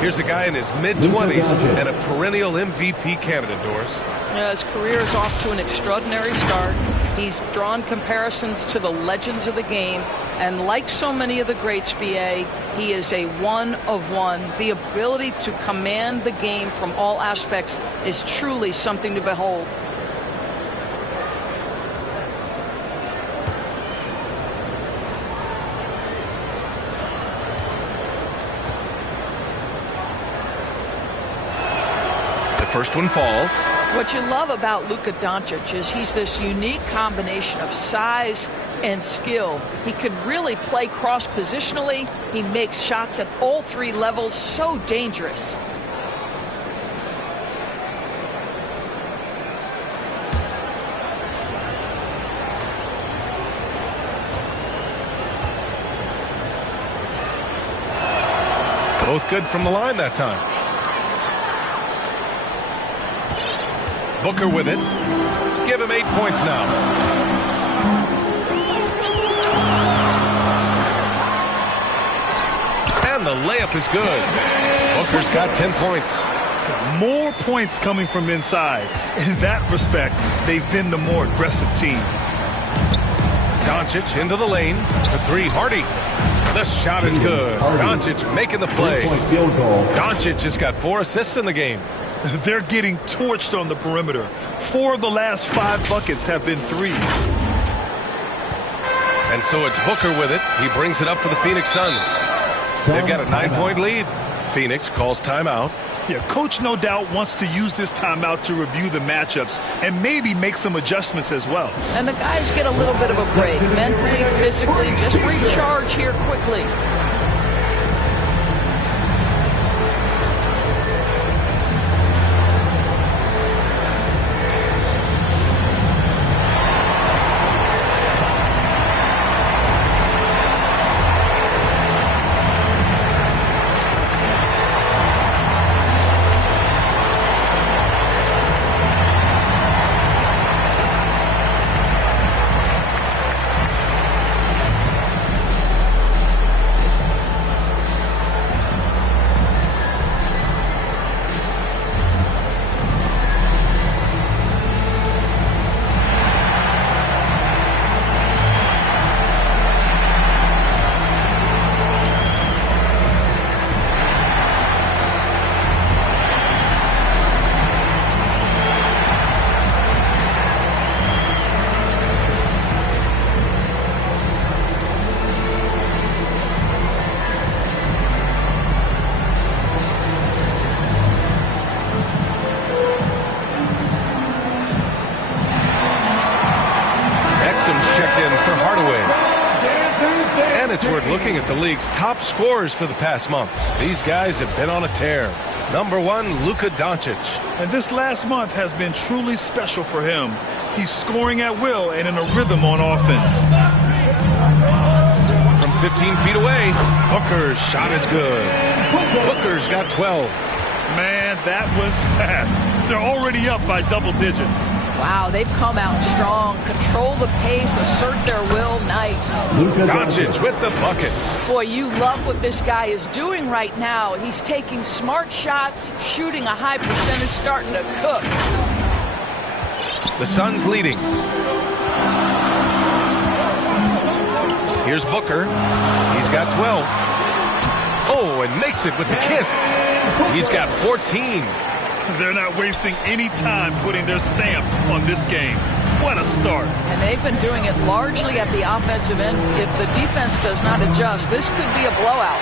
Here's a guy in his mid-20s and a perennial MVP candidate, Doris. His career is off to an extraordinary start. He's drawn comparisons to the legends of the game. And like so many of the greats, BA, he is a one of one. The ability to command the game from all aspects is truly something to behold. The first one falls. What you love about Luka Doncic is he's this unique combination of size and skill. He could really play cross-positionally. He makes shots at all 3 levels. So dangerous. Both good from the line that time. Booker with it. Give him 8 points now. And the layup is good. Booker's got 10 points. More points coming from inside. In that respect, they've been the more aggressive team. Doncic into the lane for 3. Hardy. The shot is good. Doncic making the play. Doncic has got 4 assists in the game. They're getting torched on the perimeter. 4 of the last 5 buckets have been threes. And so it's Booker with it. He brings it up for the Phoenix Suns. They've got a 9-point lead. Phoenix calls timeout. Yeah, coach no doubt wants to use this timeout to review the matchups and maybe make some adjustments as well. And the guys get a little bit of a break. Mentally, physically, just recharge here quickly. Checked in for Hardaway. And it's worth looking at the league's top scorers for the past month. These guys have been on a tear. Number 1, Luka Doncic. And this last month has been truly special for him. He's scoring at will and in a rhythm on offense. From 15 feet away, Booker's shot is good. Booker's got 12. Man, that was fast. They're already up by double digits. Wow, they've come out strong. Control the pace, assert their will. Nice. Doncic with the bucket. Boy, you love what this guy is doing right now. He's taking smart shots, shooting a high percentage, starting to cook. The Suns leading. Here's Booker. He's got 12. Oh, and makes it with the kiss. He's got 14. They're not wasting any time putting their stamp on this game. What a start. And they've been doing it largely at the offensive end. If the defense does not adjust, this could be a blowout.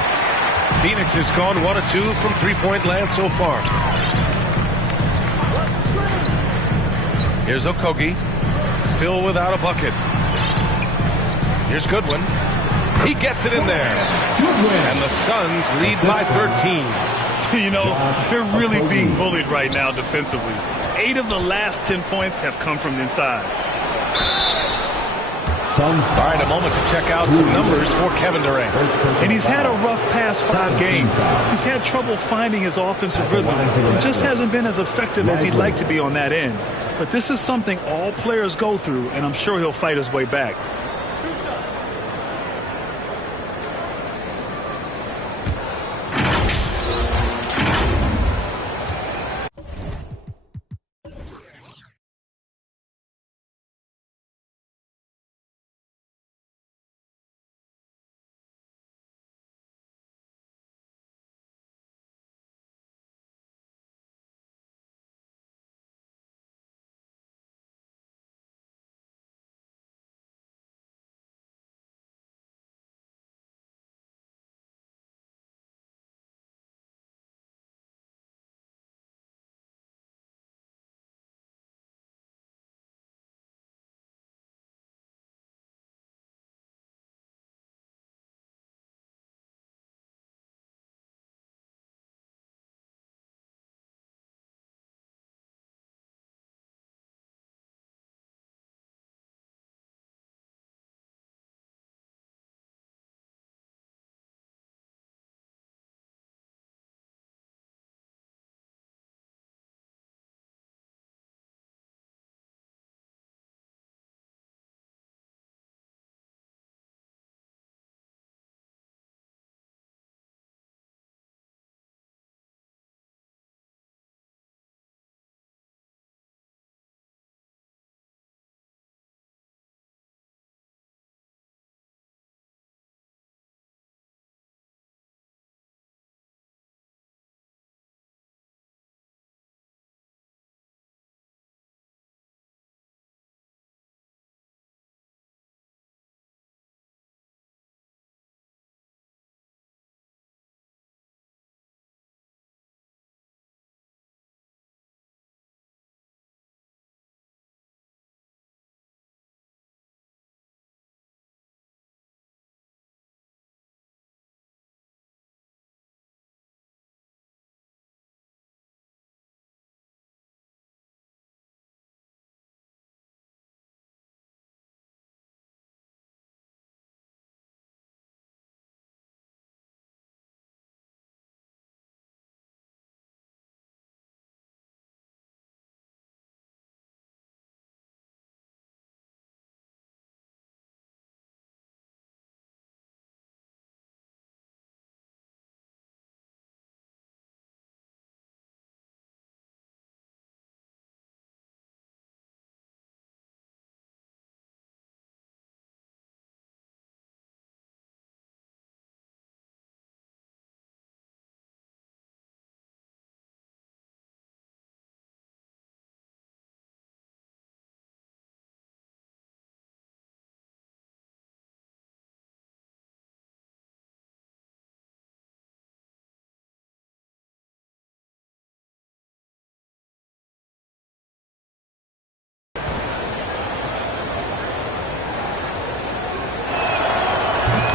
Phoenix has gone 1 of 2 from three-point land so far. Here's Okogie. Still without a bucket. Here's Goodwin. He gets it in there. And the Suns lead by 13. You know, they're really being bullied right now defensively. 8 of the last 10 points have come from inside. All right, a moment to check out some numbers for Kevin Durant. And he's had a rough past 5 games. He's had trouble finding his offensive rhythm. It just hasn't been as effective as he'd like to be on that end. But this is something all players go through, and I'm sure he'll fight his way back.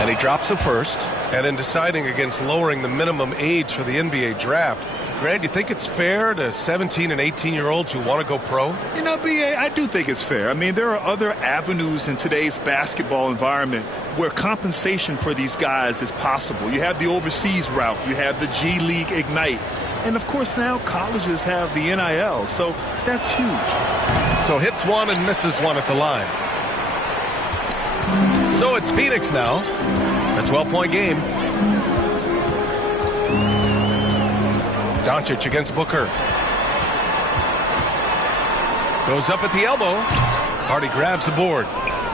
And he drops a first. And in deciding against lowering the minimum age for the NBA draft, Grant, you think it's fair to 17 and 18-year-olds who want to go pro? You know, B.A., I do think it's fair. I mean, there are other avenues in today's basketball environment where compensation for these guys is possible. You have the overseas route. You have the G League Ignite. And, of course, now colleges have the NIL. So that's huge. So hits one and misses one at the line. So it's Phoenix now. A 12-point game. Doncic against Booker. Goes up at the elbow. Hardy grabs the board.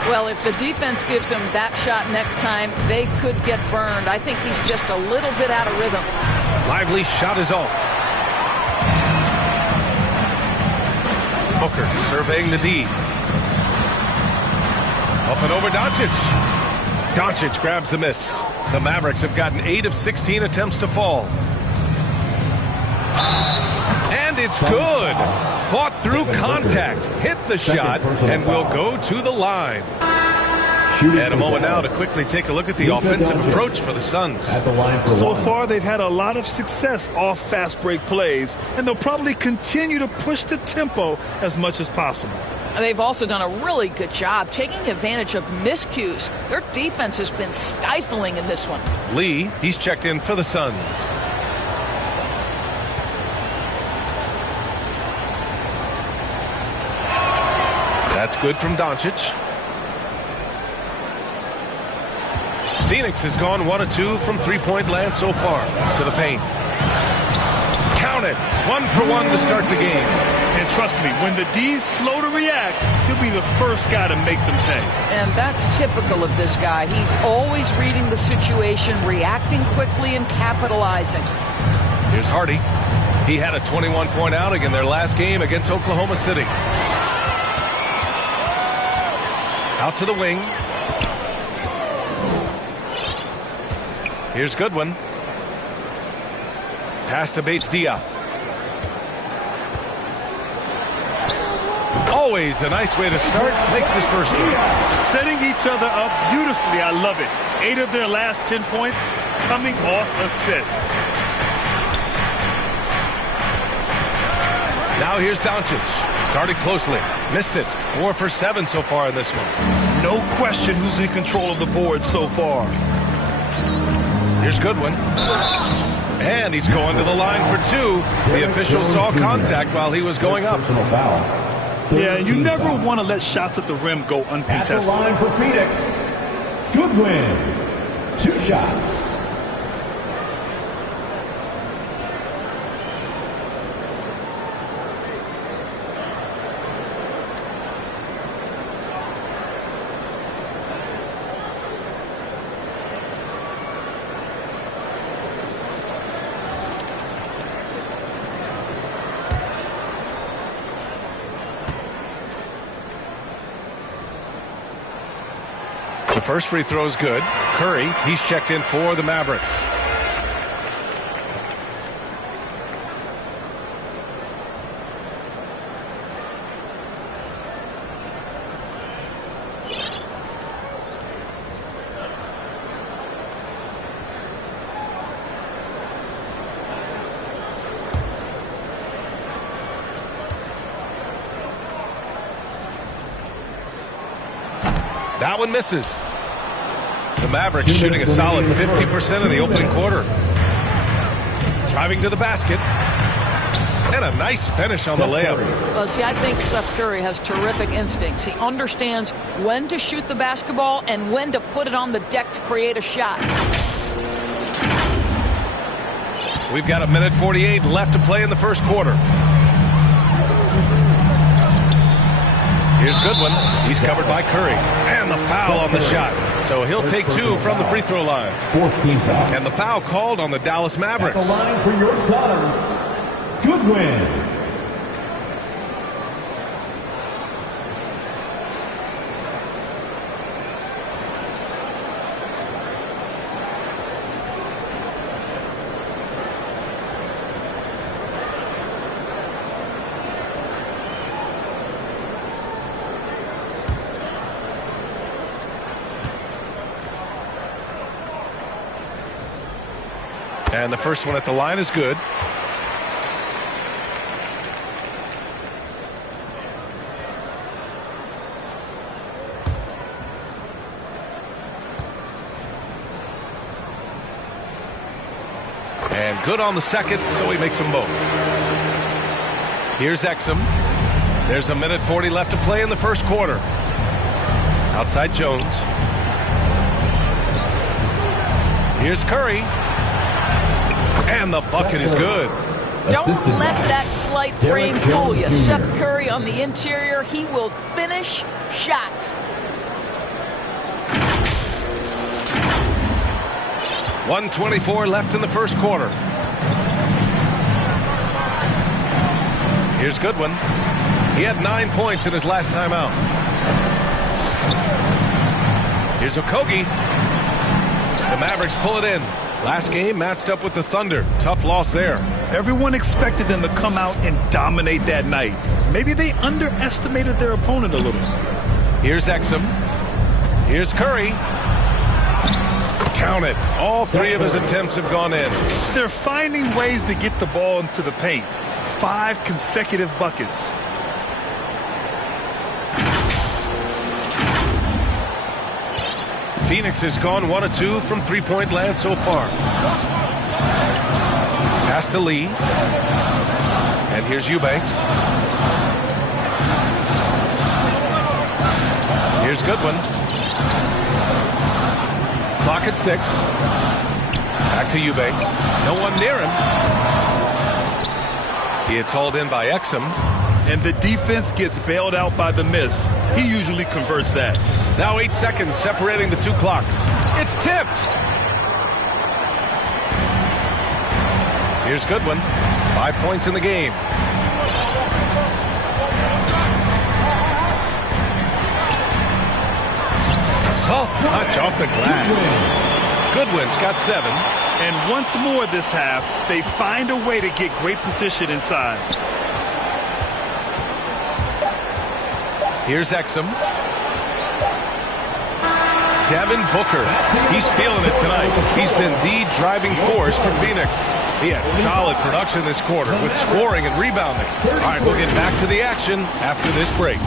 Well, if the defense gives him that shot next time, they could get burned. I think he's just a little bit out of rhythm. Lively shot is off. Booker surveying the D. Up and over Doncic. Doncic grabs the miss. The Mavericks have gotten 8 of 16 attempts to fall. And it's good. Fought through contact. Hit the shot and will go to the line. And a moment now to quickly take a look at the offensive approach for the Suns. So far, they've had a lot of success off fast break plays, and they'll probably continue to push the tempo as much as possible. They've also done a really good job taking advantage of miscues. Their defense has been stifling in this one. Lee, he's checked in for the Suns. That's good from Doncic. Phoenix has gone 1 of 2 from three-point land so far. To the paint. Count it. 1 for 1 to start the game. And trust me, when the D's slow to react, he'll be the first guy to make them pay. And that's typical of this guy. He's always reading the situation, reacting quickly, and capitalizing. Here's Hardy. He had a 21-point outing in their last game against Oklahoma City. Out to the wing. Here's Goodwin. Pass to Bates-Diop. Always a nice way to start. Makes his first one. Setting each other up beautifully. I love it. 8 of their last 10 points coming off assist. Now here's Doncic. Started closely. Missed it. 4 for 7 so far in this one. No question who's in control of the board so far. Here's Goodwin. And he's going to the line for 2. The official saw contact while he was going up. Yeah, you never want to let shots at the rim go uncontested. At the line for Phoenix, Goodwin. 2 shots. The first free throw is good. Curry, he's checked in for the Mavericks. That one misses. The Mavericks shooting a solid 50% in the opening quarter. Driving to the basket. And a nice finish on the layup. Well, see, I think Steph Curry has terrific instincts. He understands when to shoot the basketball and when to put it on the deck to create a shot. We've got 1:48 left to play in the first quarter. Here's Goodwin. He's covered by Curry. And the foul on the shot. So he'll take 2 from the free throw line. 4th team foul. And the foul called on the Dallas Mavericks. At the line for your Suns, Goodwin. And the first one at the line is good. And good on the second, so he makes them both. Here's Exum. There's 1:40 left to play in the first quarter. Outside Jones. Here's Curry. And the bucket is good. Don't let that slight frame fool you. Steph Curry on the interior. He will finish shots. .124 left in the first quarter. Here's Goodwin. He had 9 points in his last time out. Here's Okogie. The Mavericks pull it in. Last game matched up with the Thunder. Tough loss there. Everyone expected them to come out and dominate that night. Maybe they underestimated their opponent a little. Here's Exum. Here's Curry. Count it. All three of his attempts have gone in. They're finding ways to get the ball into the paint. 5 consecutive buckets. Phoenix has gone 1 of 2 from three-point land so far. Pass to Lee. And here's Eubanks. Here's Goodwin. Clock at 6. Back to Eubanks. No one near him. It's hauled in by Exum. And the defense gets bailed out by the miss. He usually converts that. Now 8 seconds separating the two clocks. It's tipped. Here's Goodwin. 5 points in the game. Soft touch off the glass. Goodwin's got 7. And once more this half, they find a way to get great position inside. Here's Exum. Devin Booker. He's feeling it tonight. He's been the driving force for Phoenix. He had solid production this quarter with scoring and rebounding. All right, we'll get back to the action after this break.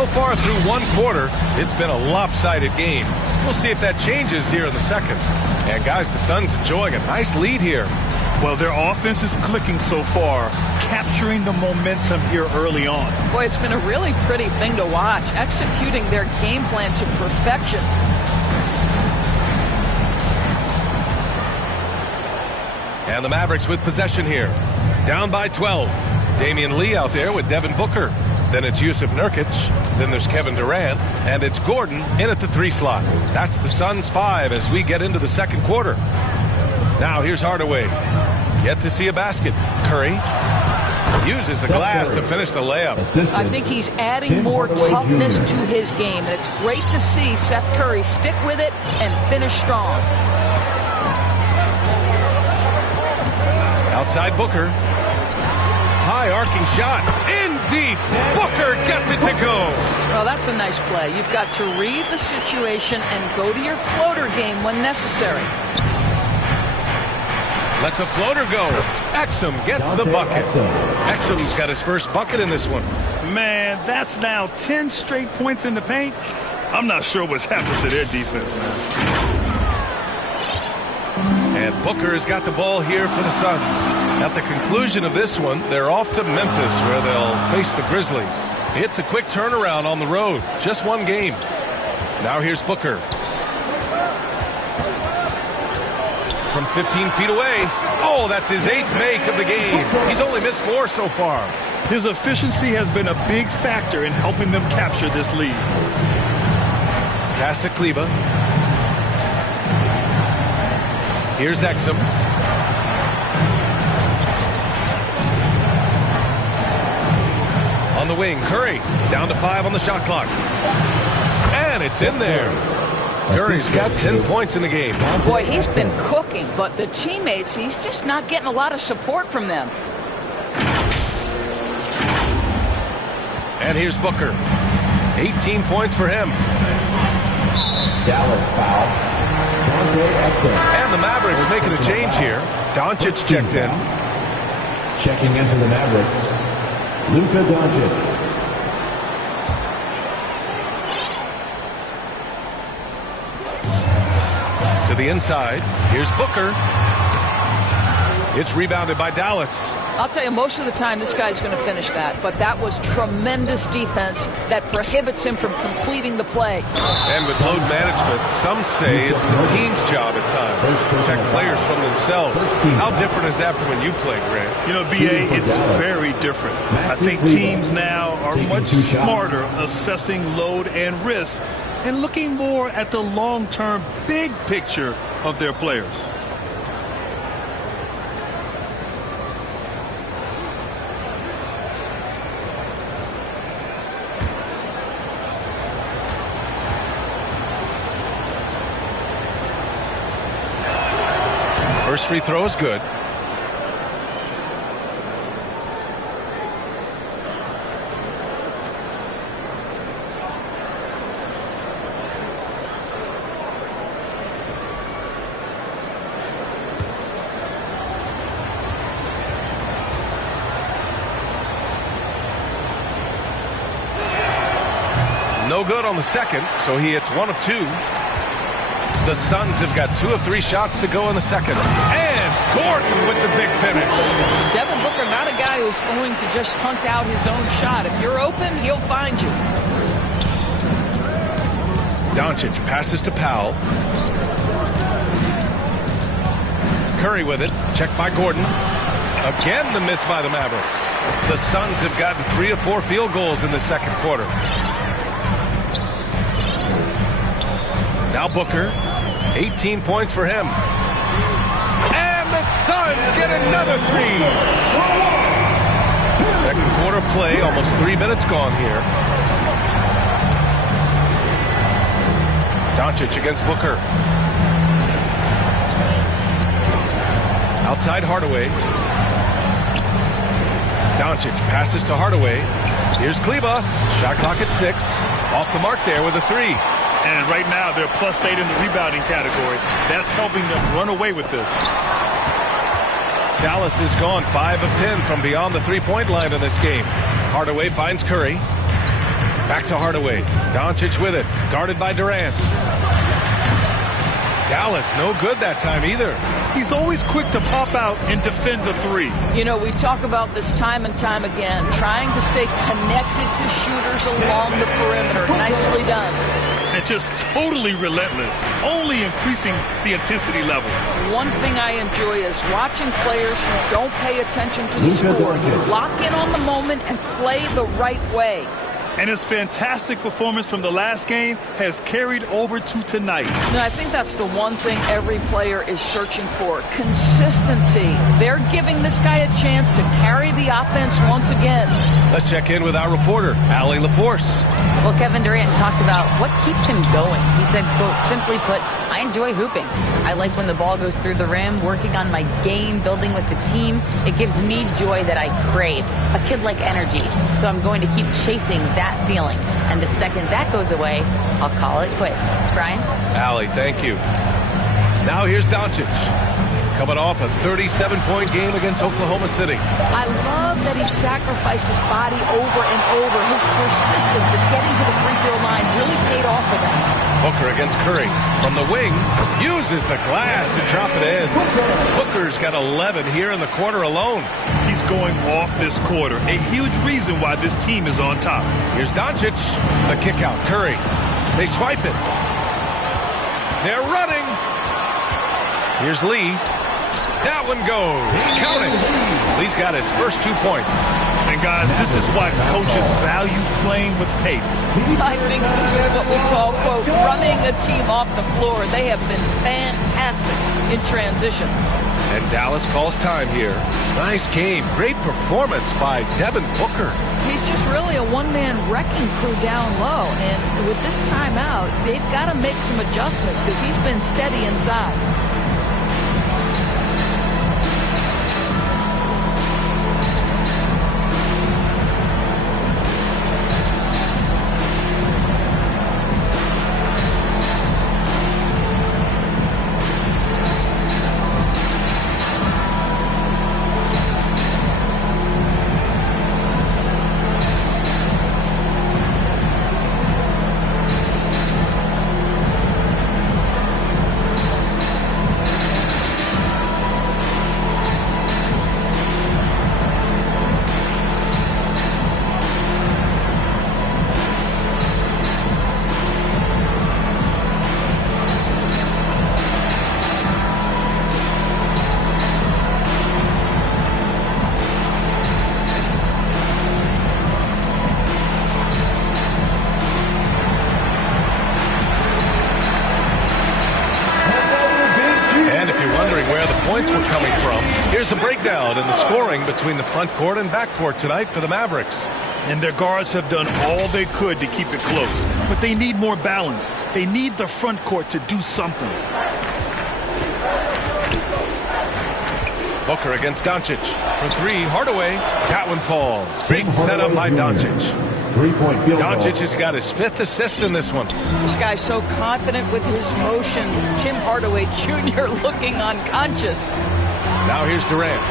So far through one quarter, it's been a lopsided game. We'll see if that changes here in the second. And guys, the Suns enjoying a nice lead here. Well, their offense is clicking so far, capturing the momentum here early on. Boy, it's been a really pretty thing to watch, executing their game plan to perfection. And the Mavericks with possession here. Down by 12. Damian Lee out there with Devin Booker. Then it's Yusuf Nurkic. Then there's Kevin Durant. And it's Gordon in at the 3 slot. That's the Suns 5 as we get into the second quarter. Now here's Hardaway. Yet to see a basket. Curry uses the glass to finish the layup. I think he's adding more toughness to his game. And it's great to see Seth Curry stick with it and finish strong. Outside Booker. High arcing shot. In deep. Booker gets it to go. Well, that's a nice play. You've got to read the situation and go to your floater game when necessary. Lets a floater go. Exum gets the bucket. Exum's got his first bucket in this one. Man, that's now 10 straight points in the paint. I'm not sure what's happened to their defense, man. And Booker has got the ball here for the Suns. At the conclusion of this one, they're off to Memphis where they'll face the Grizzlies. It's a quick turnaround on the road. Just one game. Now here's Booker. From 15 feet away. Oh, that's his 8th make of the game. He's only missed 4 so far. His efficiency has been a big factor in helping them capture this lead. Pass to Kleba. Here's Exum. On the wing, Curry. Down to 5 on the shot clock. And it's in there. Curry's got 10 points in the game. Boy, he's been cooking, but the teammates, he's just not getting a lot of support from them. And here's Booker. 18 points for him. Dallas foul. And the Mavericks making a change here. Doncic checked in. Checking in for the Mavericks, Luka Doncic. To the inside. Here's Booker. It's rebounded by Dallas. I'll tell you, most of the time this guy's going to finish that, but that was tremendous defense that prohibits him from completing the play. And with load management, some say it's the team's job at times to protect players from themselves. How different is that from when you play, Grant? You know, B.A., it's very different. I think teams now are much smarter assessing load and risk and looking more at the long-term big picture of their players. First free throw is good. No good on the second, so he hits 1 of 2. The Suns have got 2 of 3 shots to go in the second. And Gordon with the big finish. Devin Booker, not a guy who's going to just hunt out his own shot. If you're open, he'll find you. Doncic passes to Powell. Curry with it. Checked by Gordon. Again, the miss by the Mavericks. The Suns have gotten 3 of 4 field goals in the second quarter. Now Booker. 18 points for him. And the Suns get another 3. Second quarter play, almost 3 minutes gone here. Doncic against Booker. Outside Hardaway. Doncic passes to Hardaway. Here's Kleba. Shot clock at 6. Off the mark there with a 3. And right now, they're +8 in the rebounding category. That's helping them run away with this. Dallas is gone 5 of 10 from beyond the 3-point line in this game. Hardaway finds Curry. Back to Hardaway. Doncic with it. Guarded by Durant. Dallas, no good that time either. He's always quick to pop out and defend the three. You know, we talk about this time and time again, trying to stay connected to shooters along the perimeter. Nicely done. And just totally relentless, only increasing the intensity level. One thing I enjoy is watching players who don't pay attention to the score, lock in on the moment and play the right way. And his fantastic performance from the last game has carried over to tonight. No, I think that's the one thing every player is searching for. Consistency. They're giving this guy a chance to carry the offense once again. Let's check in with our reporter, Allie LaForce. Well, Kevin Durant talked about what keeps him going. He said, quote, simply put, I enjoy hooping. I like when the ball goes through the rim, working on my game, building with the team. It gives me joy that I crave, a kid-like energy. So I'm going to keep chasing that feeling. And the second that goes away, I'll call it quits. Brian? Allie, thank you. Now here's Doncic. Coming off a 37-point game against Oklahoma City. I love that he sacrificed his body over and over. His persistence in getting to the free throw line really paid off for them. Booker against Curry. From the wing, uses the glass to drop it in. Booker's got 11 here in the quarter alone. He's going off this quarter. A huge reason why this team is on top. Here's Doncic. The kick out. Curry. They swipe it. They're running. Here's Lee. That one goes. Counting. Lee's got his first 2 points. And guys, this is why coaches value playing with pace. I think this is what we call, quote, running a team off the floor. They have been fantastic in transition. And Dallas calls time here. Nice game. Great performance by Devin Booker. He's just really a one-man wrecking crew down low. And with this timeout, they've got to make some adjustments because he's been steady inside. Were coming from. Here's a breakdown in the scoring between the front court and back court tonight for the Mavericks. And their guards have done all they could to keep it close. But they need more balance. They need the front court to do something. Booker against Doncic. For three, Hardaway. That one falls. Great setup by Doncic. 3-point field goal. Doncic has got his 5th assist in this one. This guy's so confident with his motion. Tim Hardaway Jr. looking unconscious. Now here's Durant.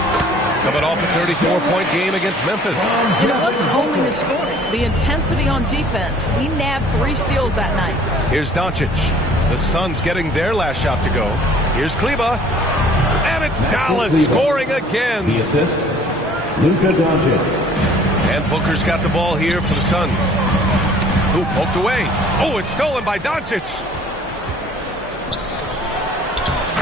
Coming off a 34-point game against Memphis. And it wasn't only his scoring. The intensity on defense. He nabbed 3 steals that night. Here's Doncic. The Suns getting their last shot to go. Here's Kleba. And it's Dallas scoring again. The assist, Luka Doncic. And Booker's got the ball here for the Suns. Who poked away. Oh, it's stolen by Doncic.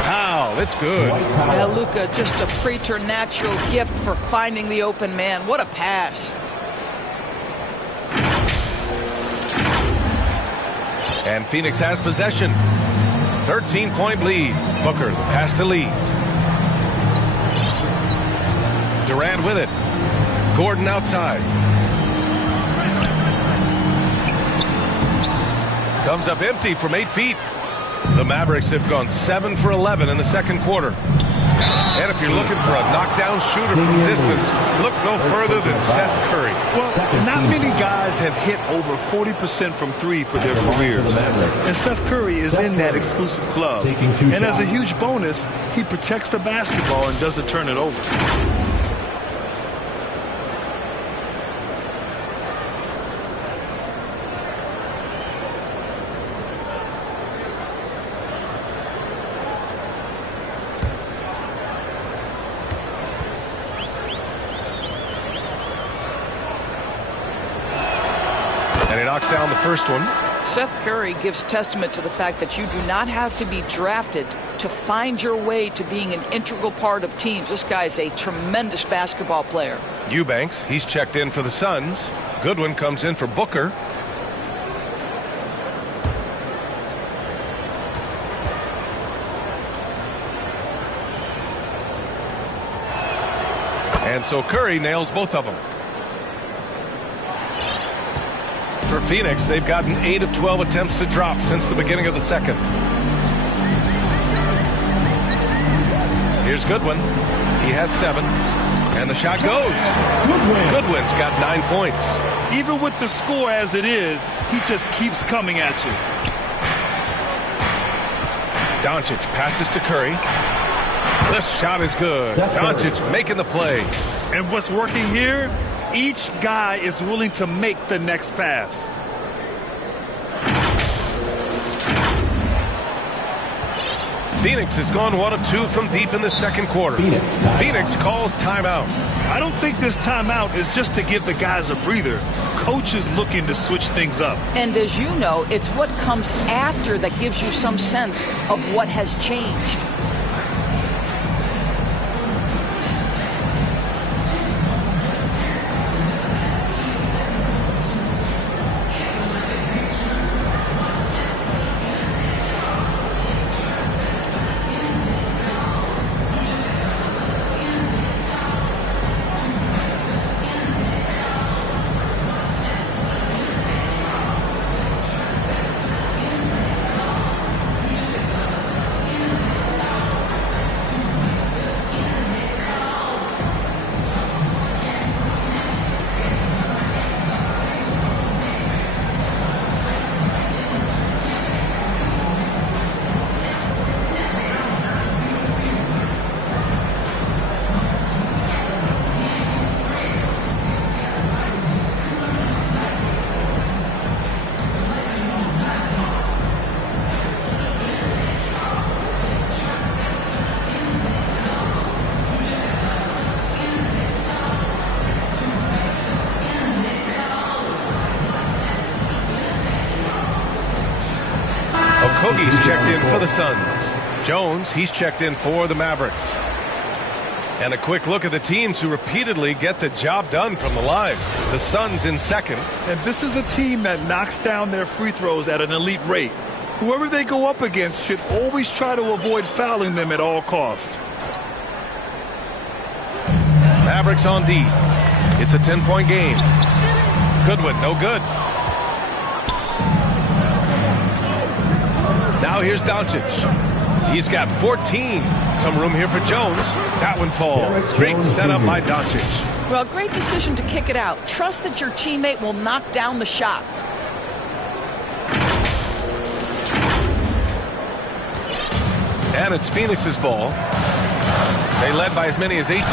Wow, it's good. Yeah, Luka, just a preternatural gift for finding the open man. What a pass. And Phoenix has possession. 13-point lead. Booker, the pass to Lee. Durant with it. Gordon outside. Comes up empty from 8 feet. The Mavericks have gone 7 for 11 in the second quarter. And if you're looking for a knockdown shooter from distance, look no further than Seth Curry. Well, not many guys have hit over 40% from 3 for their careers. And Seth Curry is in that exclusive club. And as a huge bonus, he protects the basketball and doesn't turn it over. knocks down the first one. Seth Curry gives testament to the fact that you do not have to be drafted to find your way to being an integral part of teams. This guy is a tremendous basketball player. Eubanks, he's checked in for the Suns. Goodwin comes in for Booker. And so Curry nails both of them. For Phoenix, they've gotten 8 of 12 attempts to drop since the beginning of the second. Here's Goodwin. He has 7. And the shot goes. Goodwin's got 9 points. Even with the score as it is, he just keeps coming at you. Doncic passes to Curry. The shot is good. Doncic making the play. And what's working here? Each guy is willing to make the next pass. Phoenix has gone 1 of 2 from deep in the second quarter. Phoenix calls timeout. I don't think this timeout is just to give the guys a breather. Coach is looking to switch things up. And as you know, it's what comes after that gives you some sense of what has changed. Okogie's checked in for the Suns. Jones, he's checked in for the Mavericks. And a quick look at the teams who repeatedly get the job done from the line. The Suns in second. And this is a team that knocks down their free throws at an elite rate. Whoever they go up against should always try to avoid fouling them at all costs. Mavericks on D. It's a 10-point game. Goodwin, no good. Now here's Doncic. He's got 14. Some room here for Jones. That one falls. Great setup by Doncic. Well, great decision to kick it out. Trust that your teammate will knock down the shot. And it's Phoenix's ball. They led by as many as 18.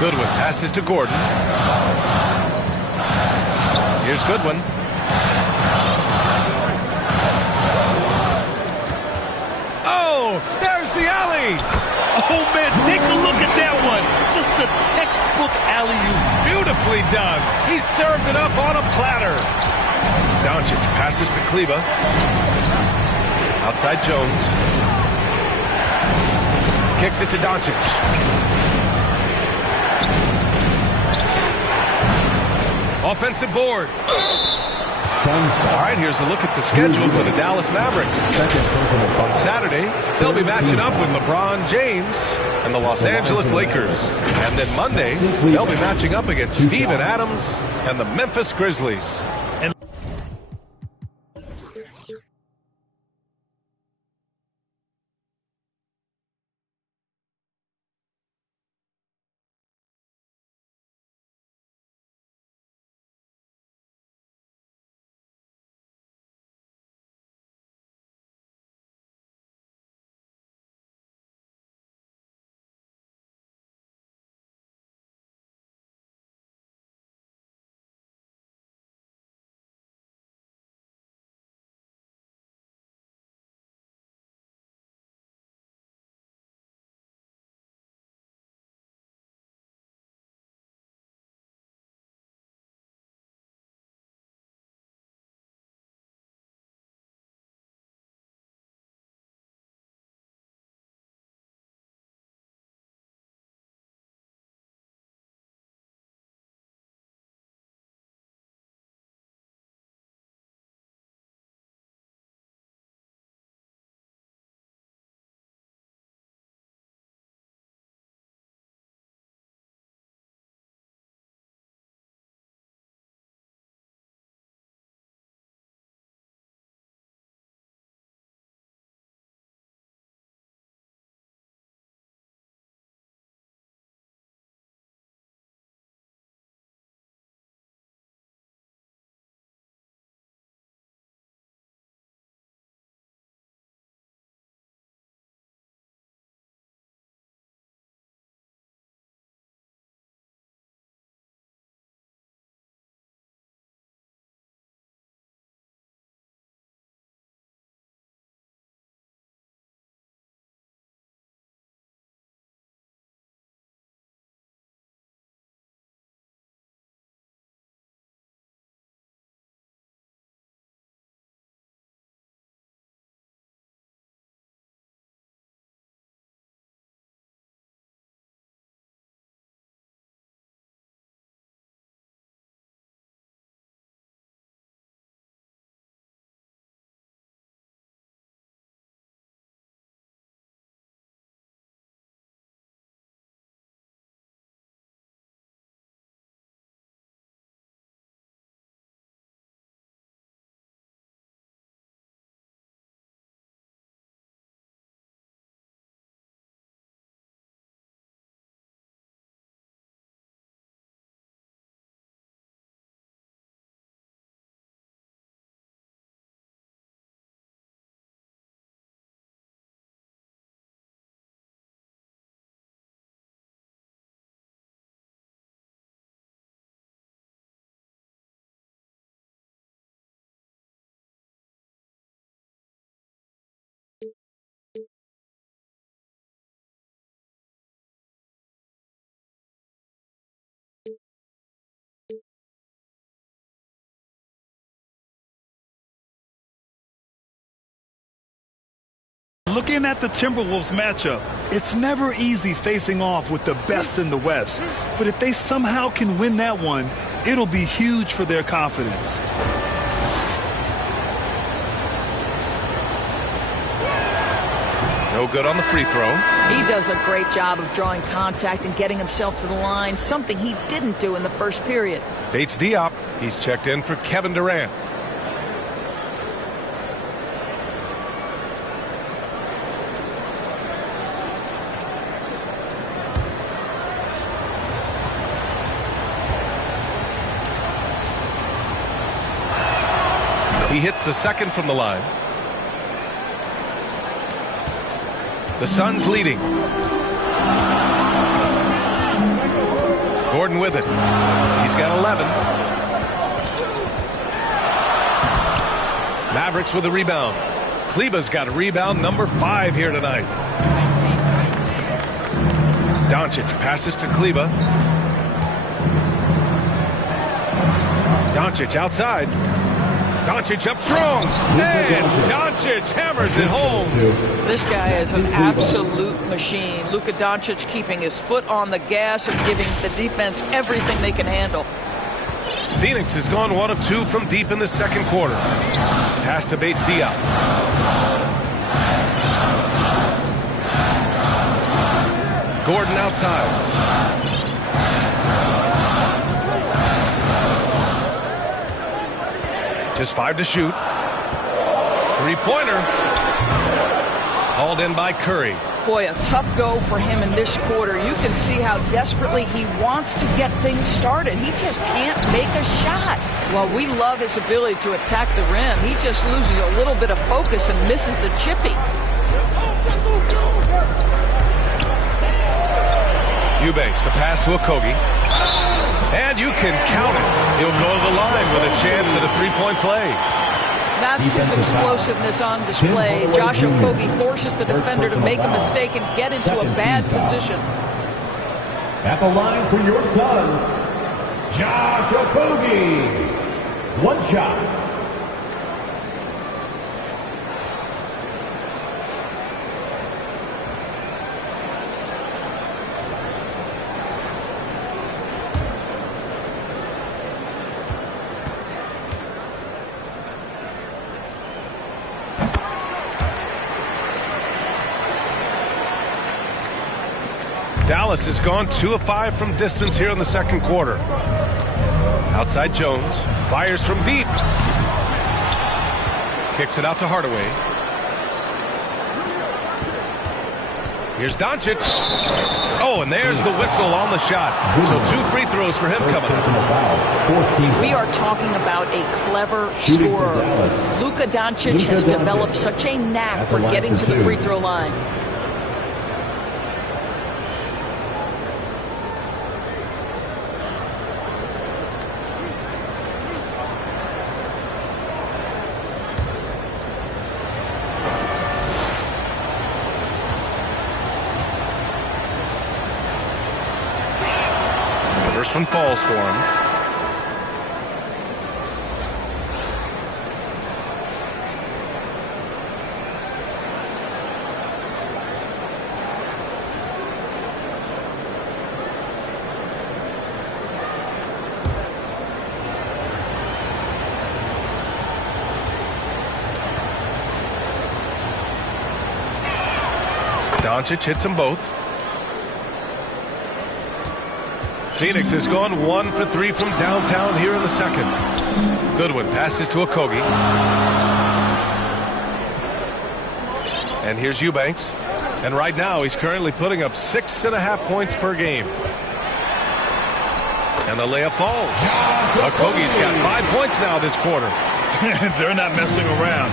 Goodwin passes to Gordon. Here's Goodwin. Oh, there's the alley. Oh, man, take a look at that one. Just a textbook alley-oop. Beautifully done. He served it up on a platter. Doncic passes to Kleba. Outside Jones. Kicks it to Doncic. Offensive board. All right, here's a look at the schedule for the Dallas Mavericks. On Saturday, they'll be matching up with LeBron James and the Los Angeles Lakers. And then Monday, they'll be matching up against Steven Adams and the Memphis Grizzlies. looking at the Timberwolves matchup, it's never easy facing off with the best in the West. But if they somehow can win that one, it'll be huge for their confidence. No good on the free throw. He does a great job of drawing contact and getting himself to the line, something he didn't do in the first period. Bates Diop. He's checked in for Kevin Durant. He hits the second from the line. The Suns leading. Gordon with it. He's got 11. Mavericks with the rebound. Kleba's got a rebound number 5 here tonight. Doncic passes to Kleba. Doncic outside. Doncic up strong, and Doncic hammers it home. This guy is an absolute machine. Luka Doncic keeping his foot on the gas and giving the defense everything they can handle. Phoenix has gone 1 of 2 from deep in the second quarter. Pass to Bates Diop. Gordon outside. Just 5 to shoot. Three-pointer. Hauled in by Curry. Boy, a tough go for him in this quarter. You can see how desperately he wants to get things started. He just can't make a shot. While we love his ability to attack the rim, he just loses a little bit of focus and misses the chippy. Eubanks, the pass to Okogie. And you can count it. He'll go to the line with a chance at a three-point play. That's his explosiveness on display. Josh Okogie forces the defender to make a mistake and get into a bad position. At the line for your Suns, Josh Okogie. One shot. Dallas has gone 2 of 5 from distance here in the second quarter. Outside Jones. Fires from deep. Kicks it out to Hardaway. Here's Doncic. Oh, and there's the whistle on the shot. So 2 free throws for him coming up. We are talking about a clever scorer. Luka Doncic has developed such a knack for getting to the free throw line. First one falls for him. Doncic hits them both. Phoenix has gone 1 for 3 from downtown here in the second. Goodwin passes to Okogie. And here's Eubanks. And right now he's currently putting up 6.5 points per game. And the layup falls. Okogie's got 5 points now this quarter. They're not messing around.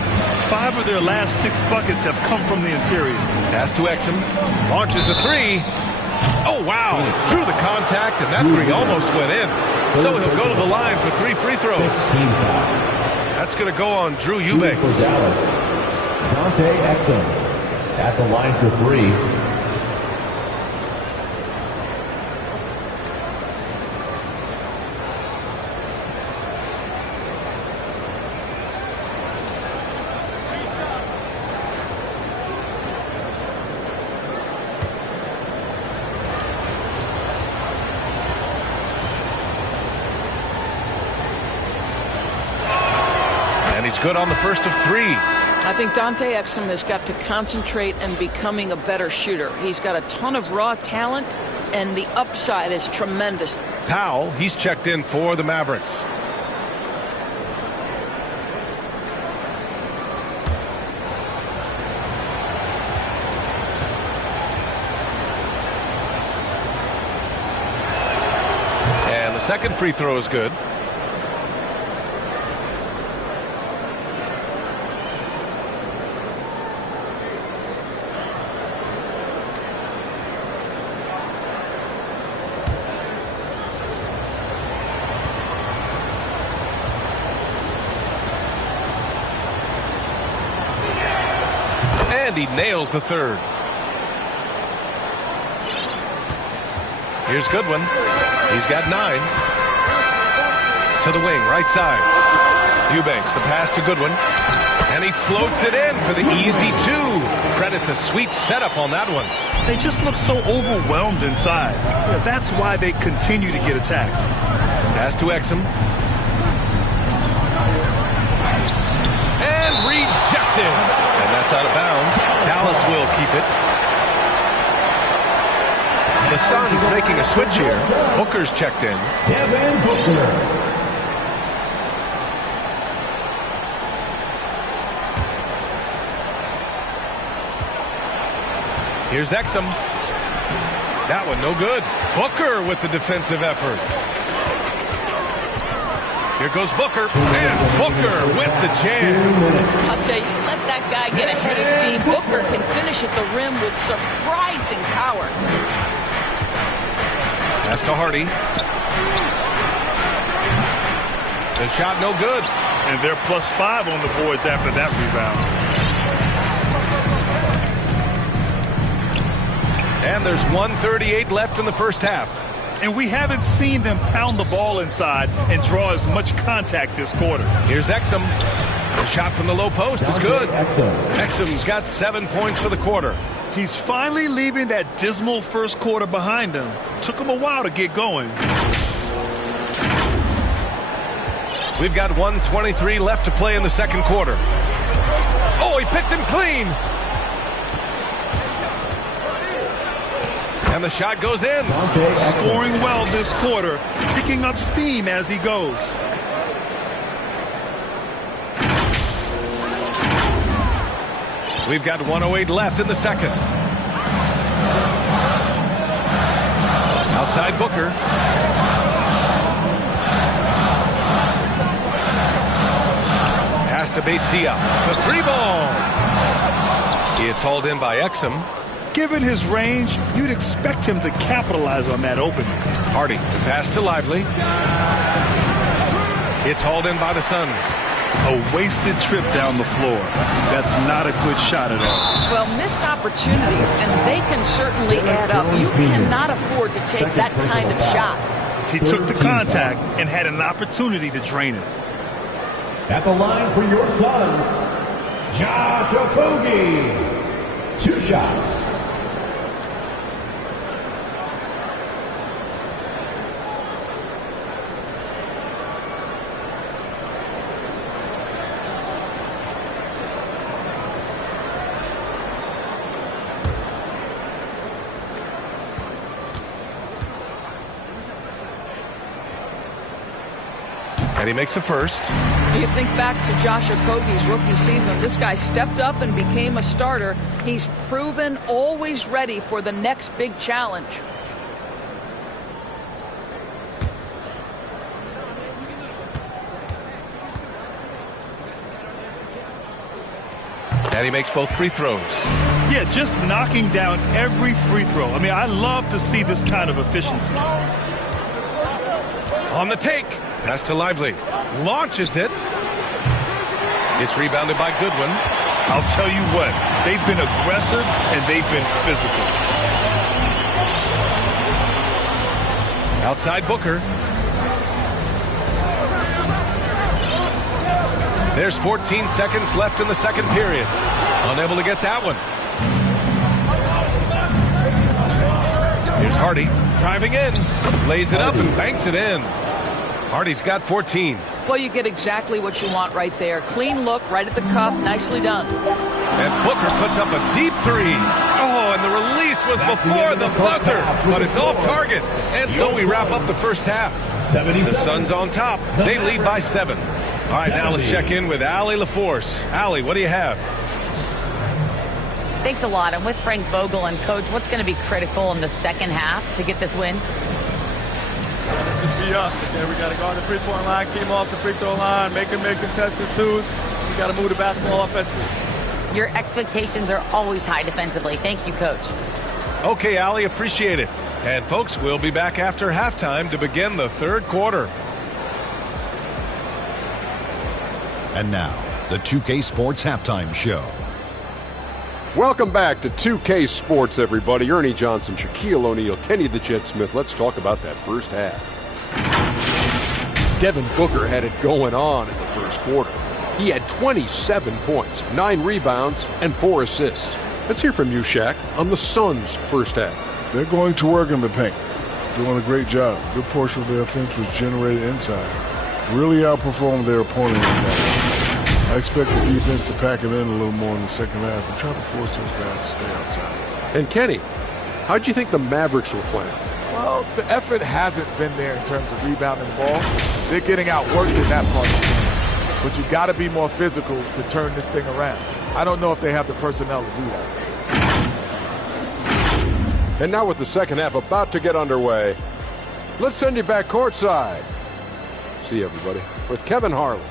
5 of their last 6 buckets have come from the interior. Pass to Exum. Launches a 3. Oh, wow. Drew the contact, and that 3 almost went in. So he'll go to the line for 3 free throws. That's going to go on Drew Eubanks. For Dallas, Dante Exum at the line for 3. He's good on the first of 3. I think Dante Exum has got to concentrate and becoming a better shooter. He's got a ton of raw talent, and the upside is tremendous. Powell, he's checked in for the Mavericks. And the second free throw is good. And he nails the third. Here's Goodwin. He's got 9. To the wing, right side. Eubanks, the pass to Goodwin. And he floats it in for the easy 2. Credit the sweet setup on that one. They just look so overwhelmed inside. Yeah, that's why they continue to get attacked. Pass to Exum. And rejected. And that's out of bounds. Dallas will keep it. The Suns making a switch here. Booker's checked in. Devin Booker. Here's Exum. That one no good. Booker with the defensive effort. Here goes Booker, and Booker with the jam. I'll tell you, let that guy get ahead of steam. Booker can finish at the rim with surprising power. Pass to Hardy. The shot no good. And they're +5 on the boards after that rebound. And there's 1:38 left in the first half. And we haven't seen them pound the ball inside and draw as much contact this quarter. Here's Exum. The shot from the low post is good. Exum's got 7 points for the quarter. He's finally leaving that dismal first quarter behind him. Took him a while to get going. We've got 1:23 left to play in the second quarter. Oh, he picked him clean. And the shot goes in. Scoring well this quarter, picking up steam as he goes. We've got 1:08 left in the second. Outside Booker. Pass to Bates-Diop. The 3-ball. It's hauled in by Exum. Given his range, you'd expect him to capitalize on that opening. Hardy, pass to Lively. It's hauled in by the Suns. A wasted trip down the floor. That's not a good shot at all. Well, missed opportunities, and they can certainly add up. You cannot afford to take that kind of shot. He took the contact and had an opportunity to drain it. At the line for your Suns, Josh Okogie. 2 shots. And he makes the first. You think back to Josh Okogie's rookie season. This guy stepped up and became a starter. He's proven always ready for the next big challenge. And he makes both free throws. Yeah, just knocking down every free throw. I mean, I love to see this kind of efficiency. On the take. Pass to Lively. Launches it. It's rebounded by Goodwin. I'll tell you what, they've been aggressive and they've been physical. Outside Booker. There's 14 seconds left in the second period. Unable to get that one. Here's Hardy driving in. Lays it up and banks it in. Hardy's got 14. Well, you get exactly what you want right there. Clean look, right at the cup, nicely done. And Booker puts up a deep three. Oh, and the release was before the buzzer, but it's off target. And so we wrap up the first half. The Suns on top. They lead by 7. All right, now let's check in with Allie LaForce. Allie, what do you have? Thanks a lot. I'm with Frank Vogel. And, Coach, what's going to be critical in the second half to get this win? Let's just be us. Okay, we got to go on the three-point line, keep them off the free throw line, make them make contested twos. We got to move the basketball offensively. Your expectations are always high defensively. Thank you, Coach. Okay, Allie, appreciate it. And, folks, we'll be back after halftime to begin the third quarter. And now, the 2K Sports Halftime Show. Welcome back to 2K Sports, everybody. Ernie Johnson, Shaquille O'Neal, Kenny the Jet Smith. Let's talk about that first half. Devin Booker had it going on in the first quarter. He had 27 points, 9 rebounds, and 4 assists. Let's hear from you, Shaq, on the Suns' first half. They're going to work in the paint. Doing a great job. A good portion of their offense was generated inside. Really outperformed their opponent in that. I expect the defense to pack it in a little more in the second half and try to force those guys to stay outside. And Kenny, how'd you think the Mavericks were playing? Well, the effort hasn't been there in terms of rebounding the ball. They're getting outworked in that part of the game. But you got to be more physical to turn this thing around. I don't know if they have the personnel to do that. And now with the second half about to get underway, let's send you back courtside. See you, everybody, with Kevin Harlan.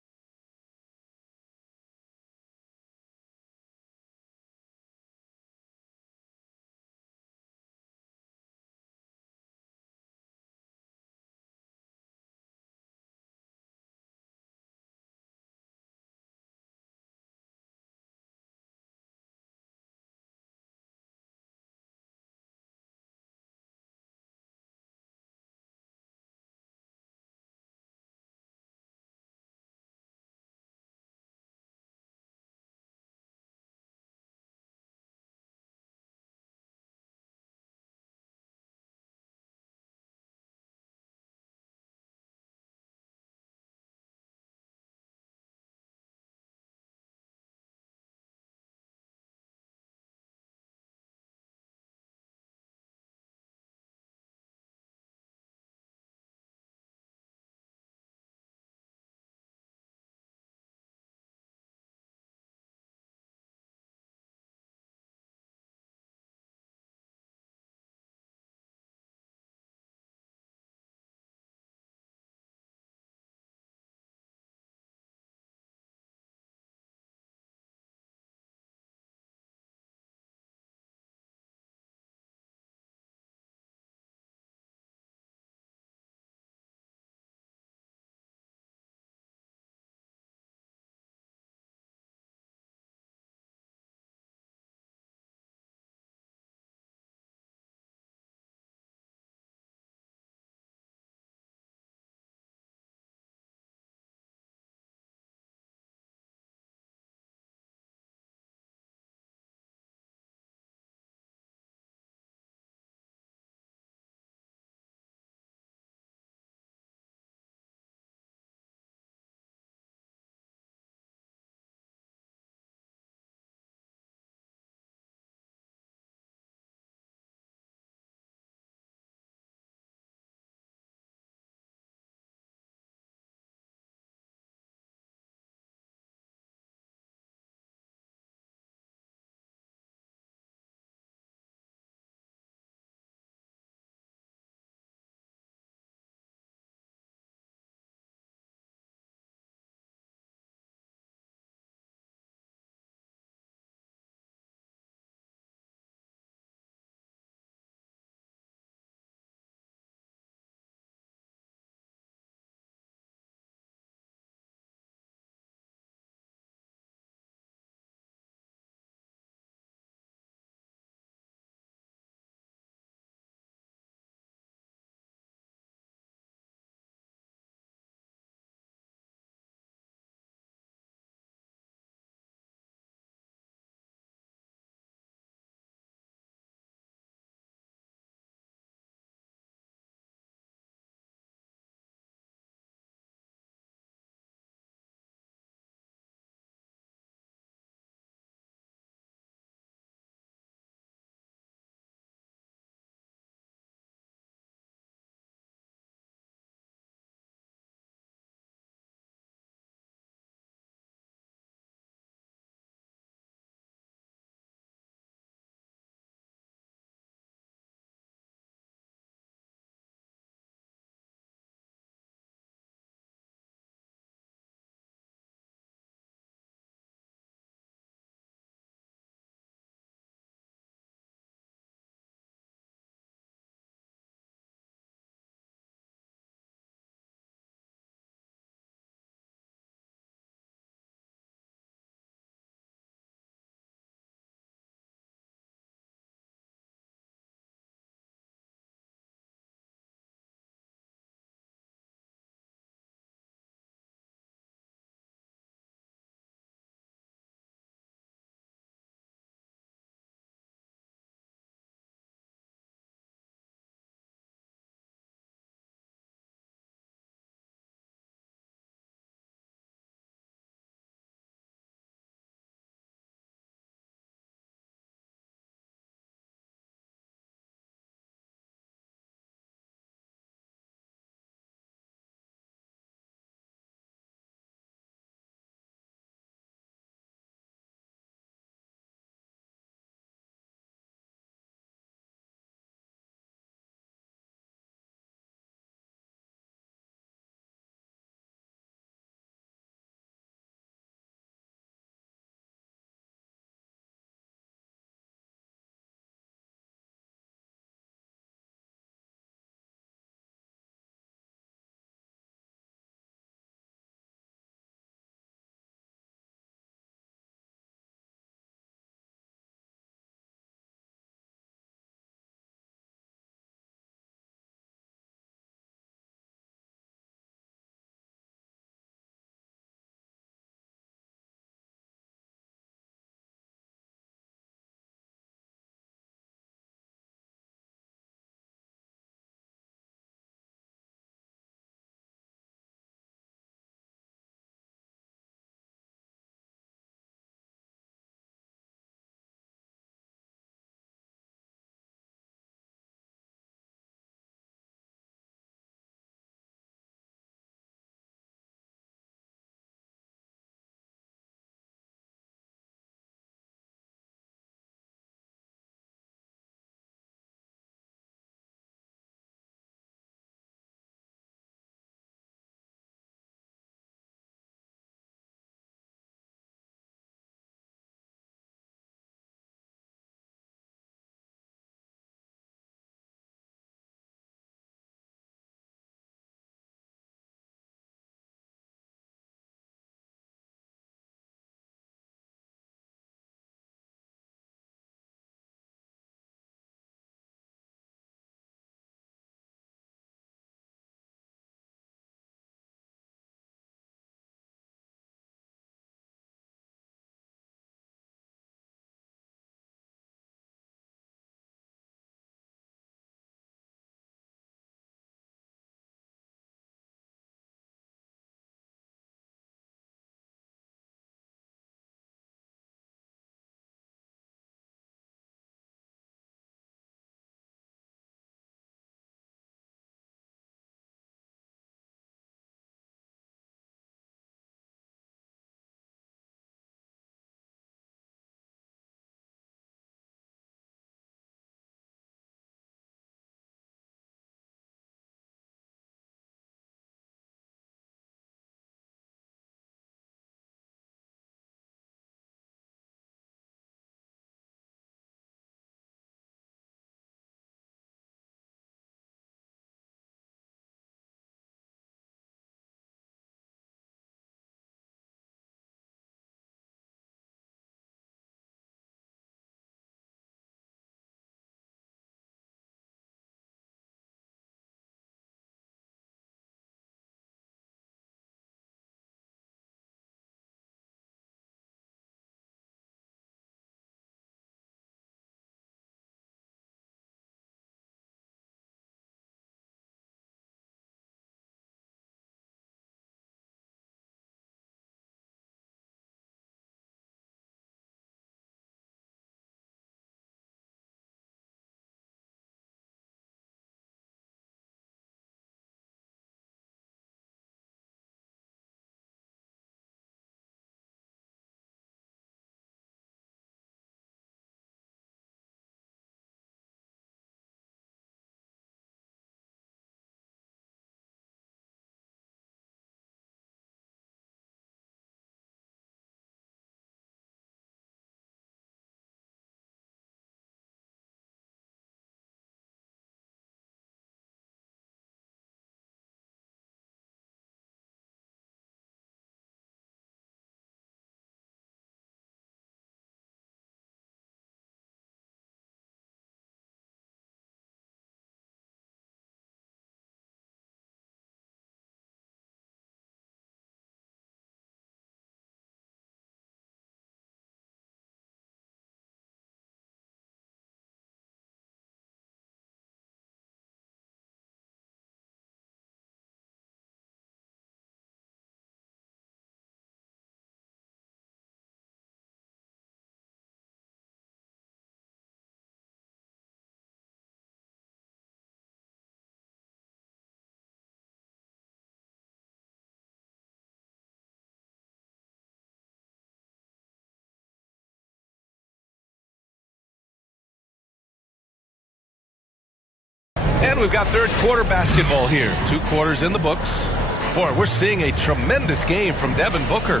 And we've got third quarter basketball here. 2 quarters in the books. Boy, we're seeing a tremendous game from Devin Booker.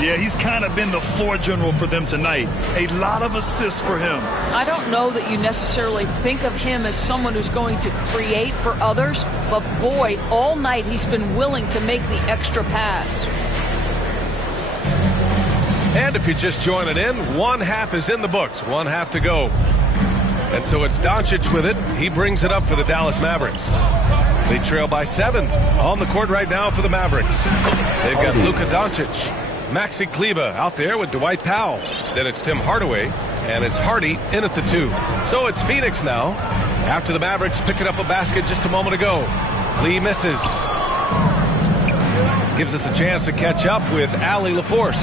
Yeah, he's kind of been the floor general for them tonight. A lot of assists for him. I don't know that you necessarily think of him as someone who's going to create for others, but boy, all night he's been willing to make the extra pass. And if you just join it in, 1 half is in the books. 1 half to go. And so it's Doncic with it. He brings it up for the Dallas Mavericks. They trail by 7 on the court right now for the Mavericks. They've got Luka Doncic, Maxi Kleber out there with Dwight Powell. Then it's Tim Hardaway, and it's Hardy in at the 2. So it's Phoenix now after the Mavericks picking up a basket just a moment ago. Lee misses. Gives us a chance to catch up with Allie LaForce.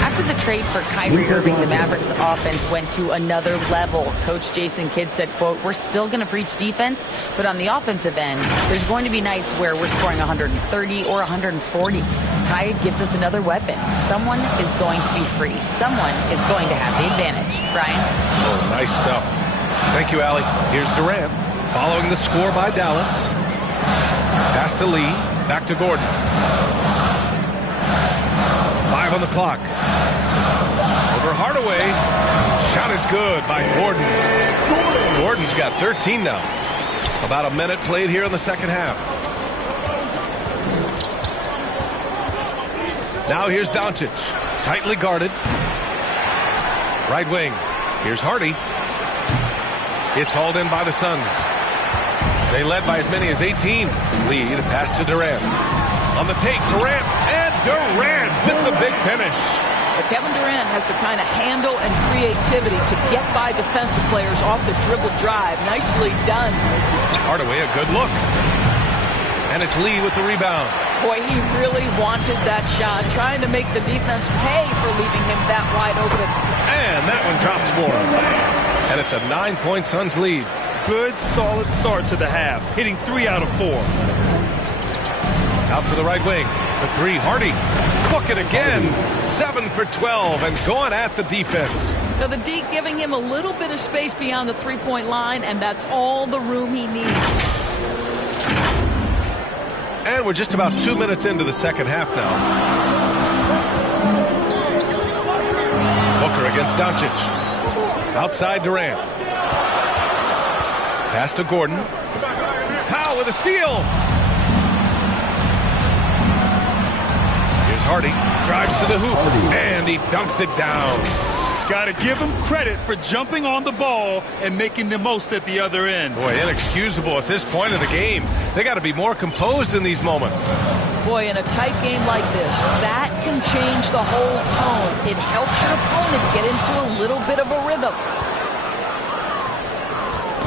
After the trade for Kyrie Irving, the Mavericks offense went to another level. Coach Jason Kidd said, quote, "We're still going to preach defense, but on the offensive end, there's going to be nights where we're scoring 130 or 140. Kai gives us another weapon. Someone is going to be free. Someone is going to have the advantage." Brian? Oh, nice stuff. Thank you, Allie. Here's Durant following the score by Dallas. Pass to Lee. Back to Gordon. 5 on the clock. Over Hardaway. Shot is good by Gordon. Gordon's got 13 now. About a minute played here in the second half. Now here's Doncic. Tightly guarded. Right wing. Here's Hardy. It's hauled in by the Suns. They led by as many as 18. Lee, the pass to Durant. On the take, Durant, and Durant with the big finish. But Kevin Durant has the kind of handle and creativity to get by defensive players off the dribble drive. Nicely done. Hardaway, a good look. And it's Lee with the rebound. Boy, he really wanted that shot, trying to make the defense pay for leaving him that wide open. And that one drops for him. And it's a 9-point Suns lead. Good, solid start to the half, hitting 3 out of 4. Out to the right wing. The 3, Hardy. Book it again. 7 for 12 and going at the defense. Now the D giving him a little bit of space beyond the three-point line, and that's all the room he needs. And we're just about 2 minutes into the second half now. Booker against Doncic. Outside Durant. Pass to Gordon. Powell with a steal. Here's Hardy. Drives to the hoop. And he dunks it down. Got to give him credit for jumping on the ball and making the most at the other end. Boy, inexcusable at this point of the game. They got to be more composed in these moments. Boy, in a tight game like this, that can change the whole tone. It helps your opponent get into a little bit of a rhythm.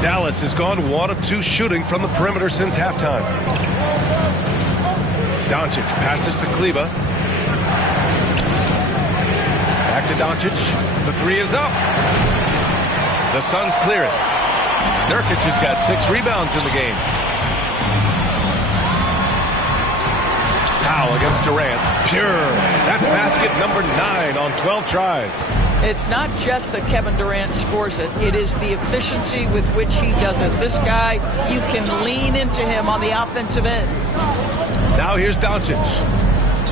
Dallas has gone 1 of 2 shooting from the perimeter since halftime. Doncic passes to Kleber. Back to Doncic. The 3 is up. The Suns clear it. Nurkic has got 6 rebounds in the game. Powell against Durant. Pure. That's basket number 9 on 12 tries. It's not just that Kevin Durant scores it. It is the efficiency with which he does it. This guy, you can lean into him on the offensive end. Now here's Doncic.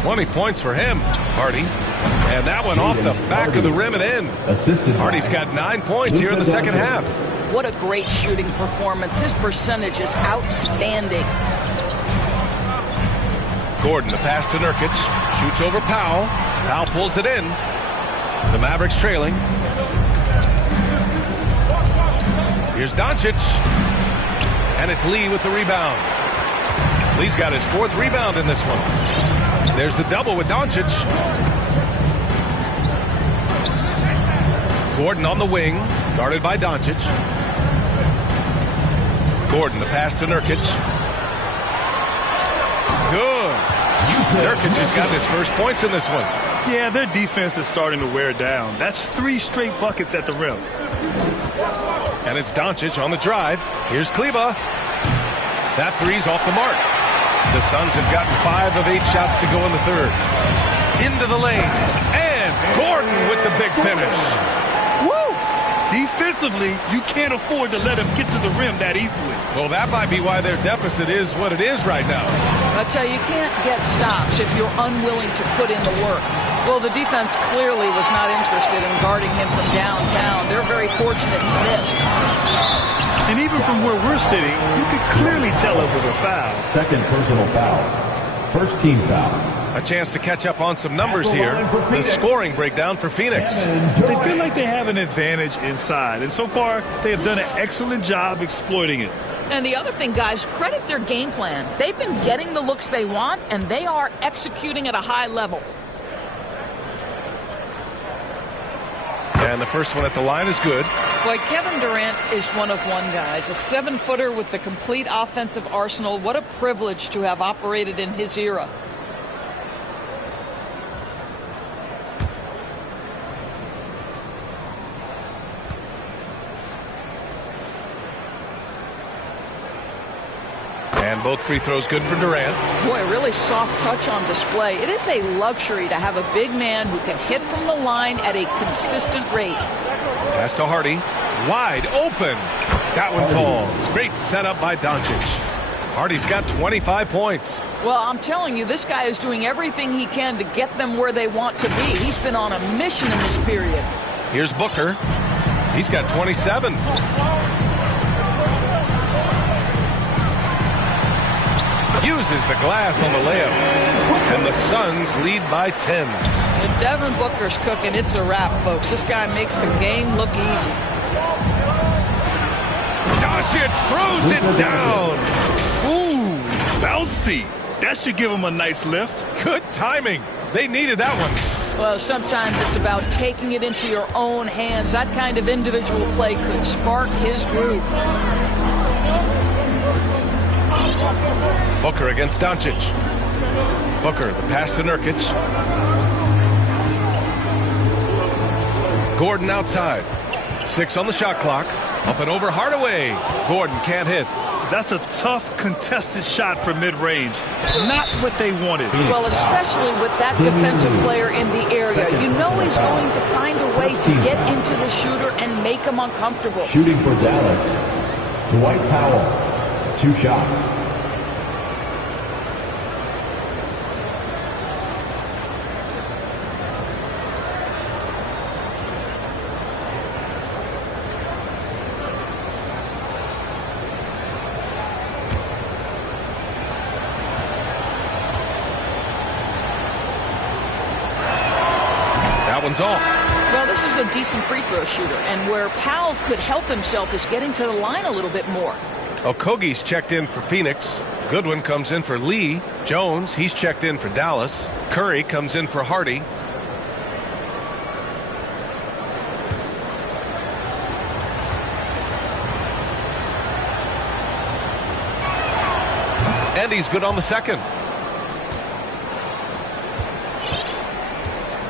20 points for him, Hardy. And that one off the back of the rim and in. Hardy's got 9 points here in the second half. What a great shooting performance. His percentage is outstanding. Gordon, the pass to Nurkic. Shoots over Powell. Powell pulls it in. The Mavericks trailing. Here's Doncic. And it's Lee with the rebound. Lee's got his 4th rebound in this one. There's the double with Doncic. Gordon on the wing, guarded by Doncic. Gordon, the pass to Nurkic. Good. Nurkic has got his first points in this one. Yeah, their defense is starting to wear down. That's 3 straight buckets at the rim. And it's Doncic on the drive. Here's Kleber. That 3's off the mark. The Suns have gotten 5 of 8 shots to go in the third. Into the lane. And Gordon with the big finish. Woo! Defensively, you can't afford to let him get to the rim that easily. Well, that might be why their deficit is what it is right now. I tell you, you can't get stops if you're unwilling to put in the work. Well, the defense clearly was not interested in guarding him from downtown. They're very fortunate he missed. And even from where we're sitting, you could clearly tell it was a foul. Second personal foul. First team foul. A chance to catch up on some numbers here. The scoring breakdown for Phoenix. They feel like they have an advantage inside, and so far they have done an excellent job exploiting it. And the other thing, guys, credit their game plan. They've been getting the looks they want, and they are executing at a high level. And the first one at the line is good. Boy, Kevin Durant is one of one, guys. A 7-footer with the complete offensive arsenal. What a privilege to have operated in his era. And both free throws good for Durant. Boy, really soft touch on display. It is a luxury to have a big man who can hit from the line at a consistent rate. Pass to Hardy. Wide open. That one falls. Great setup by Doncic. Hardy's got 25 points. Well, I'm telling you, this guy is doing everything he can to get them where they want to be. He's been on a mission in this period. Here's Booker. He's got 27. Uses the glass on the layup. And the Suns lead by 10. If Devin Booker's cooking, it's a wrap, folks. This guy makes the game look easy. Doncic throws it down. Ooh, bouncy. That should give him a nice lift. Good timing. They needed that one. Well, sometimes it's about taking it into your own hands. That kind of individual play could spark his group. Booker against Doncic. Booker, the pass to Nurkic. Gordon outside. 6 on the shot clock. Up and over Hardaway. Gordon can't hit. That's a tough, contested shot from mid-range. Not what they wanted. Well, especially with that defensive player in the area. You know he's going to find a way to get into the shooter and make him uncomfortable. Shooting for Dallas, Dwight Powell. 2 shots. One's off. Well, this is a decent free throw shooter, and where Powell could help himself is getting to the line a little bit more. Okogie's checked in for Phoenix. Goodwin comes in for Lee. Jones, he's checked in for Dallas. Curry comes in for Hardy. And he's good on the second.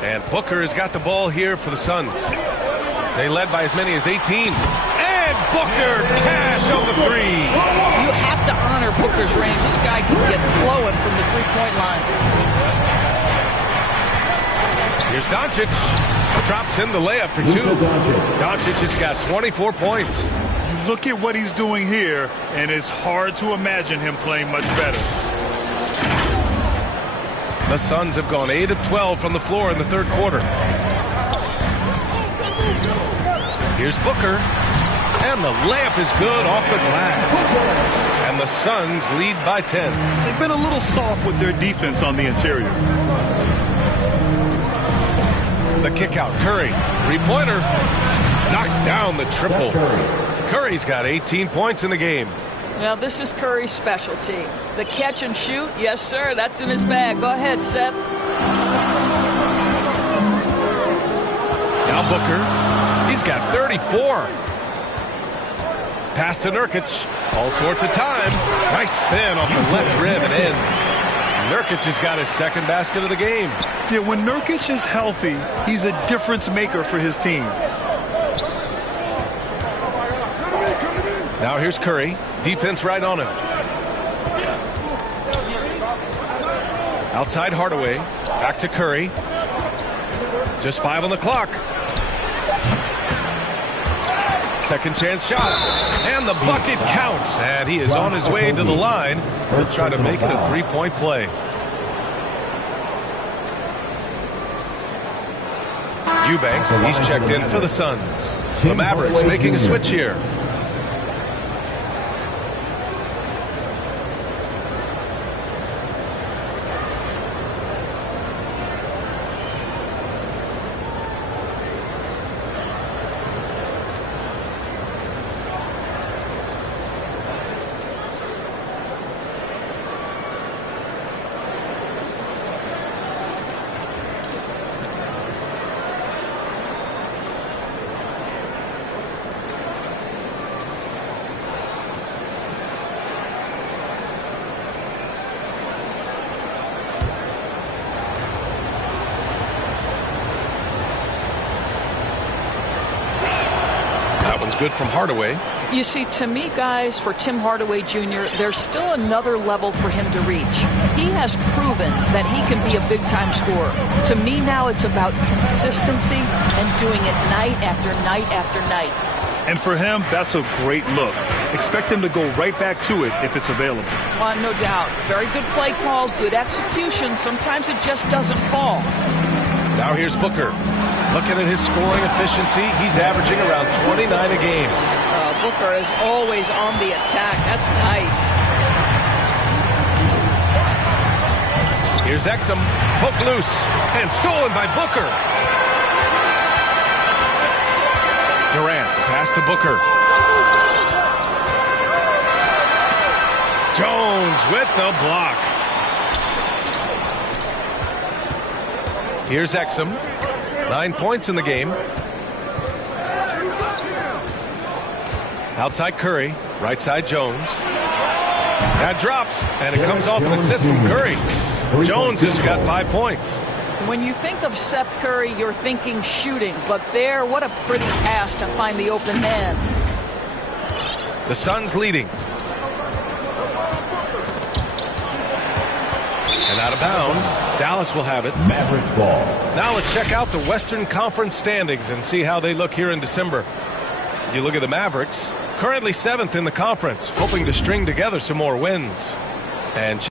And Booker has got the ball here for the Suns. They led by as many as 18. And Booker, cash on the 3. You have to honor Booker's range. This guy can get flowing from the three-point line. Here's Doncic. Drops in the layup for 2. Doncic has got 24 points. Look at what he's doing here, and it's hard to imagine him playing much better. The Suns have gone 8 of 12 from the floor in the third quarter. Here's Booker. And the layup is good off the glass. And the Suns lead by 10. They've been a little soft with their defense on the interior. The kick out. Curry. Three-pointer. Knocks down the triple. Curry's got 18 points in the game. Well, this is Curry's specialty. The catch and shoot, yes, sir, that's in his bag. Go ahead, Seth. Now Booker. He's got 34. Pass to Nurkic. All sorts of time. Nice spin off the left rim and in. Nurkic has got his second basket of the game. Yeah, when Nurkic is healthy, he's a difference maker for his team. Now here's Curry. Defense right on him. Outside Hardaway. Back to Curry. Just 5 on the clock. Second chance shot. And the bucket counts. And he is on his way to the line to try to make it a three-point play. Eubanks, he's checked in for the Suns. The Mavericks making a switch here. Good from Hardaway. You see, to me, guys, for Tim Hardaway Jr., there's still another level for him to reach. He has proven that he can be a big-time scorer. To me now, it's about consistency and doing it night after night after night. And for him, that's a great look. Expect him to go right back to it if it's available. No doubt. Very good play call, good execution. Sometimes it just doesn't fall. Now here's Booker. Looking at his scoring efficiency, he's averaging around 29 a game. Booker is always on the attack. That's nice. Here's Exum, hooked loose, and stolen by Booker. Durant, the pass to Booker. Jones with the block. Here's Exum. 9 points in the game. Outside Curry. Right side Jones. That drops, and it comes off an assist from Curry. Jones has got 5 points. When you think of Seth Curry, you're thinking shooting. But there, what a pretty pass to find the open man. The Suns leading. And out of bounds. Dallas will have it. Mavericks ball. Now let's check out the Western Conference standings and see how they look here in December. You look at the Mavericks, currently 7th in the conference, hoping to string together some more wins. And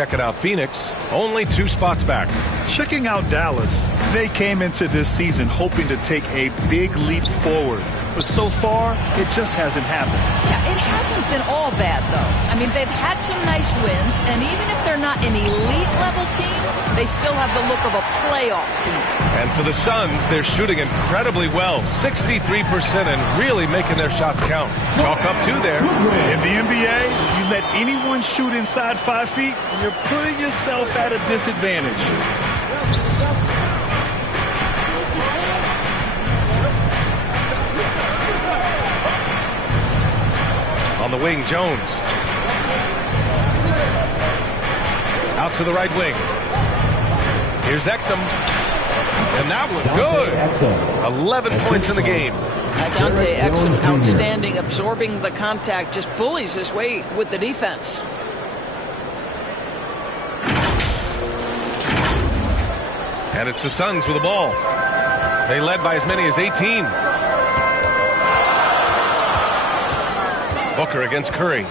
Checking out Phoenix, only 2 spots back. Checking out Dallas, they came into this season hoping to take a big leap forward. But so far, it just hasn't happened. Yeah, it hasn't been all bad, though. I mean, they've had some nice wins, and even if they're not an elite-level team, they still have the look of a playoff team. And for the Suns, they're shooting incredibly well, 63%, and really making their shots count. Chalk up 2 there. In the NBA, you let anyone shoot inside 5 feet, you're putting yourself at a disadvantage. On the wing, Jones. Out to the right wing. Here's Exum. And that one, good. 11 points in the game. Dante Exum, outstanding, absorbing the contact, just bullies his way with the defense. And it's the Suns with the ball. They led by as many as 18. Booker against Curry.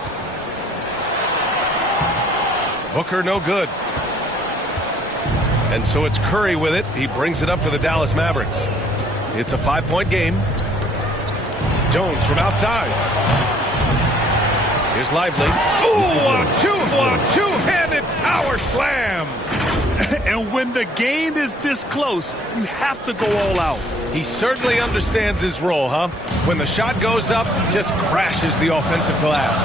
Booker no good. And so it's Curry with it. He brings it up for the Dallas Mavericks. It's a 5-point game. Jones from outside. Here's Lively. A two-handed power slam. And when the game is this close, you have to go all out. He certainly understands his role, huh? When the shot goes up, just crashes the offensive glass.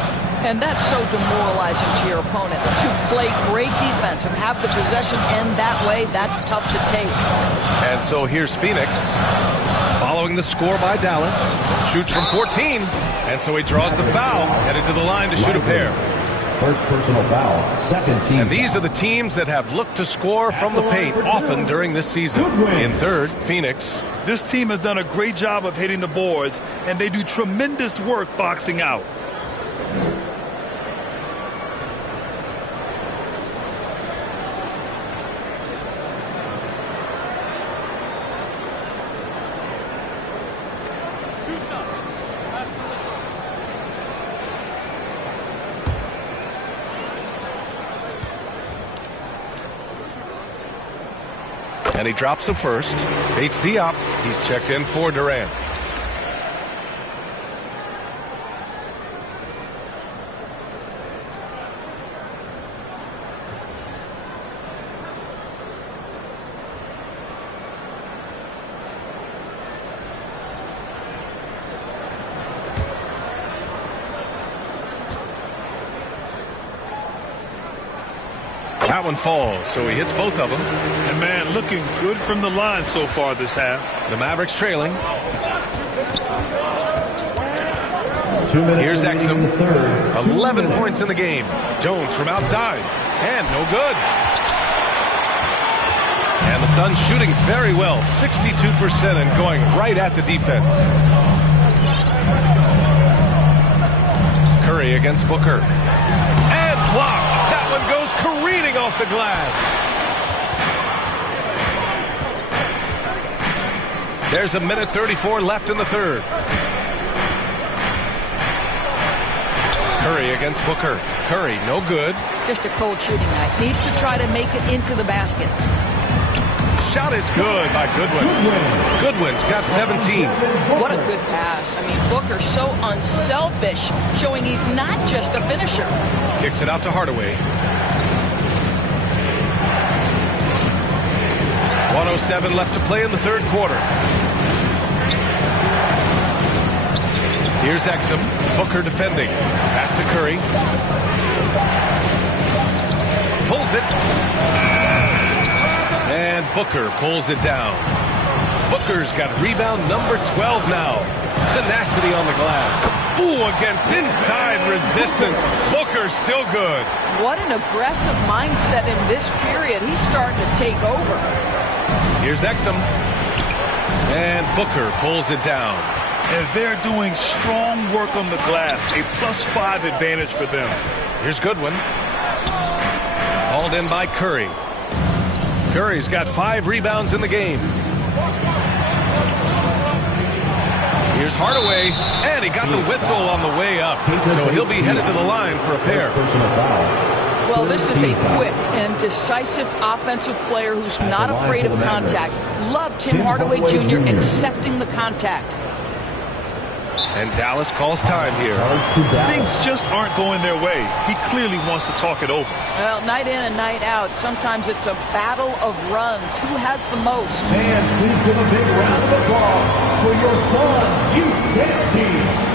And that's so demoralizing to your opponent. To play great defense and have the possession end that way, that's tough to take. And so here's Phoenix, following the score by Dallas. Shoots from 14, and so he draws the foul, headed to the line to shoot a pair. First personal foul, second team. And these are the teams that have looked to score from the paint often during this season. In third, Phoenix. This team has done a great job of hitting the boards, and they do tremendous work boxing out. And he drops the first. Bates Diop. He's checked in for Durant. That one falls, so he hits both of them. And man, looking good from the line so far this half. The Mavericks trailing. 2 minutes. Here's Exum. 11 points in the game. Jones from outside. And no good. And the Suns shooting very well. 62% and going right at the defense. Curry against Booker. And blocked. That one goes careening off the glass. There's a minute 34 left in the third. Curry against Booker. Curry, no good. Just a cold shooting night. Needs to try to make it into the basket. Shot is good by Goodwin. Goodwin's got 17. What a good pass. I mean, Booker so unselfish, showing he's not just a finisher. Kicks it out to Hardaway. 1:07 left to play in the third quarter. Here's Exum. Booker defending. Pass to Curry. Pulls it. And Booker pulls it down. Booker's got rebound number 12 now. Tenacity on the glass. Ooh, against inside resistance. Booker's still good. What an aggressive mindset in this period. He's starting to take over. Here's Exum. And Booker pulls it down. And they're doing strong work on the glass. A +5 advantage for them. Here's Goodwin. Hauled in by Curry. Curry's got 5 rebounds in the game. Here's Hardaway, and he got the whistle on the way up. So he'll be headed to the line for a pair. Well, this is a quick and decisive offensive player who's not afraid of contact. Love Tim Hardaway Jr. accepting the contact. And Dallas calls time here. Things just aren't going their way. He clearly wants to talk it over. Well, night in and night out, sometimes it's a battle of runs. Who has the most? And please give a big round of applause for your son, UK team.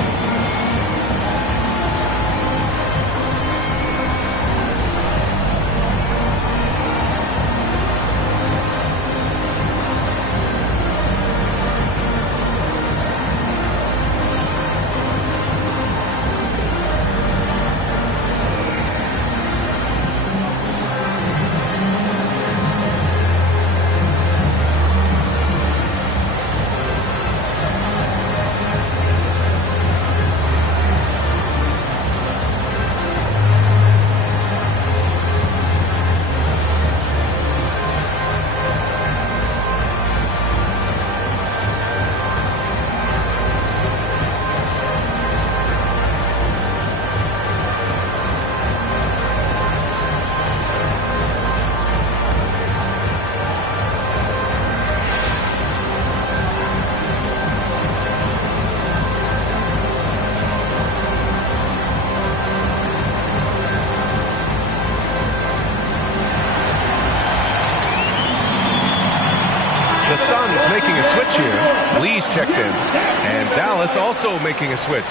The Suns making a switch here. Lee's checked in. And Dallas also making a switch.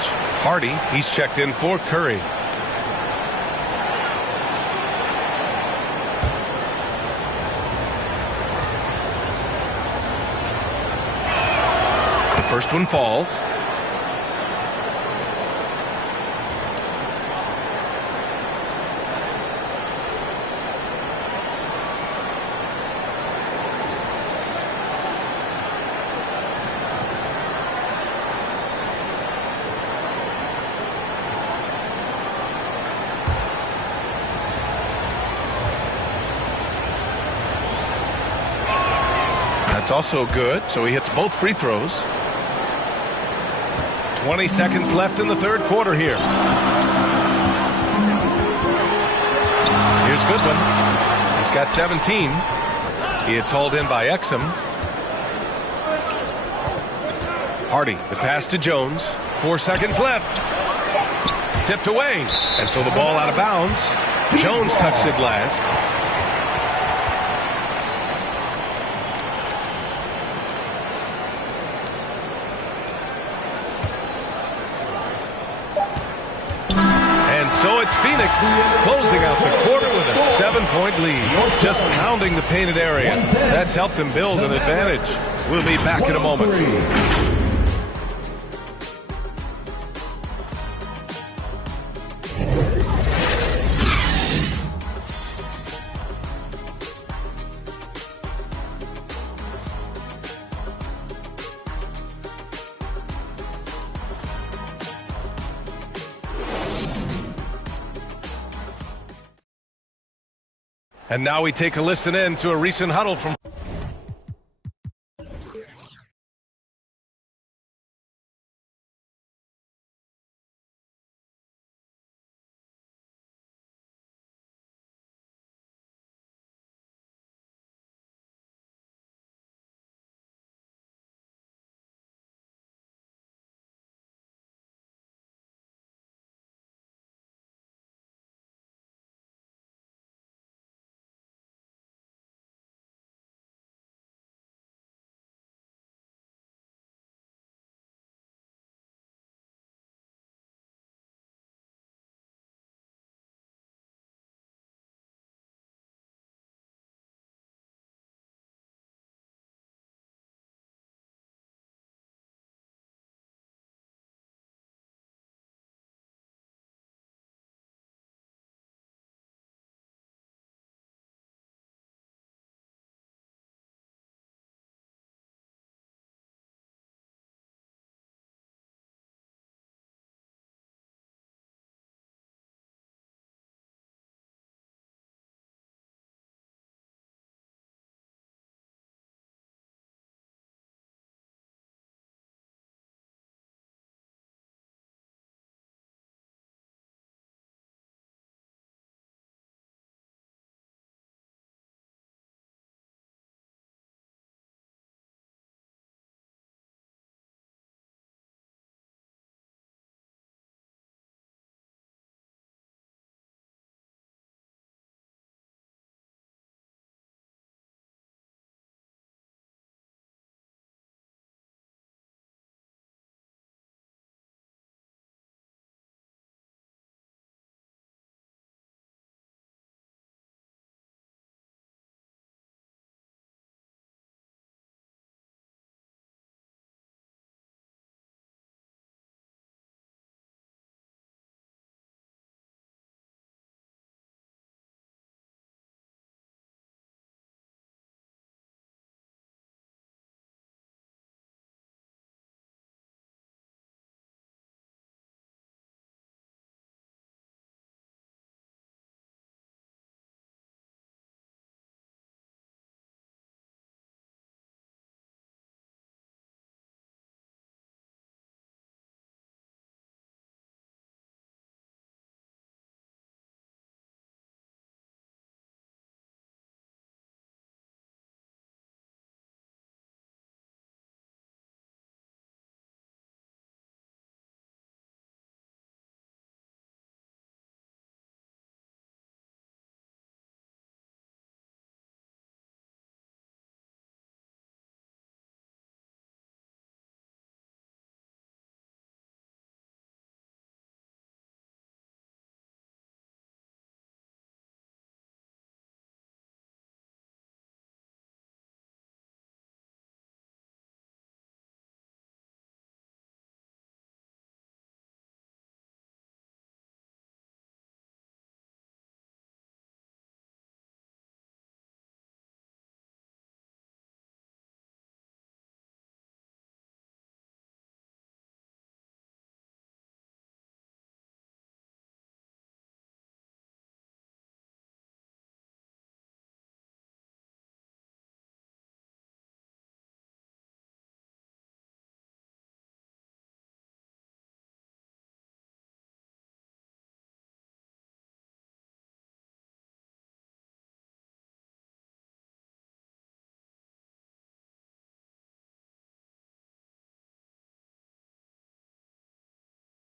Hardy, he's checked in for Curry. The first one falls. That's also good, so he hits both free throws. 20 seconds left in the third quarter here. Here's Goodwin. He's got 17. He hits hauled in by Exum. Hardy, the pass to Jones. 4 seconds left. Tipped away, and so the ball out of bounds. Jones touched it last. So it's Phoenix closing out the quarter with a 7-point lead. Just pounding the painted area. That's helped them build an advantage. We'll be back in a moment. And now we take a listen in to a recent huddle from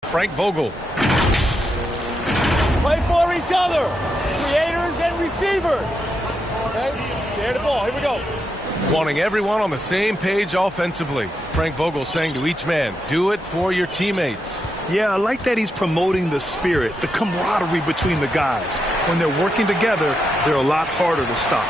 Frank Vogel. Play for each other. Creators and receivers. Okay? Share the ball. Here we go. Wanting everyone on the same page offensively. Frank Vogel saying to each man, do it for your teammates. Yeah, I like that he's promoting the spirit, the camaraderie between the guys. When they're working together, they're a lot harder to stop.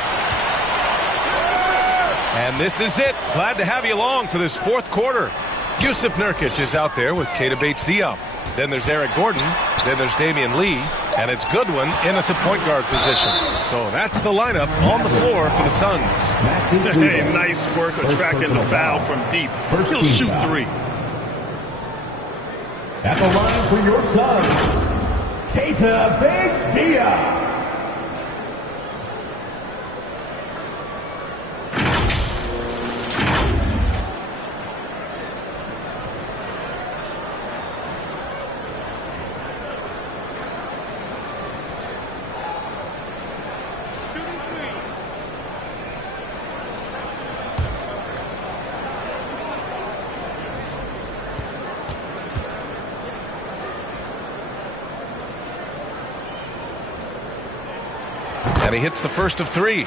And this is it. Glad to have you along for this fourth quarter. Yusuf Nurkic is out there with Keita Bates-Diop. Then there's Eric Gordon. Then there's Damian Lee. And it's Goodwin in at the point guard position. So that's the lineup on the floor for the Suns. Hey, nice work attracting the foul from deep. He'll shoot three. At the line for your Suns, Keita Bates-Diop. And he hits the first of three.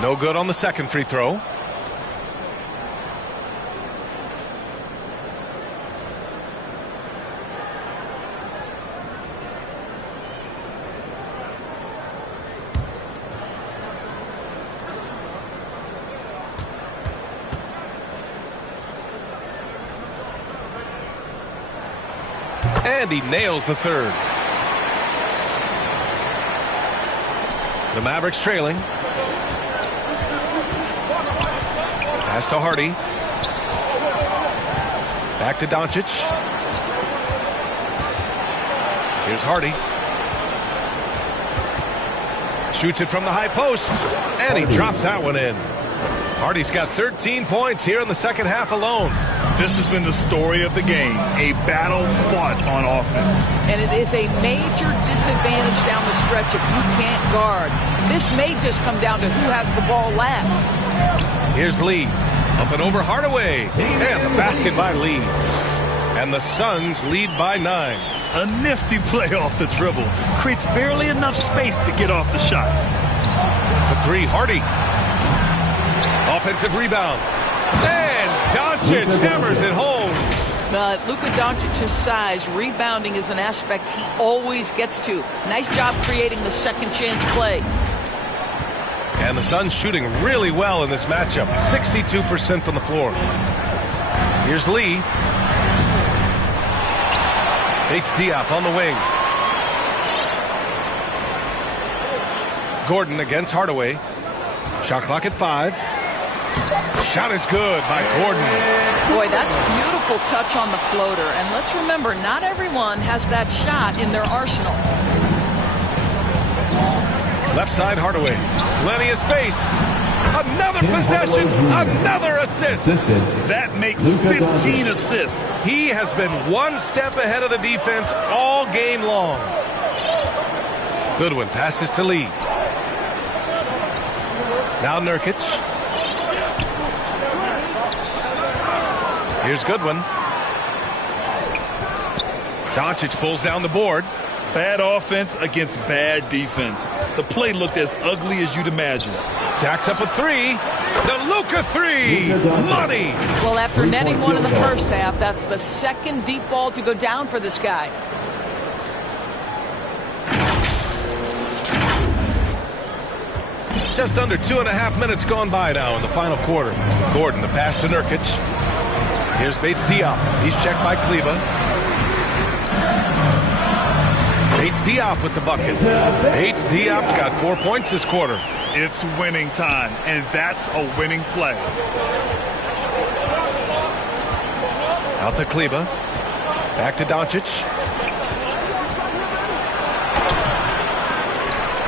No good on the second free throw. And he nails the third. The Mavericks trailing. Pass to Hardy. Back to Doncic. Here's Hardy. Shoots it from the high post. And he drops that one in. Hardy's got 13 points here in the second half alone. This has been the story of the game, a battle fought on offense. And it is a major disadvantage down the stretch if you can't guard. This may just come down to who has the ball last. Here's Lee. Up and over Hardaway. And the basket by Lee. And the Suns lead by 9. A nifty play off the dribble. Creates barely enough space to get off the shot. For three, Hardy. Offensive rebound. And Doncic hammers it home. Luka Doncic's size, rebounding is an aspect he always gets to. Nice job creating the second chance play. And the Suns shooting really well in this matchup. 62% from the floor. Here's Lee. Bates-Diop on the wing. Gordon against Hardaway. Shot clock at 5. Shot is good by Gordon. Boy, that's a beautiful touch on the floater. And let's remember, not everyone has that shot in their arsenal. Left side, Hardaway. Plenty of space. Another possession. Another assist. That makes 15 assists. He has been one step ahead of the defense all game long. Goodwin passes to Lee. Now Nurkic. Here's Goodwin. Doncic pulls down the board. Bad offense against bad defense. The play looked as ugly as you'd imagine. Jacks up a three. The Luka three. Money. Well, after netting one in the first half, that's the second deep ball to go down for this guy. Just under 2.5 minutes gone by now in the final quarter. Gordon, the pass to Nurkic. Here's Bates-Diop. He's checked by Kleba. Bates-Diop with the bucket. Bates-Diop's got 4 points this quarter. It's winning time, and that's a winning play. Out to Kleba. Back to Doncic.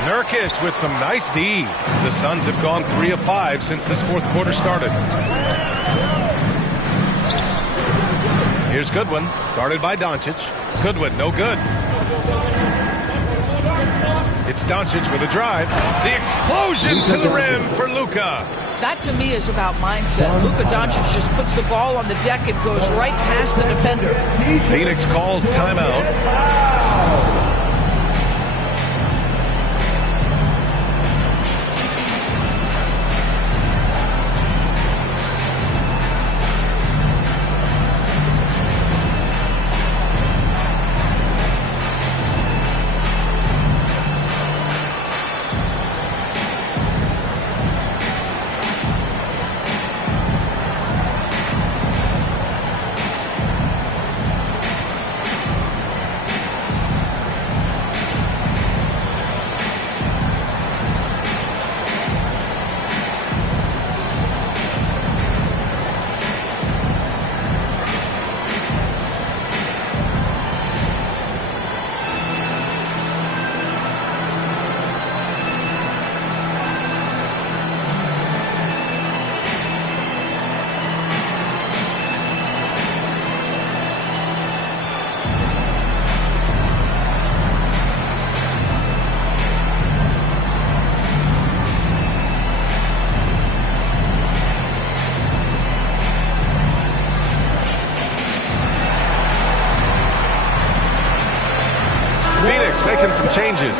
Nurkic with some nice D. The Suns have gone 3 of 5 since this fourth quarter started. Here's Goodwin, guarded by Doncic. Goodwin, no good. It's Doncic with a drive. The explosion to the rim for Luka. That to me is about mindset. Luka Doncic just puts the ball on the deck and goes right past the defender. Phoenix calls timeout. Making some changes.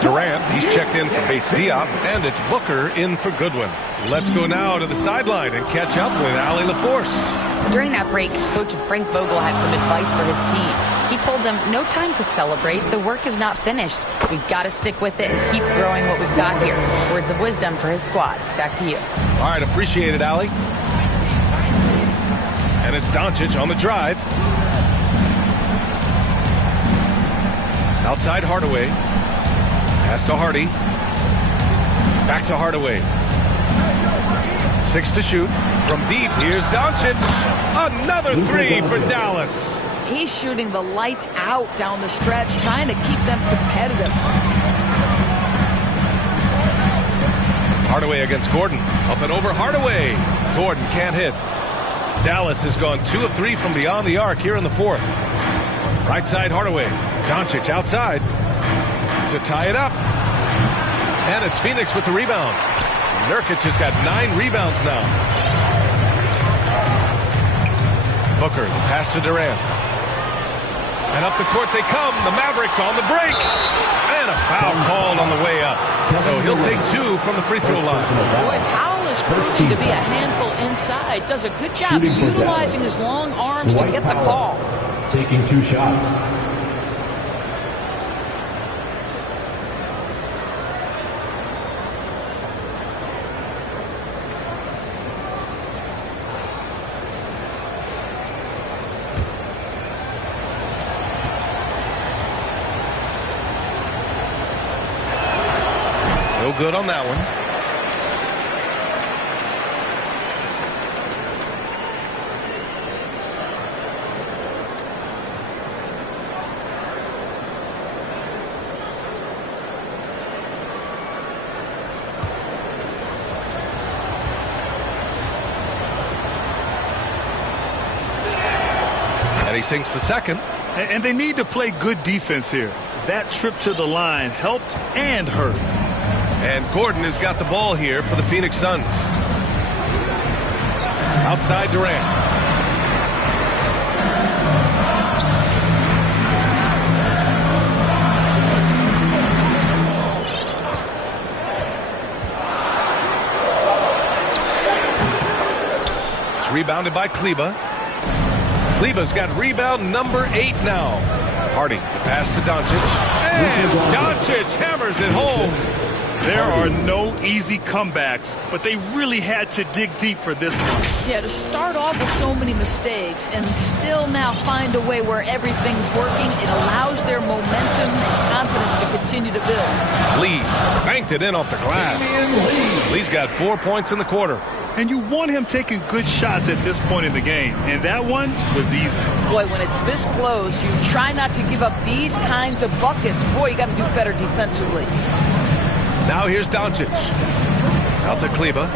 Durant, he's checked in for Bates Diop, and it's Booker in for Goodwin. Let's go now to the sideline and catch up with Allie LaForce. During that break, Coach Frank Vogel had some advice for his team. He told them, no time to celebrate. The work is not finished. We've got to stick with it and keep growing what we've got here. Words of wisdom for his squad. Back to you. All right, appreciate it, Allie. And it's Doncic on the drive. Outside Hardaway. Pass to Hardy. Back to Hardaway. 6 to shoot. From deep, here's Doncic. Another 3 for Dallas. He's shooting the lights out down the stretch, trying to keep them competitive. Hardaway against Gordon. Up and over Hardaway. Gordon can't hit. Dallas has gone 2 of 3 from beyond the arc here in the fourth. Right side Hardaway. Doncic outside to tie it up. And it's Phoenix with the rebound. Nurkic has got 9 rebounds now. Booker, the pass to Durant. And up the court they come. The Mavericks on the break. And a foul called on the way up. So he'll take 2 from the free throw line. Boy, Powell is proving to be a handful inside. Does a good job utilizing his long arms to get the call. Taking 2 shots. No good on that one. And he sinks the second. And they need to play good defense here. That trip to the line helped and hurt. And Gordon has got the ball here for the Phoenix Suns. Outside Durant. It's rebounded by Kleba. Kleba's got rebound number 8 now. Hardy, the pass to Doncic. And Doncic hammers it home. There are no easy comebacks, but they really had to dig deep for this one. Yeah, to start off with so many mistakes and still now find a way where everything's working, it allows their momentum and confidence to continue to build. Lee banked it in off the glass. Lee's got 4 points in the quarter. And you want him taking good shots at this point in the game, and that one was easy. Boy, when it's this close, you try not to give up these kinds of buckets. Boy, you got to do better defensively. Now here's Doncic. Out to Kleba.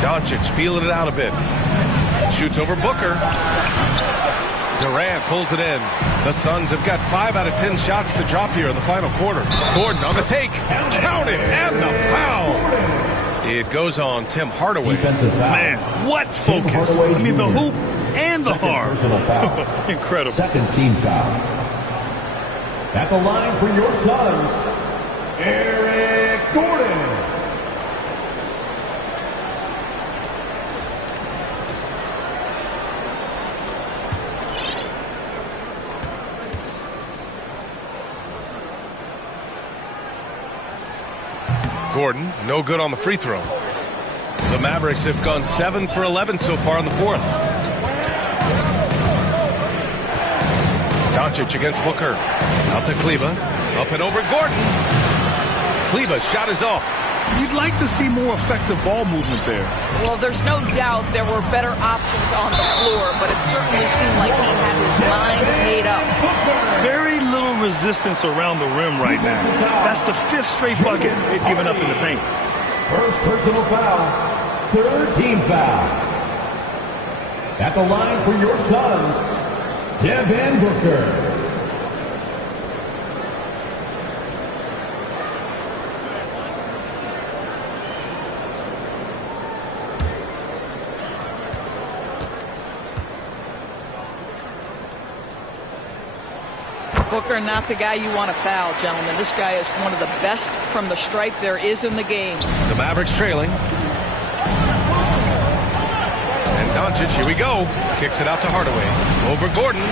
Doncic feeling it out a bit. Shoots over Booker. Durant pulls it in. The Suns have got 5 out of 10 shots to drop here in the final quarter. Gordon on the take. Count it, and the foul. It goes on Tim Hardaway. Man, what focus. I mean, the hoop and the arm. Incredible. Second team foul. At the line for your Suns, Eric Gordon. Gordon, no good on the free throw. The Mavericks have gone 7 for 11 so far in the fourth. Doncic against Booker. Out to Kleba. Up and over Gordon. Kleba's shot is off. You'd like to see more effective ball movement there. Well, there's no doubt there were better options on the floor, but it certainly seemed like he had his mind made up. Very little resistance around the rim right now. That's the 5th straight bucket they've given up in the paint. First personal foul. Third team foul. At the line for your Suns, Devin Booker. Booker, not the guy you want to foul, gentlemen. This guy is one of the best from the stripe there is in the game. The Mavericks trailing. And Doncic, here we go. Kicks it out to Hardaway. Over Gordon.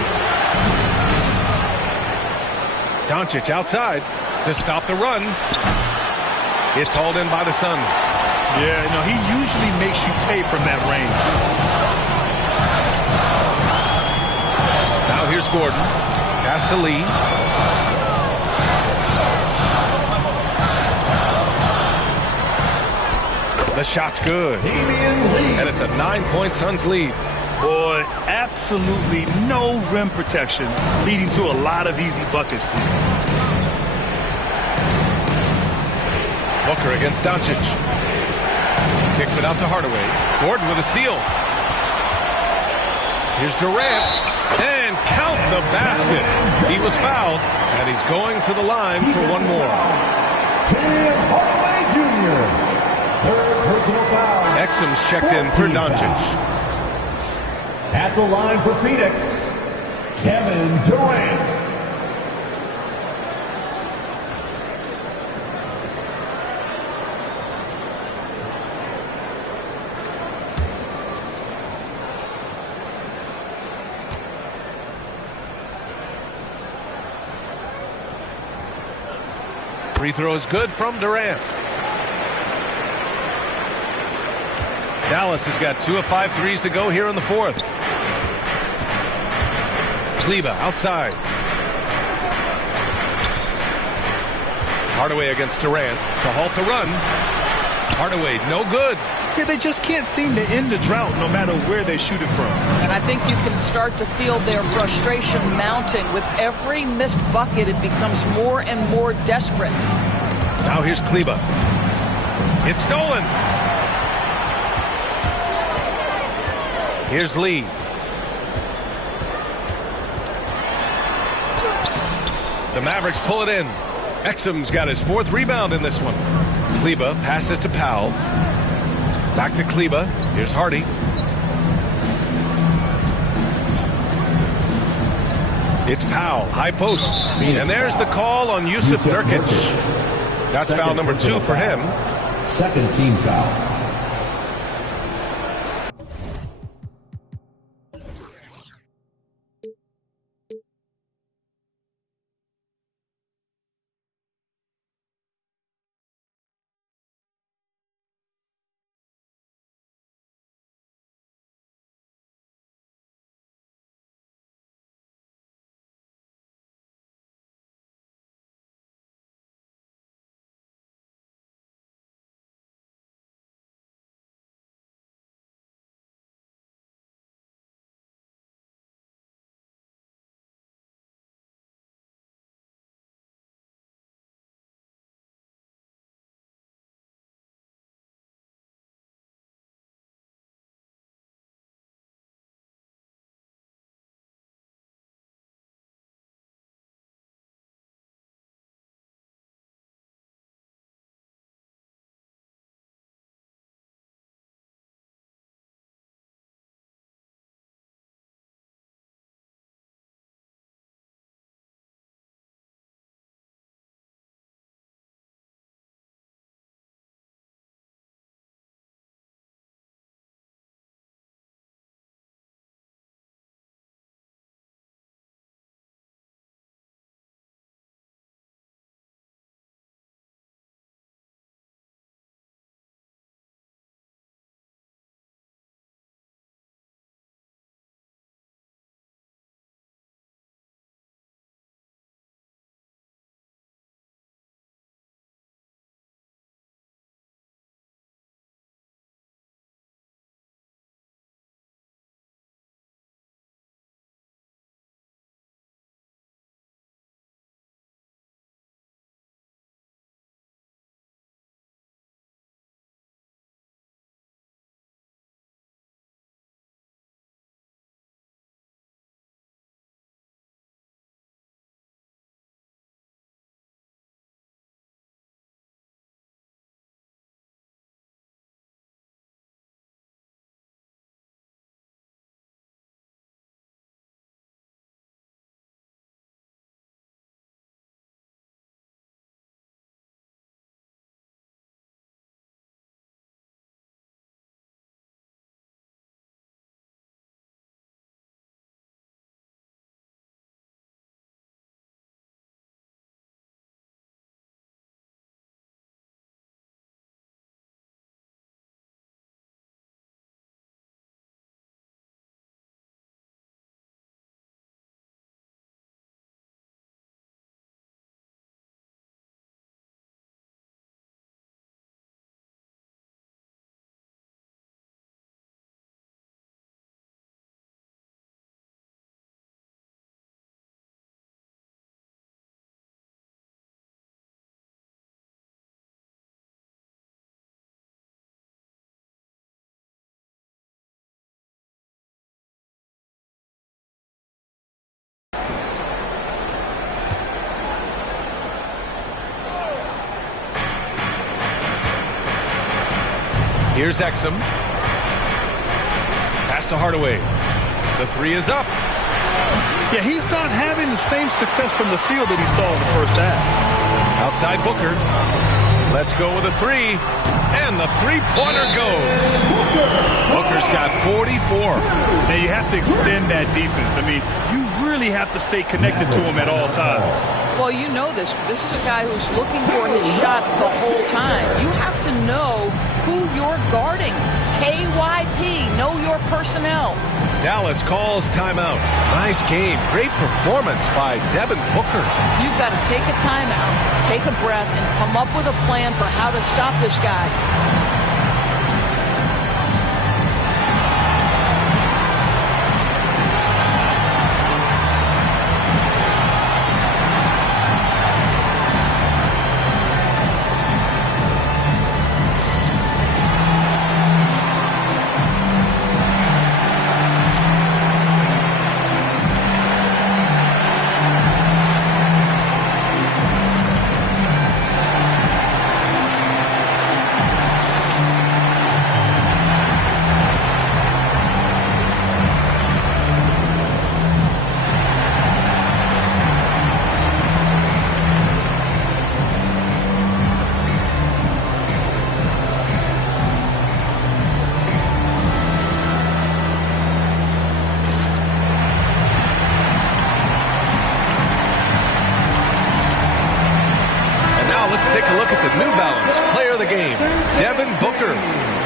Doncic outside to stop the run. It's hauled in by the Suns. Yeah, no, he usually makes you pay from that range. Now here's Gordon. Pass to Lee. The shot's good. And it's a 9-point Suns lead. Boy, absolutely no rim protection, leading to a lot of easy buckets here. Booker against Doncic. Kicks it out to Hardaway. Gordon with a steal. Here's Durant. And count the basket. He was fouled, and he's going to the line for one more. Tim Hardaway Jr. Third personal foul. Exum's checked in for Doncic. At the line for Phoenix, Kevin Durant. Free throw is good from Durant. Dallas has got 2 of 5 threes to go here in the fourth. Kleba outside. Hardaway against Durant to halt the run. Hardaway, no good. Yeah, they just can't seem to end the drought no matter where they shoot it from. And I think you can start to feel their frustration mounting. With every missed bucket, it becomes more and more desperate. Now here's Kleba. It's stolen. Here's Lee. The Mavericks pull it in. Exum's got his 4th rebound in this one. Kleba passes to Powell. Back to Kleba. Here's Hardy. It's Powell, high post. And there's the call on Yusuf Nurkic. That's foul number 2 for him. Second team foul. Here's Exum. Pass to Hardaway. The three is up. Yeah, he's not having the same success from the field that he saw in the first half. Outside Booker. Let's go with a three. And the three-pointer goes. Booker's got 44. Now you have to extend that defense. I mean, you really have to stay connected to him at all times. Well, you know this. This is a guy who's looking for his shot the whole time. You have to know who you're guarding. KYP, know your personnel. Dallas calls timeout. Nice game. Great performance by Devin Booker. You've got to take a timeout, take a breath, and come up with a plan for how to stop this guy. Let's take a look at the New Balance Player of the Game, Devin Booker.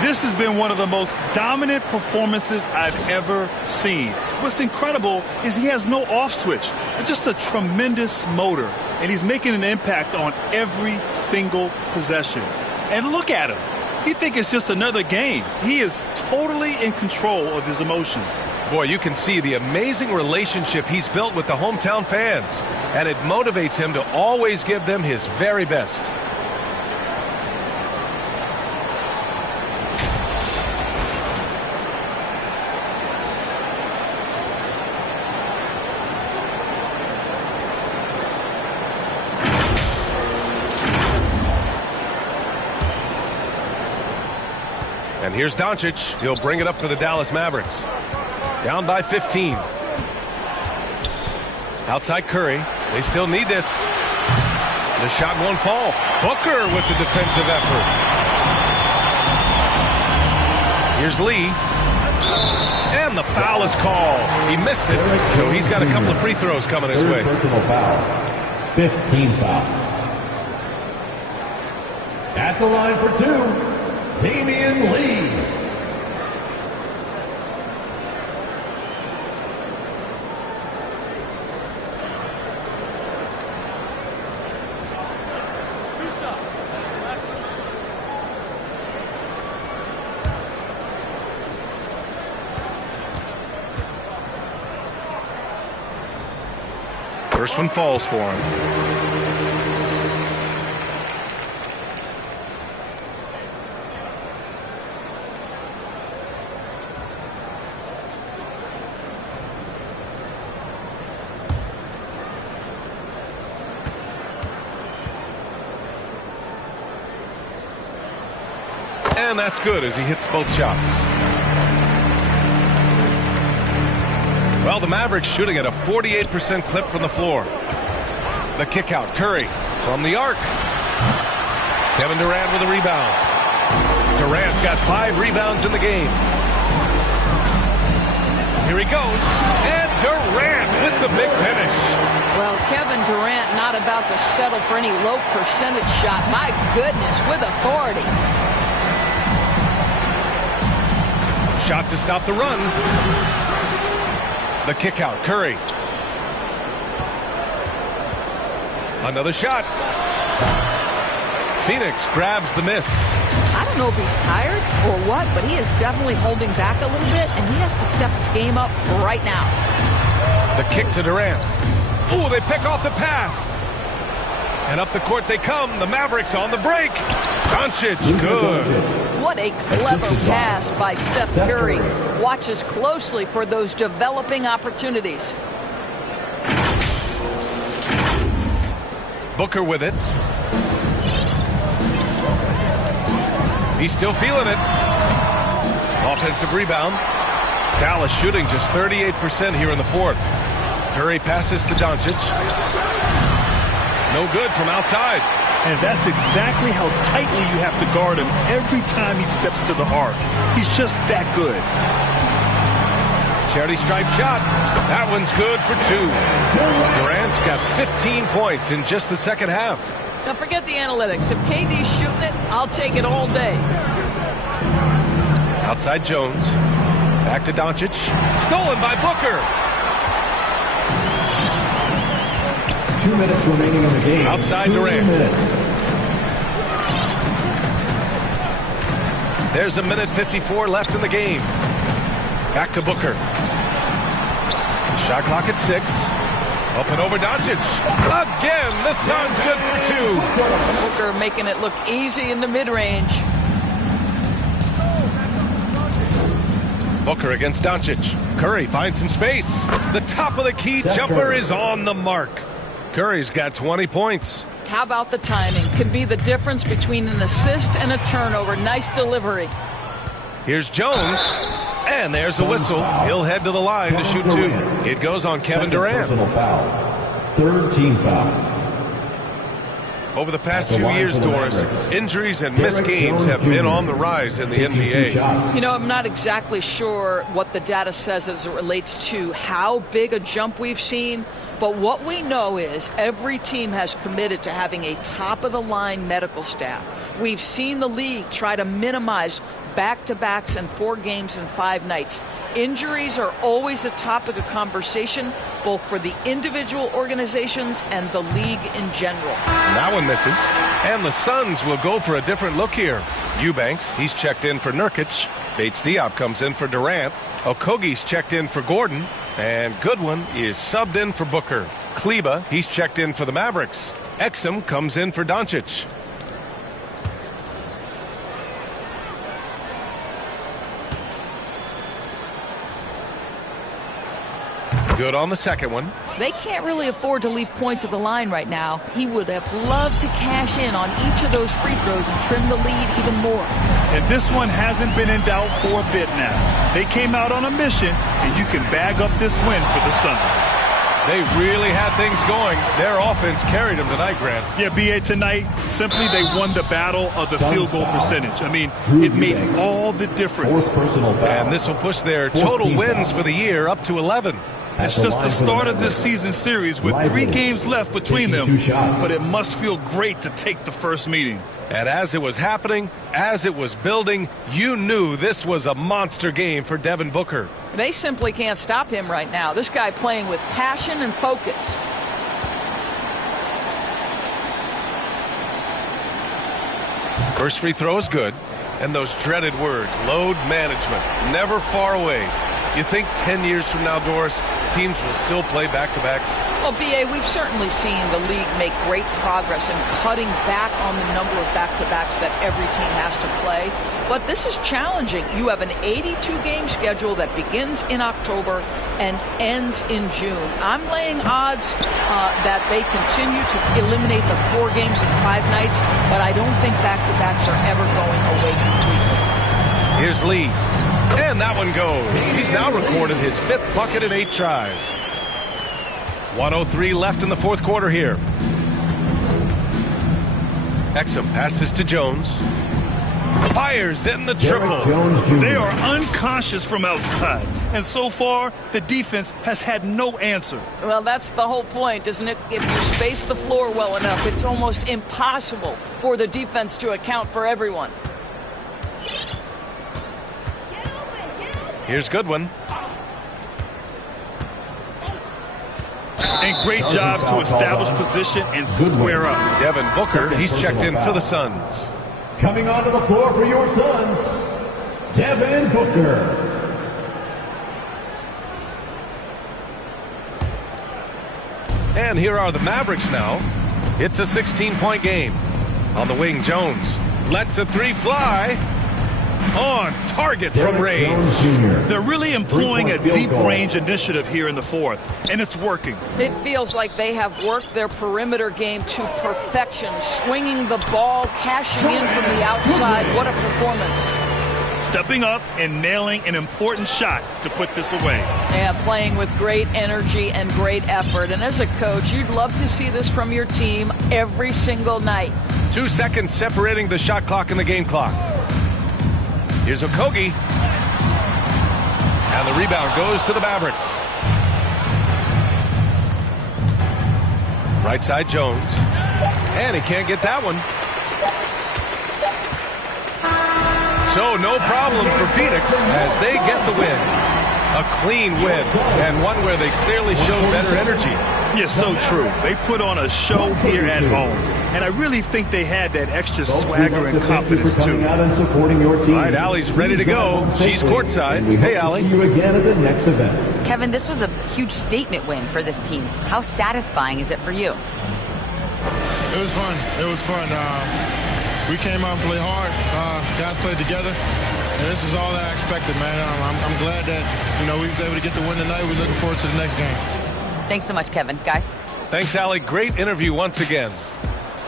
This has been one of the most dominant performances I've ever seen. What's incredible is he has no off switch. Just a tremendous motor, and he's making an impact on every single possession. And look at him. You think it's just another game. He is totally in control of his emotions. Boy, you can see the amazing relationship he's built with the hometown fans, and it motivates him to always give them his very best. And here's Doncic. He'll bring it up for the Dallas Mavericks. Down by 15. Outside Curry. They still need this. The shot won't fall. Booker with the defensive effort. Here's Lee. And the foul is called. He missed it, so he's got a couple of free throws coming his way. Personal foul. 15 foul. At the line for two, Damian Lee. First one falls for him. And that's good as he hits both shots. Well, the Mavericks shooting at a 48% clip from the floor. The kick out. Curry from the arc. Kevin Durant with a rebound. Durant's got 5 rebounds in the game. Here he goes. And Durant with the big finish. Well, Kevin Durant not about to settle for any low percentage shot. My goodness, with authority. Shot to stop the run. The kick out. Curry. Another shot. Phoenix grabs the miss. I don't know if he's tired or what, but he is definitely holding back a little bit, and he has to step his game up right now. The kick to Durant. Ooh, they pick off the pass. And up the court they come. The Mavericks on the break. Doncic, good. What a clever pass by Seth Curry. Watches closely for those developing opportunities. Booker with it. He's still feeling it. Offensive rebound. Dallas shooting just 38% here in the fourth. Curry passes to Doncic. No good from outside. And that's exactly how tightly you have to guard him every time he steps to the arc. He's just that good. Charity stripe shot. That one's good for 2. Durant's got 15 points in just the second half. Now forget the analytics. If KD's shooting it, I'll take it all day. Outside Jones. Back to Doncic. Stolen by Booker. 2 minutes remaining in the game. Outside Durant. There's a minute 54 left in the game. Back to Booker. Shot clock at 6. Up and over Doncic. Again, the Suns good for 2. Booker making it look easy in the mid-range. Booker against Doncic. Curry finds some space. The top of the key jumper is on the mark. Curry's got 20 points. How about the timing? Can be the difference between an assist and a turnover. Nice delivery. Here's Jones. And there's the whistle. He'll head to the line to shoot 2. It goes on Kevin Durant. Third team foul. Over the past few years, Doris, injuries and missed games have been on the rise in the NBA. You know, I'm not exactly sure what the data says as it relates to how big a jump we've seen, but what we know is every team has committed to having a top-of-the-line medical staff. We've seen the league try to minimize back-to-backs and 4 games in 5 nights. Injuries are always a topic of conversation, both for the individual organizations and the league in general. That one misses. And the Suns will go for a different look here. Eubanks, he's checked in for Nurkic. Bates-Diop comes in for Durant. Okogie's checked in for Gordon. And Goodwin is subbed in for Booker. Kleba, he's checked in for the Mavericks. Exum comes in for Doncic. Good on the second one. They can't really afford to leave points at the line right now. He would have loved to cash in on each of those free throws and trim the lead even more. And this one hasn't been in doubt for a bit now. They came out on a mission, and you can bag up this win for the Suns. They really had things going. Their offense carried them tonight, Grant. Yeah, B.A., tonight, simply they won the battle of the field goal percentage. I mean, it made all the difference. And this will push their total wins for the year up to 11. It's just the start of this season series with 3 games left between them, but it must feel great to take the first meeting. And as it was happening, as it was building, you knew this was a monster game for Devin Booker. They simply can't stop him right now. This guy playing with passion and focus. First free throw is good. And those dreaded words, load management, never far away. You think 10 years from now, Doris, teams will still play back-to-backs? Well, B.A., we've certainly seen the league make great progress in cutting back on the number of back-to-backs that every team has to play. But this is challenging. You have an 82-game schedule that begins in October and ends in June. I'm laying odds that they continue to eliminate the 4 games in 5 nights, but I don't think back-to-backs are ever going away completely. Here's Lee. And that one goes. He's now recorded his 5th bucket in 8 tries. 1:03 left in the fourth quarter here. Exum passes to Jones. Fires in the triple. They are unconscious from outside. And so far, the defense has had no answer. Well, that's the whole point, isn't it? If you space the floor well enough, it's almost impossible for the defense to account for everyone. Here's Goodwin. And great job to establish position and square up. Devin Booker, he's checked in for the Suns. Coming onto the floor for your Suns, Devin Booker. And here are the Mavericks now. It's a 16-point game. On the wing, Jones lets a 3 fly. On target from range. They're really employing a deep-range initiative here in the fourth, and it's working. It feels like they have worked their perimeter game to perfection, swinging the ball, cashing in from the outside. What a performance. stepping up and nailing an important shot to put this away. Yeah, playing with great energy and great effort. And as a coach, you'd love to see this from your team every single night. 2 seconds separating the shot clock and the game clock. Here's Okogie. And the rebound goes to the Mavericks. Right side Jones. And he can't get that one. So no problem for Phoenix as they get the win. A clean win and one where they clearly showed better energy. Yeah, so true. They put on a show here at home. And I really think they had that extra swagger and confidence, too. All right, Allie's ready to go. She's courtside. Hey, Allie. See you again at the next event. Kevin, this was a huge statement win for this team. How satisfying is it for you? It was fun. It was fun. We came out and played hard. Guys played together. And this was all that I expected, man. I'm glad that, we was able to get the win tonight. We're looking forward to the next game. Thanks so much, Kevin. Guys. Thanks, Allie. Great interview once again.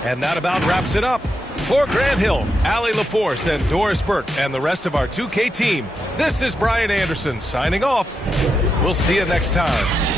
And that about wraps it up. For Grant Hill, Allie LaForce, and Doris Burke, and the rest of our 2K team, this is Brian Anderson signing off. We'll see you next time.